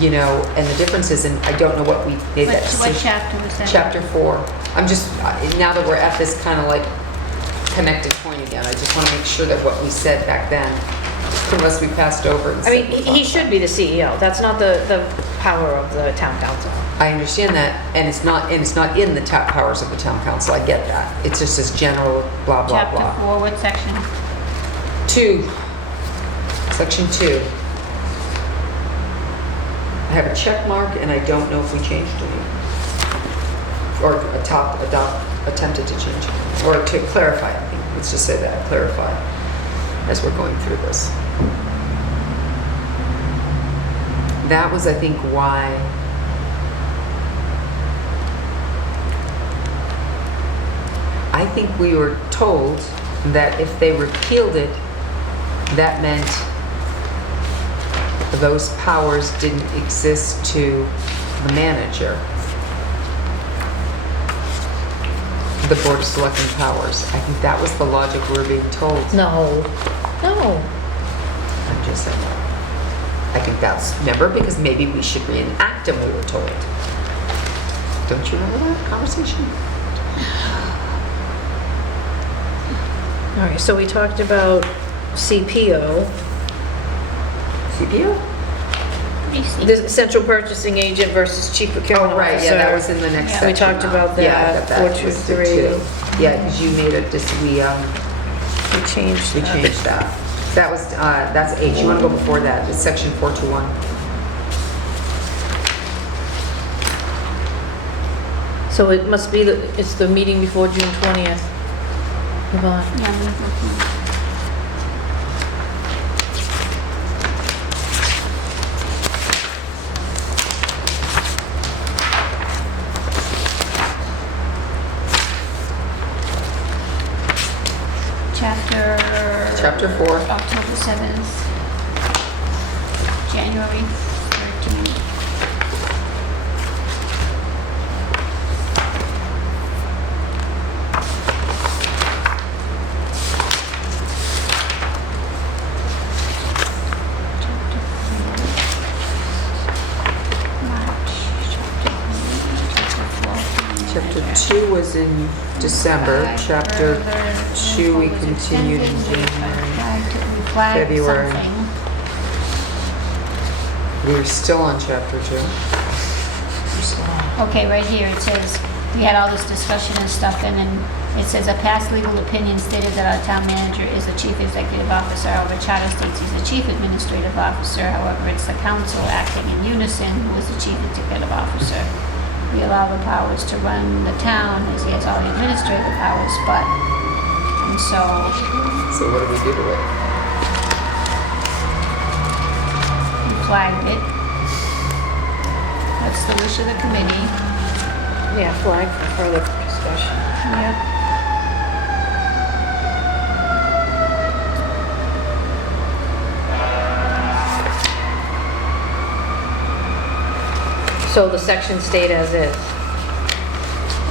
you know, and the differences, and I don't know what we made that What decision. chapter was that? Chapter 4. I'm just, now that we're at this kind of like connected point again, I just want to make sure that what we said back then, unless we passed over. I mean, he should be the CEO. That's not the power of the town council. I understand that, and it's not in the top powers of the town council, I get that. It's just this general blah, blah, Chapter blah. 4, what section? 2, section 2. I have a check mark, and I don't know if we changed any. Or attempted to change it. Or to clarify, I think. Let's just say that, clarify, as we're going through this. That was, I think, why I think we were told that if they repealed it, that meant those powers didn't exist to the manager. The Board of Selectmen powers. I think that was the logic we were being told. No. I'm just saying that. I think that's, remember, because maybe we should reenact them, we were told. Don't you remember that conversation? All right, so we talked about CPO, CPO? the central purchasing agent versus chief procurement Oh, officer. right, yeah, that was in the next Yeah. section. We talked now. about Yeah, I that, got that. 4, It 2, was the 3. two. Yeah, because you made it, We changed we that. changed that. That was, that's H. You want to go before that? It's section 421. So it must be, it's the meeting before June 20th. Yvonne. Yeah, I'm looking. Chapter 4. October 7th, January 13th. Chapter 2 was in December. Chapter 2 we continued in January. February. We were still on chapter 2. Okay, right here, it says, we had all this discussion and stuff, and then it says, a past legal opinion stated that our town manager is the chief executive officer, however, charter states he's the chief administrative officer, however, it's the council acting in unison who is the chief executive officer. We allow the powers to run the town, as he has all the administrative powers, but, and so, So what do we do to it? we flagged it. That's the wish of the committee. Yeah, flag for further discussion. Yep. So the section stayed as is.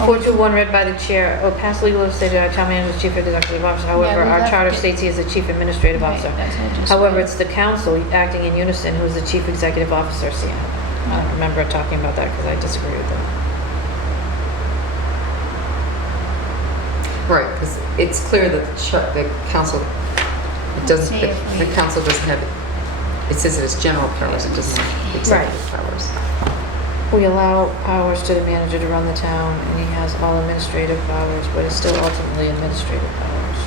421 read by the chair, past legal have stated our town manager is chief executive officer, however, we our left charter it. states he is the chief administrative Right, officer. that's what I just However, read. it's the council acting in unison who is the chief executive officer. See, I don't remember talking about that because I disagree with that. Right, because it's clear that the council, it doesn't, See if the we- council doesn't have, it says it has general powers, it doesn't have executive powers. We allow powers to the manager to run the town, and he has all administrative powers, but it's still ultimately administrative powers.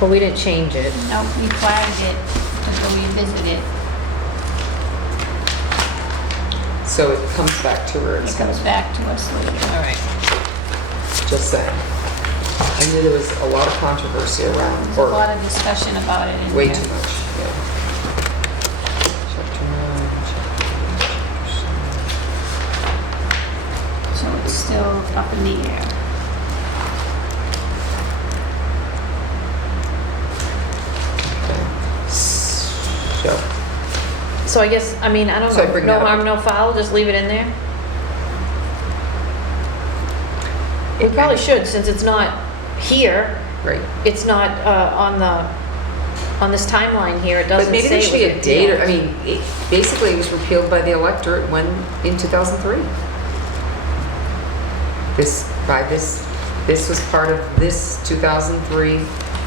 But we didn't change it. Nope, we flagged it to go revisit it. So it comes back to where It it's comes back to us later. All right. just saying. I knew there was a lot of controversy around, There's a or lot of discussion about it in way here. too much, yeah. Chapter 9, chapter So it's still up in the air. okay. So, So I guess, I mean, I don't So I know, bring no that up. harm, no foul, just leave it in there? We probably should, since it's not here, Right. it's not on this timeline here, it But doesn't maybe there say should it be was a date, repealed. I mean, basically it was repealed by the electorate when, in 2003. This was part of this 2003,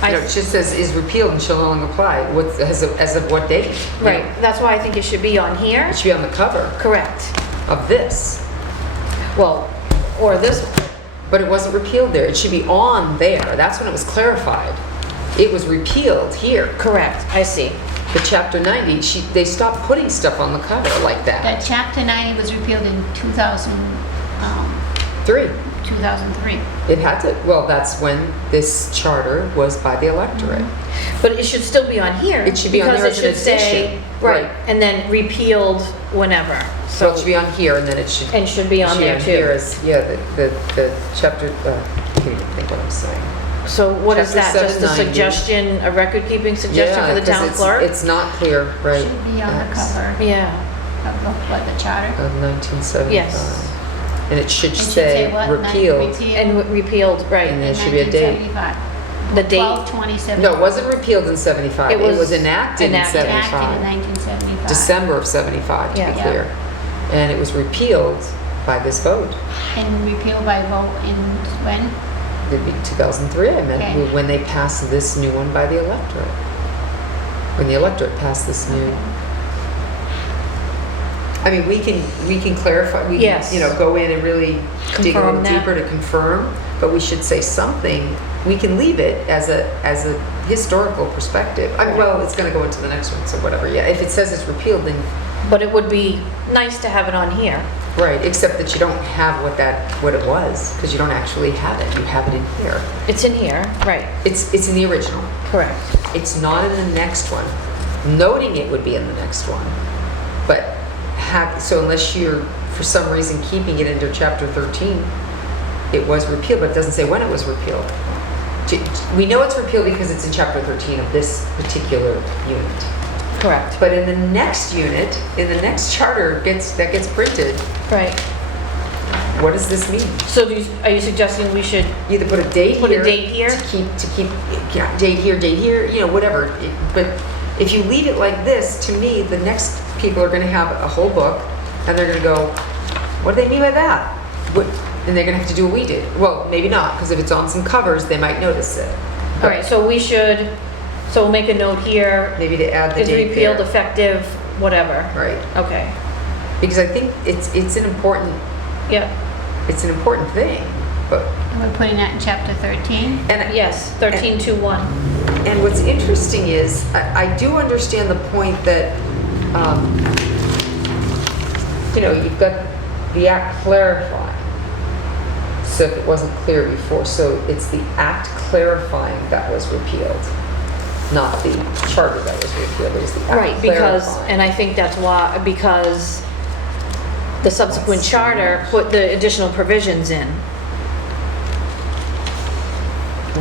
it just says is repealed and shall no longer apply. As of what date? You Right, know, that's why I think it should be on here. It should be on the cover Correct. of this. Well, or this, But it wasn't repealed there. It should be on there. That's when it was clarified. It was repealed here. correct, I see. But Chapter 90, they stopped putting stuff on the cover like that. That Chapter 90 was repealed in 3. 2003. It had to, well, that's when this charter was by the electorate. But it should still be on here. It should be on there as an Because it should say, addition. right, Right. and then repealed whenever. So it should be on here, and then it should. And should be on there Here too. is, yeah, the chapter, I can't even think what I'm saying. So what is that, Chapter just a 790. suggestion, a record-keeping suggestion Yeah, for the 'cause town clerk? It's not clear, right? Should be on the Acts cover Yeah, of the charter. Of 1975. Yes. And it should It should say what? repealed. and repealed, right. And there should be a date. 1975. The date? 12/27. No, it wasn't repealed in 75. It It was was enacted in enacted. Enacted in 75. 1975. December of 75, to Yeah. be Yeah. clear. And it was repealed by this vote. And repealed by vote in when? It'd be 2003, I meant, Okay. when they passed this new one by the electorate. When the electorate passed this new. I mean, we can clarify, we Yes. can, go in and really dig a little Confirm that. deeper to confirm, but we should say something. We can leave it as a historical perspective. Well, it's gonna go into the next one, so whatever, yeah. If it says it's repealed, then, But it would be nice to have it on here. right, except that you don't have what it was, because you don't actually have it. You have it in here. It's in here, right, It's in the original. correct. It's not in the next one. Noting it would be in the next one. But so unless you're, for some reason, keeping it into Chapter 13, it was repealed, but it doesn't say when it was repealed. We know it's repealed because it's in Chapter 13 of this particular unit. Correct. But in the next unit, in the next charter that gets printed, Right. what does this mean? So are you suggesting we should, Either put a date Put a here. date here? To keep, yeah, date here, whatever. But if you leave it like this, to me, the next people are gonna have a whole book, and they're gonna go, what do they mean by that? And they're gonna have to do what we did. Well, maybe not, because if it's on some covers, they might notice it. all right, so we'll make a note here, Maybe to add the is date repealed there. effective, whatever. Right, Okay, because I think it's an important yep, thing, but, And we're putting that in Chapter 13. and yes, 1321. And what's interesting is, I do understand the point that, you've got the act clarifying. So if it wasn't clear before, so it's the act clarifying that was repealed, not the charter that was repealed, it was the act Right, because, clarifying. and I think that's why, because the subsequent That's charter put the additional provisions in.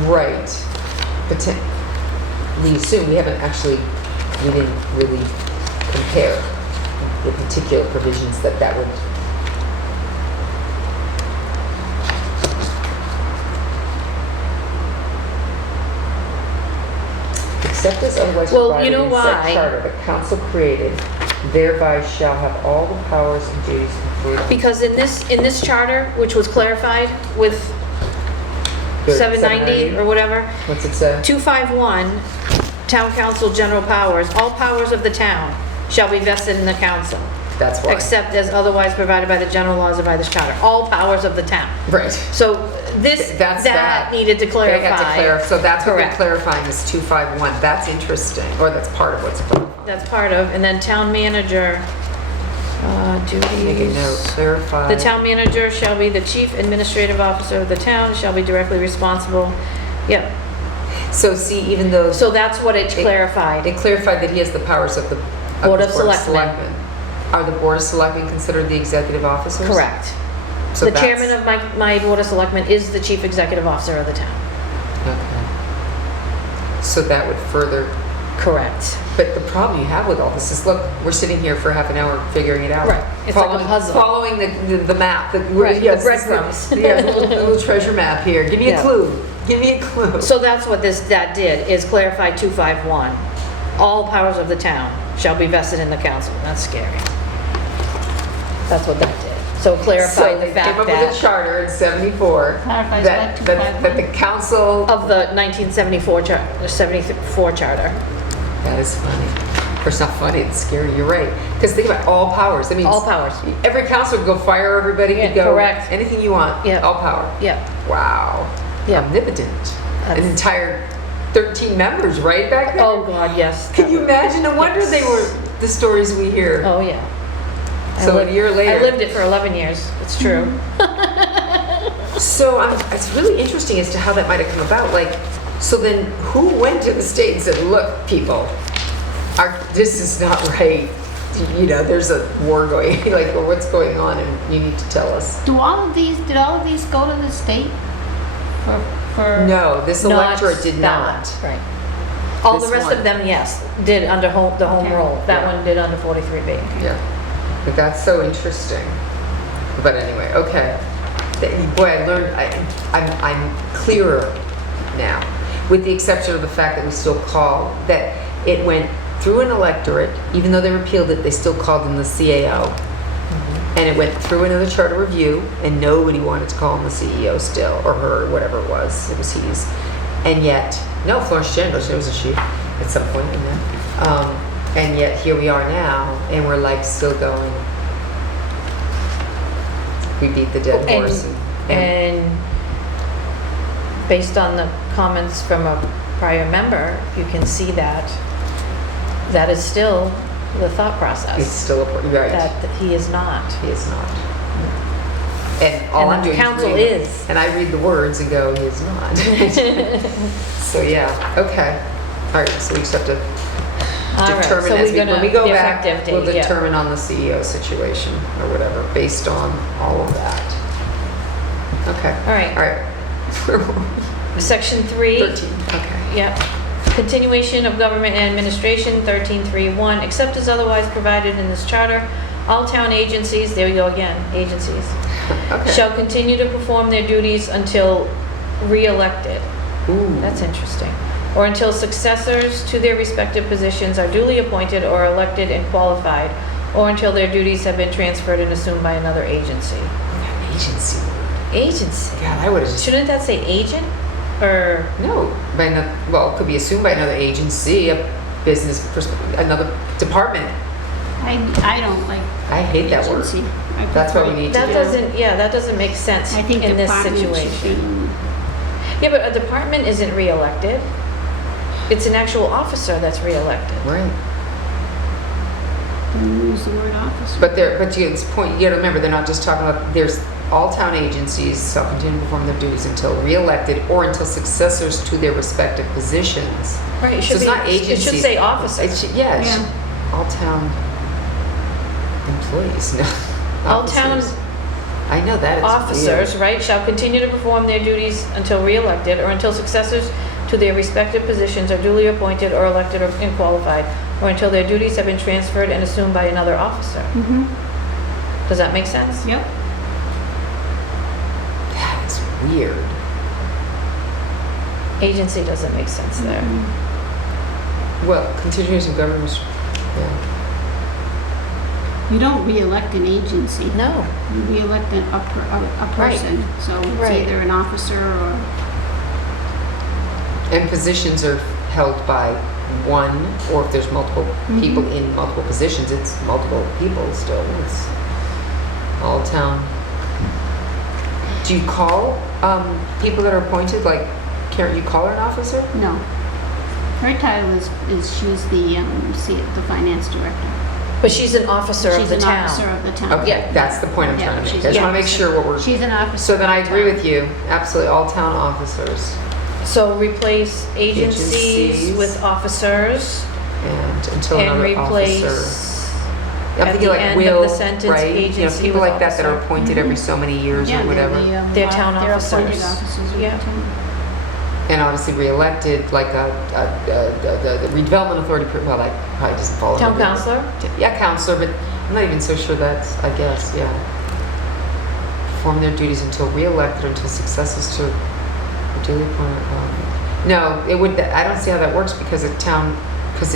Right. But we assume, we didn't really compare the particular provisions that would. Except as otherwise Well, provided you know in said why? charter, the council created thereby shall have all the powers and duties conferred. Because in this charter, which was clarified with Good, 790 or whatever, What's it say? 251, Town Council General Powers, all powers of the town shall be vested in the council, That's why. except as otherwise provided by the general laws or by this charter. All powers of the town. Right. So That's that needed to They clarify. had to clarify, so that's what they're Correct. clarifying is 251. That's interesting, or that's part of what's clarifying. That's part of, and then town manager duties. Make a note, clarify. The town manager shall be the chief administrative officer of the town, shall be directly responsible. Yep, So see, even though so that's what it It clarified. clarified that he has the powers of the Board the of Selectmen. Are the Board of Selectmen considered the executive officers? Correct. So The that's- chairman of my board of selectmen is the chief executive officer of the town. Okay. So that would further Correct. But the problem you have with all this is, look, we're sitting here for half an hour figuring it out. Right. It's like a puzzle. Following the map. Right, the yes, breadcrumbs. Yeah, the little treasure map here. Give me Yeah. a clue. Give me a clue. So that's what that did, is clarify 251. All powers of the town shall be vested in the council. That's scary. That's what that did. So clarify So the they fact came up with a that charter in '74 Clarifies that, what that the council. of the 1974 74 charter. That is funny. Or it's not funny, it's scary, you're right. Because think about all powers, that means. All powers. Every council would go fire everybody, Yeah, could go. correct. Anything you want. Yeah. All power. Yeah. Wow. Yeah. Omnipotent. An That's- entire 13 members, right, back then? Oh, God, yes. Can you imagine? No wonder they were the stories we hear. Oh, yeah. So a year later. I lived it for 11 years. It's true. So it's really interesting as to how that might have come about. Like, so then who went to the state and said, look, people, this is not right. You know, there's a war going, like, well, what's going on and you need to tell us. Did all of these go to the state? For No, this Not electorate did that not. one, right. All the This rest one. of them, yes, did under the home Okay. rule. That Yeah. one did under 43B. Yeah, but that's so interesting. But anyway, okay. Boy, I learned, I'm clearer now, with the exception of the fact that we still call, that it went through an electorate, even though they repealed it, they still called them the CAO. And it went through another charter review, and nobody wanted to call him the CEO still, or her, or whatever it was he's. And yet, no, Florence Chandler, it was a she at some point in there. And yet here we are now, and we're like still going. We beat the dead horse. And based on the comments from a prior member, you can see that that is still the thought It's process. still a, right. That he is not. He is not. And all And I'm the doing council read it. is. And I read the words and go, he is not. So yeah, okay. All right, so we just have to All right, determine so as we're when gonna, we go the back, effective we'll date, yeah. determine on the CEO situation or whatever, based on all of that. Okay. All right. All right. Section 3. 13, okay. Yep. Continuation of government and administration, 13.3.1, except as otherwise provided in this charter, all town agencies, there we go again, agencies, Okay. shall continue to perform their duties until re-elected. Ooh. That's interesting. Or until successors to their respective positions are duly appointed or elected and qualified, or until their duties have been transferred and assumed by another agency. That agency word. Agency? God, I would have just. Shouldn't that say agent? Or, No, by well, it could be assumed by another agency, a business, another department. I don't like I hate that word. agency. I That's what we prefer- need to that do. doesn't, yeah, that doesn't make sense I think in this department should situation. be. Yeah, but a department isn't re-elected. It's an actual officer that's re-elected. Right. Don't use the word officer. But it's point, you gotta remember, they're not just talking about, there's all town agencies shall continue to perform their duties until re-elected or until successors to their respective positions. Right, it So should it's be, not it agencies. should say officer. Yeah, Yeah. all town employees, no. All town officers. I know that is officers, weird. right, shall continue to perform their duties until re-elected or until successors to their respective positions are duly appointed or elected or and qualified, or until their duties have been transferred and assumed by another officer. Mm-hmm. Does that make sense? Yep. That is weird. Agency doesn't make sense there. Mm-hmm. Well, continuation of government, yeah. You don't re-elect an agency. No. You re-elect a person. So it's Right. either an officer or. And positions are held by one, or if there's multiple people in multiple positions, it's multiple people still. It's all town. Do you call people that are appointed, like, can't you call her an officer? No. Her title is she's the finance director. But she's an officer of She's the an town. officer of the town. Okay, Yeah. that's the point I'm Yeah, trying to make. I she's just an want to make officer. sure what we're. She's an officer. So then I of the agree town. with you, absolutely, all town officers. So replace agencies Agencies. with officers And until and another replace. officer. I'm at thinking the like end of Will, the sentence, right? You know, agency people with like that that are officer. Mm-hmm. appointed every so many years Yeah, or whatever. they're They're town they're appointed officers. officers of the Yeah. town. and obviously re-elected, like the redevelopment authority, well, that probably doesn't fall Town under- councilor? Yeah, counselor, but I'm not even so sure that's, I guess, yeah. Perform their duties until re-elected, until successors to a duly appointed. No, it would, I don't see how that works because because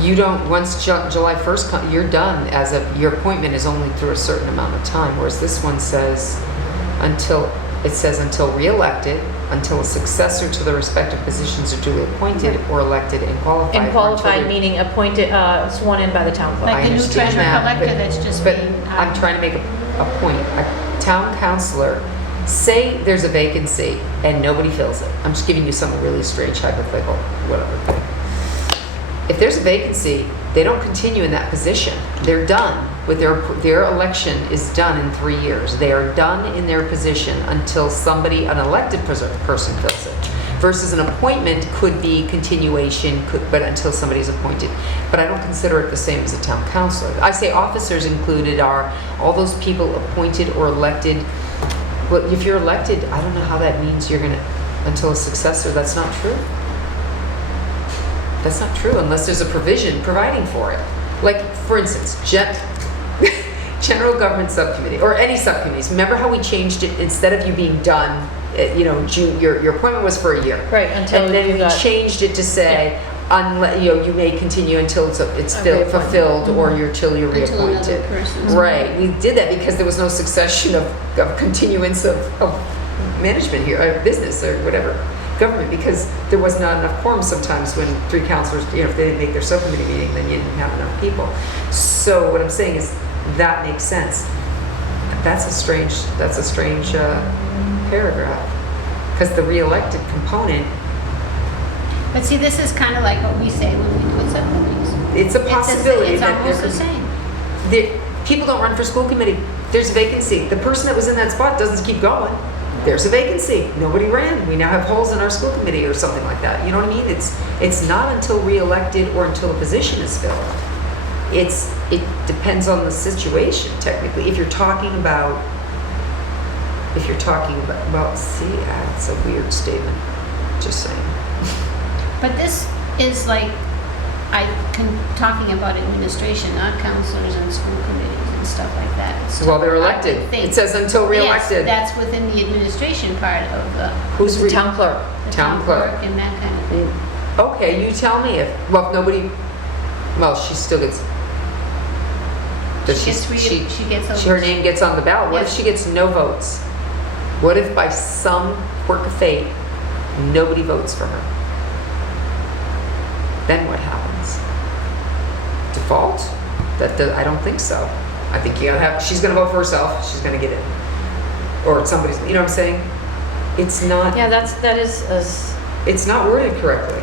you don't, once July 1st, you're done as of, your appointment is only through a certain amount of time, whereas this one says until re-elected, until a successor to the respective positions are duly appointed or elected and qualified. And or until qualified they're- meaning appointed, sworn in by the town clerk. Like I the new understand treasurer that, collector but- that's just But being, I'm trying to make a point. A town councilor, say there's a vacancy and nobody fills it. I'm just giving you some really strange hypothetical, whatever thing. If there's a vacancy, they don't continue in that position. They're done with their election is done in 3 years. They are done in their position until somebody, an elected person fills it. Versus an appointment could be continuation, but until somebody's appointed. But I don't consider it the same as a town councilor. I say officers included are all those people appointed or elected. Well, if you're elected, I don't know how that means you're gonna, until a successor, that's not true. That's not true unless there's a provision providing for it. Like, for instance, General Government Subcommittee, or any subcommittees. Remember how we changed it, instead of you being done, June, your appointment was for a year. Right, until And then you we got, changed it to say, you may continue until it's reappointment. fulfilled or till you're until another reappointed. person's. Right, we did that because there was no succession of continuance of management here, business or whatever, government, because there was not enough quorum sometimes when 3 councilors, if they didn't make their subcommittee meeting, then you didn't have enough people. So what I'm saying is, that makes sense. That's a strange paragraph, because the re-elected component, But see, this is kind of like what we say when we do it subcommittees. it's a possibility It's that almost there the could same. people don't run for school committee. There's a vacancy. The person that was in that spot doesn't keep going. There's a vacancy. Nobody ran. We now have holes in our school committee or something like that. You know what I mean? It's not until re-elected or until a position is filled. It depends on the situation, technically. If you're talking about, well, see, it's a weird statement. Just saying. But this is like, talking about administration, not counselors and school committees and stuff like that. It's Well, they're I would elected. think- It says until re-elected. Yes, that's within the administration part of the Who's the town clerk. Town clerk. and that kind of thing. Okay, you tell me if nobody, she still gets. She gets Her name gets on the ballot. What if Yes. she gets no votes? What if by some quirk of fate, nobody votes for her? Then what happens? Default? I don't think so. I think she's gonna vote for herself, she's gonna get in. Or somebody's, you know what I'm saying? It's not, yeah, that is, it's not worded correctly.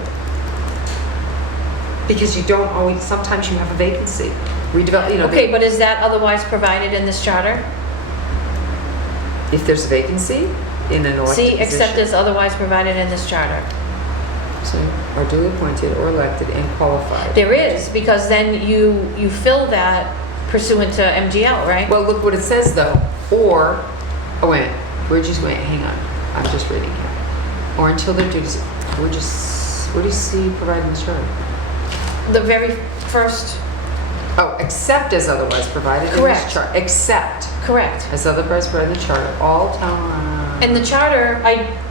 Because you don't always, sometimes you have a vacancy. Redevelop, okay, but is that otherwise provided in this charter? if there's a vacancy in an elected See, position. except as otherwise provided in this charter. So, are duly appointed or elected and qualified. There is, because then you fill that pursuant to MGL, right? Well, look what it says though. Or, wait a minute, hang on. I'm just reading here. Or until their duties, what do you see provided in the charter? The very first, Oh, except as otherwise provided in Correct. this chart. Except correct. as otherwise provided in the charter, all town, And the charter,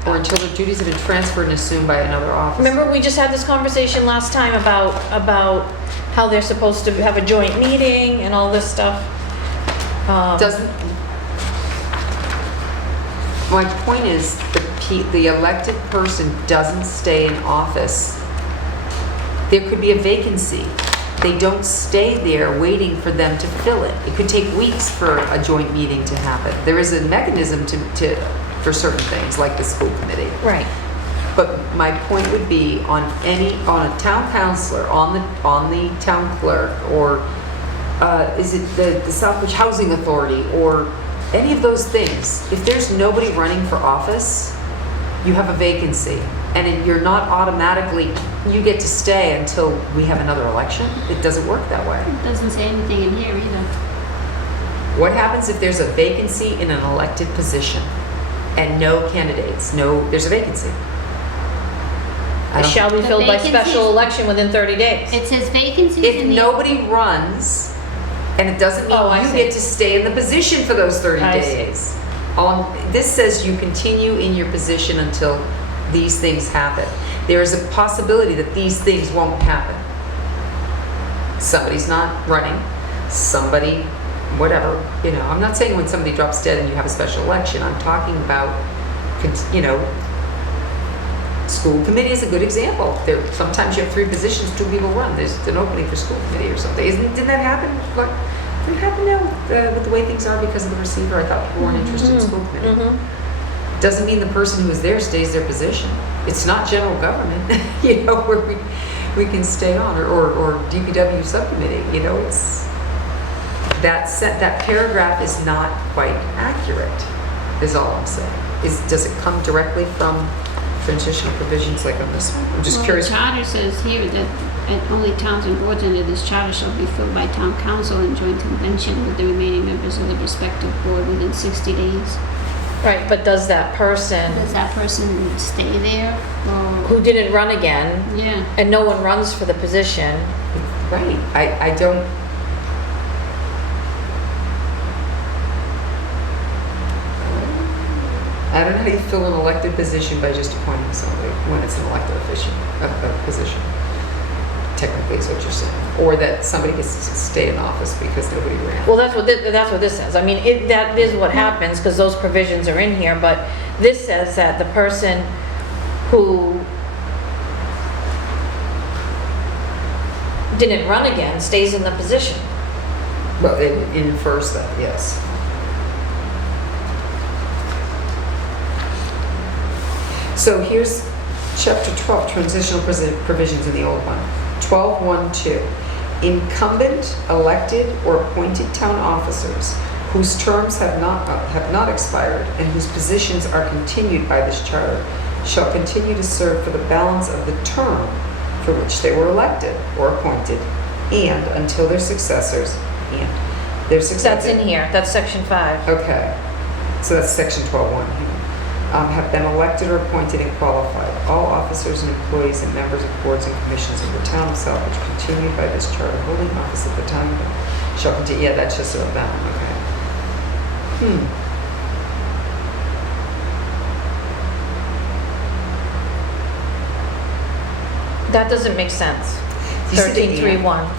or until their duties have been transferred and assumed by another officer. remember we just had this conversation last time about how they're supposed to have a joint meeting and all this stuff? Doesn't, my point is, the elected person doesn't stay in office. There could be a vacancy. They don't stay there waiting for them to fill it. It could take weeks for a joint meeting to happen. There is a mechanism for certain things, like the school committee. Right. But my point would be on a town councilor, on the town clerk, or is it the Southbridge Housing Authority, or any of those things. If there's nobody running for office, you have a vacancy, and you're not automatically, you get to stay until we have another election. It doesn't work that way. It doesn't say anything in here either. What happens if there's a vacancy in an elected position? and no candidates, there's a vacancy. I It don't- shall be The filled by vacancies- special election within 30 days. It says vacancies If in the. nobody runs, and it doesn't mean Oh, I you see. get to stay in the position for those 30 I see. days. This says you continue in your position until these things happen. There is a possibility that these things won't happen. Somebody's not running, somebody, whatever, I'm not saying when somebody drops dead and you have a special election, I'm talking about, school committee is a good example. Sometimes you have 3 positions, 2 people run. There's an opening for school committee or something. Didn't that happen? Did it happen now with the way things are because of the receiver? I thought people weren't interested in school committee. Doesn't mean the person who is there stays their position. It's not general government, where we can stay on, or DPW subcommittee. It's that paragraph is not quite accurate. Is all I'm saying. Does it come directly from transitional provisions like on this one? I'm just curious. The charter says here that only towns and boards under this charter shall be filled by town council in joint convention with the remaining members of the respective board within 60 days. Right, but does that person Does that person stay there, or? who didn't run again, Yeah. and no one runs for the position, Right. I don't. I don't know how you fill an elected position by just appointing somebody when it's an elected official, a position. Technically is what you're saying. Or that somebody gets to stay in office because nobody ran. well, that's what this says. I mean, that is what happens, because those provisions are in here, but this says that the person who didn't run again stays in the position. Well, it infers that, yes. So here's chapter 12, transitional provisions in the old one. 12.1.2. Incumbent, elected, or appointed town officers whose terms have not expired and whose positions are continued by this charter shall continue to serve for the balance of the term for which they were elected or appointed, and until their successors That's in here, that's section 5. Okay, so that's section 12.1. Have been elected or appointed and qualified. All officers and employees and members of boards and commissions of the town of Southbridge continued by this charter holding office at the time shall continue. Yeah, that's just about that one. Okay. That doesn't make sense. You see the 13.3.1.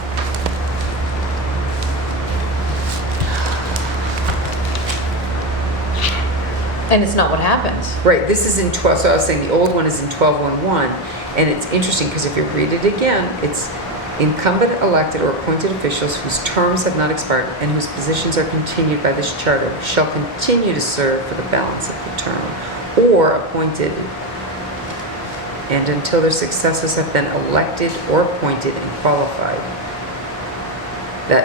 And it's not what happens. Right, this is in 12, so I was saying the old one is in 12.1.1, and it's interesting because if you read it again, it's incumbent, elected, or appointed officials whose terms have not expired and whose positions are continued by this charter shall continue to serve for the balance of the term, or appointed, and until their successors have been elected or appointed and qualified.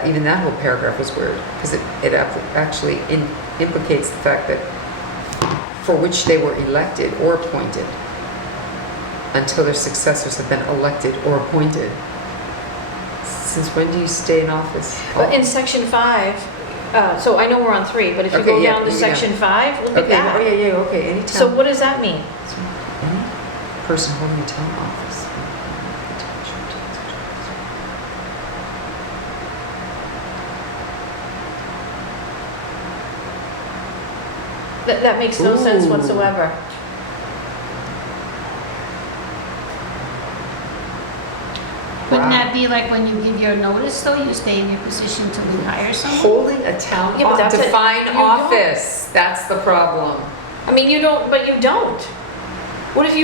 Even that whole paragraph was weird, because it actually implicates the fact that for which they were elected or appointed until their successors have been elected or appointed. Since when do you stay in office? But in section 5, so I know we're on 3, but if you Okay, go yeah, down to yeah. section 5, look at Okay, oh that. yeah, okay, anytime. So what does that mean? Any person holding a town office. That makes no sense Ooh. whatsoever. Wouldn't Wow. that be like when you give your notice, though, you stay in your position till you hire someone? Holding a town Yeah, but that's it. defined You don't. office, that's the problem. I mean, you don't. What if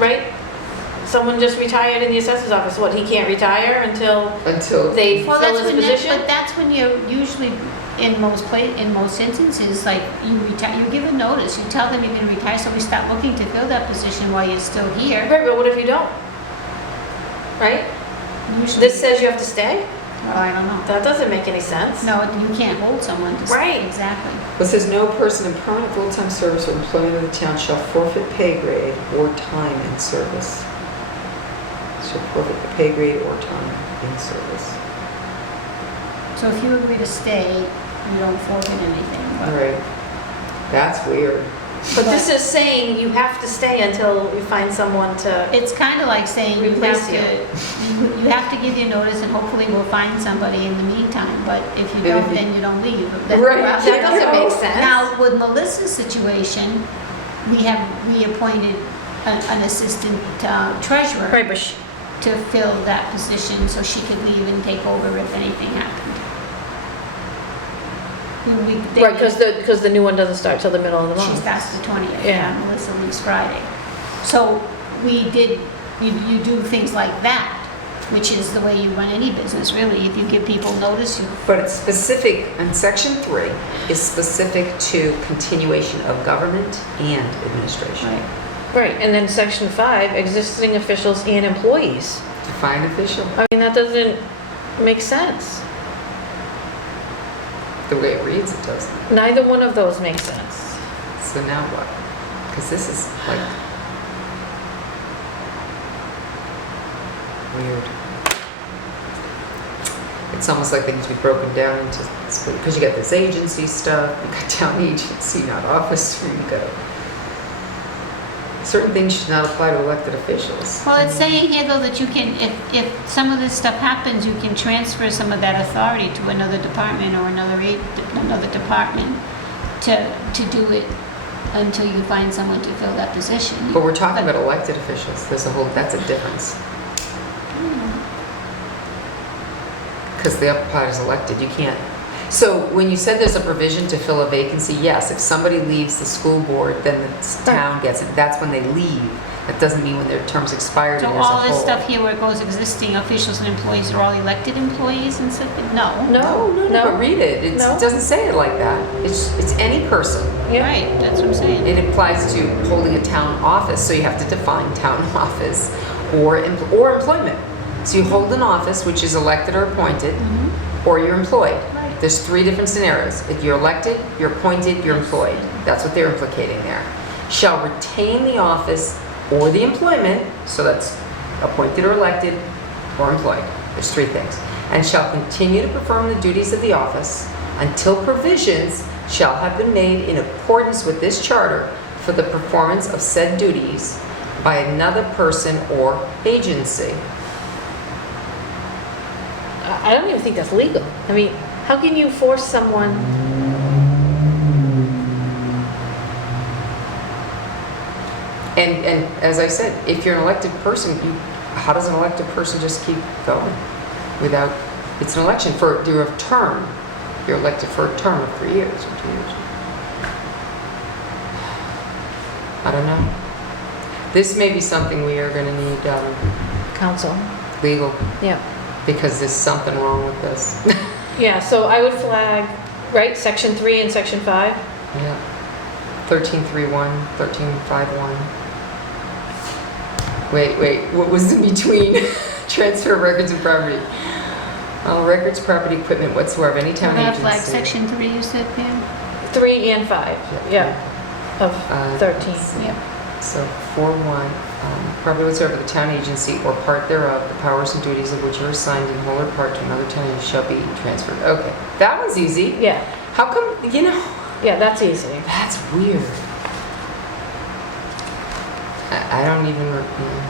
right? Someone just retired in the assessor's office, what, he can't retire until Until, they Well, fill that's his when position? but that's when you're usually, in most instances, like, you retire, you give a notice, you tell them you're gonna retire, so we start looking to fill that position while you're still here. Right, but what if you don't? Right? Usually, This says you have to stay? well, I don't know. That doesn't make any sense. No, you can't hold someone to Right. Exactly. it says no person in permanent full-time service or employment of the town shall forfeit pay grade or time in service. Shall forfeit the pay grade or time in service. So if you agree to stay, forfeit anything. But Right. That's weird. But this is saying you have to stay until you find someone to, it's kind of like saying you have Replace to, you have to give your notice and hopefully we'll find somebody in the meantime, but if you And if don't, you- then you don't leave. That- Right. well, that doesn't make sense. Now, with Melissa's situation, we have reappointed an assistant treasurer right, but to fill that position so she could leave and take over if anything happened. right, because the new one doesn't start till the middle of the She month. starts the 20th, Yeah. yeah, Melissa leaves Friday. So you do things like that, which is the way you run any business, really. If you give people notice, But it's specific, and section 3 is specific to continuation of government and administration. right. Right, and then section 5, existing officials and employees. Define official, I mean, that doesn't make sense. the way it reads, it doesn't. Neither one of those makes sense. So now what? Because this is like weird. It's almost like they need to be broken down into, because you got this agency stuff, you got town agency, not office, you got certain things should not apply to elected officials. Well, it's saying here, though, that you can, if some of this stuff happens, you can transfer some of that authority to another department or another department to do it until you find someone to fill that position. But we're talking about elected officials. That's a difference. Because the upper part is elected, you can't. So when you said there's a provision to fill a vacancy, yes, if somebody leaves the school board, then the town gets it. That's when they leave. That doesn't mean when their term's expired So and there's a all this hole. stuff here where it goes existing officials and employees are all elected employees and stuff? No. No, but read it. It No. doesn't say it like that. It's any person. Yeah. Right, that's what I'm saying. It applies to holding a town office, so you have to define town office or employment. So you hold an office, which is elected or appointed, or you're employed. Right. There's 3 different scenarios. If you're elected, you're appointed, you're employed. That's what they're implicating there. Shall retain the office or the employment, so that's appointed or elected or employed. There's 3 things. And shall continue to perform the duties of the office until provisions shall have been made in accordance with this charter for the performance of said duties by another person or agency. I don't even think that's legal. I mean, how can you force someone? And as I said, if you're an elected person, how does an elected person just keep going without, it's an election for your term. You're elected for a term of 3 years or 2 years. I don't know. This may be something we are going to need Council. legal, Yeah. because there's something wrong with this. Yeah, so I would flag, right, section 3 and section 5? Yeah. 1331, 1351. Wait, what was in between? Transfer of records and property. Records, property, equipment whatsoever, any town That agency. like section 3 you said, Pam? 3 and 5, yeah, of 13. Yep. So 4.1, property whatsoever, the town agency or part thereof, the powers and duties of which are assigned in whole or part to another town agency shall be transferred. Okay, that was easy. Yeah, How come, yeah, that's easy. that's weird. I don't even,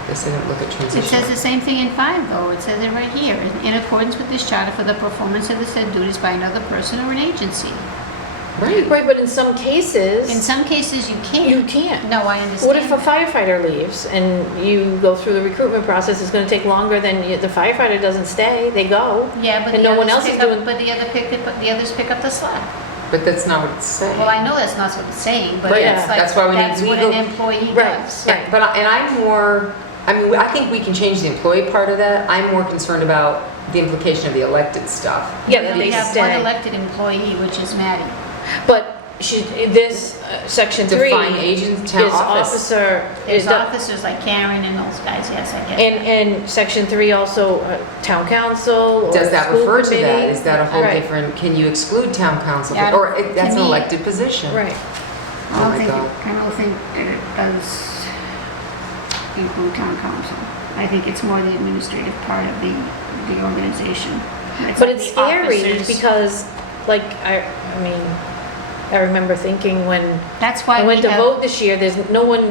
guess I didn't look at transition. It says the same thing in 5, though. It says it right here. In accordance with this charter for the performance of the said duties by another person or an agency. Right. Right, but in some cases, In some cases, you can't. you can't. No, I understand. What if a firefighter leaves and you go through the recruitment process, it's gonna take longer than, the firefighter doesn't stay, they go. Yeah, but and the no one others else is pick up- doing- But the others pick up the slack. But that's not what it's saying. Well, I know that's not what it's saying, but Right, it's like, that's why we need that's what legal- an employee Right. does. Yeah, but I'm more, I think we can change the employee part of that. I'm more concerned about the implication of the elected stuff. Yeah, that We they have one stay. elected employee, which is Maddie. But this, section 3 Define agent, town is office. officer. There's is the- officers like Karen and those guys, yes, I get that. And section 3 also, town council or Does that school refer to that? committee. Is that a whole Right. different, can you exclude town council? Yeah, Or to that's an me- elected position. Right. I Oh don't my think, God. I don't think it does include town council. I think it's more the administrative part of the organization. But it's like the scary officers. because, like, I mean, I remember thinking when That's why I we went to have, vote this year, there's no one,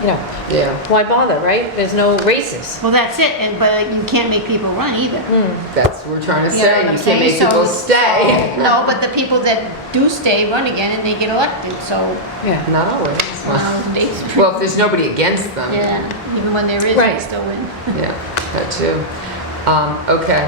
you know, Yeah, why bother, right? There's no races. well, that's it, but you can't make people run either. that's what we're trying to You know say. what I'm You can't make saying? people So- stay. No, but the people that do stay run again and they get elected, so, Yeah. Not always. they, Well, if there's nobody against them. yeah, even when there is, they Right. still win. Yeah, that too. Okay,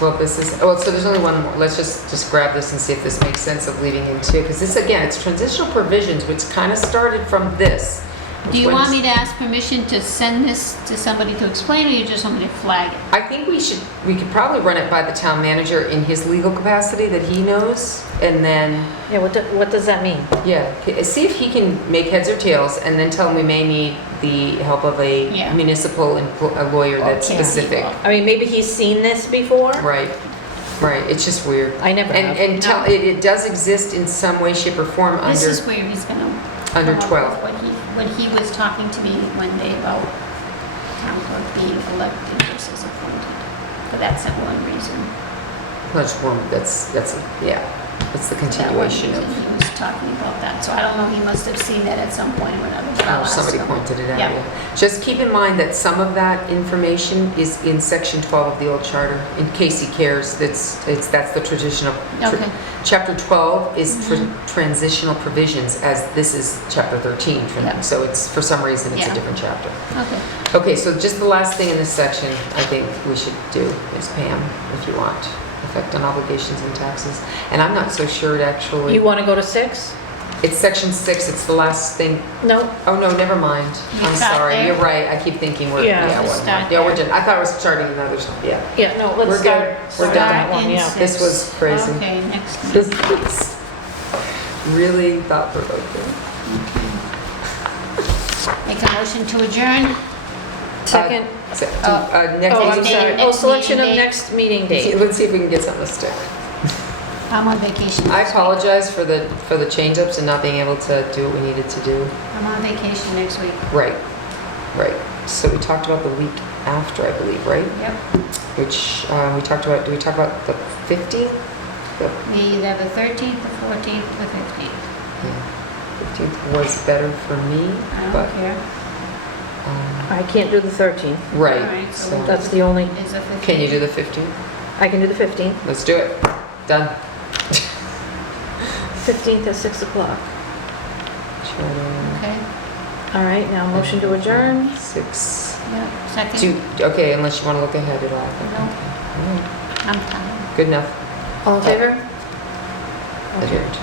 well, this is, oh, so there's only one more. Let's just grab this and see if this makes sense of leaving in two. Because this, again, it's transitional provisions, which kind of started from this. Do you want me to ask permission to send this to somebody to explain, or you just want me to flag it? I think we could probably run it by the town manager in his legal capacity that he knows. And then, Yeah, what does that mean? yeah, see if he can make heads or tails and then tell him we may need the help of a Yeah. municipal a lawyer that's Okay. specific. I mean, maybe he's seen this before. Right, right. It's just weird. I never have. And tell, it does exist in some way, shape, or form This under, is where he's gonna. under come up 12. with When he was talking to me one day about town clerk being elected versus appointed. But that's that one reason. Much more, that's, yeah, it's the That one continuation reason of, he was talking about that. So I don't know, he must have seen that at some point or another. but I'll oh, ask somebody him. pointed it out, Yeah. yeah. Just keep in mind that some of that information is in section 12 of the old charter, in case he cares, that's the traditional. Okay. Chapter 12 is transitional provisions, as this is chapter 13, Yeah. so it's, for some reason, it's a Yeah. different chapter. Okay. Okay, so just the last thing in this section I think we should do is Pam, if you want, effect on obligations and taxes. And I'm not so sure it actually, You want to go to 6? it's section 6, it's the last thing. No? Oh, no, never mind. You I'm start sorry, there? you're right, I keep thinking we're, Yeah. yeah, Just one start more. Yeah, we're there. done. I thought I was starting another, yeah. Yeah, no, We're let's good. start. We're start done. that one, in yeah. six. This was crazy. Okay, next. This is really thought-provoking. Make a motion to adjourn. Second. Next Oh, I'm meeting. sorry. Next Oh, selection of meeting date. next meeting date. Let's see if we can get something to stick. I'm on vacation. I next week. apologize for the change-ups and not being able to do what we needed to do. I'm on vacation next week. Right, right. So we talked about the week after, I believe, right? Yep. Which we talked about, did we talk about the 15th? We either have the 13th, the 14th, the 15th. 15th was better for me, I but, don't care. I can't do the 13th. right, Alright, so so, That's the only, Is the 15th? can you do the 15th? I can do the 15th. Let's do it. Done. 15th at 6 o'clock. Okay, All right, now motion to adjourn. 6, yeah, second. 2, okay, unless you want to look ahead at all. No. Okay. All right. I'm tired. Good enough. All in favor? Okay. Adjourned.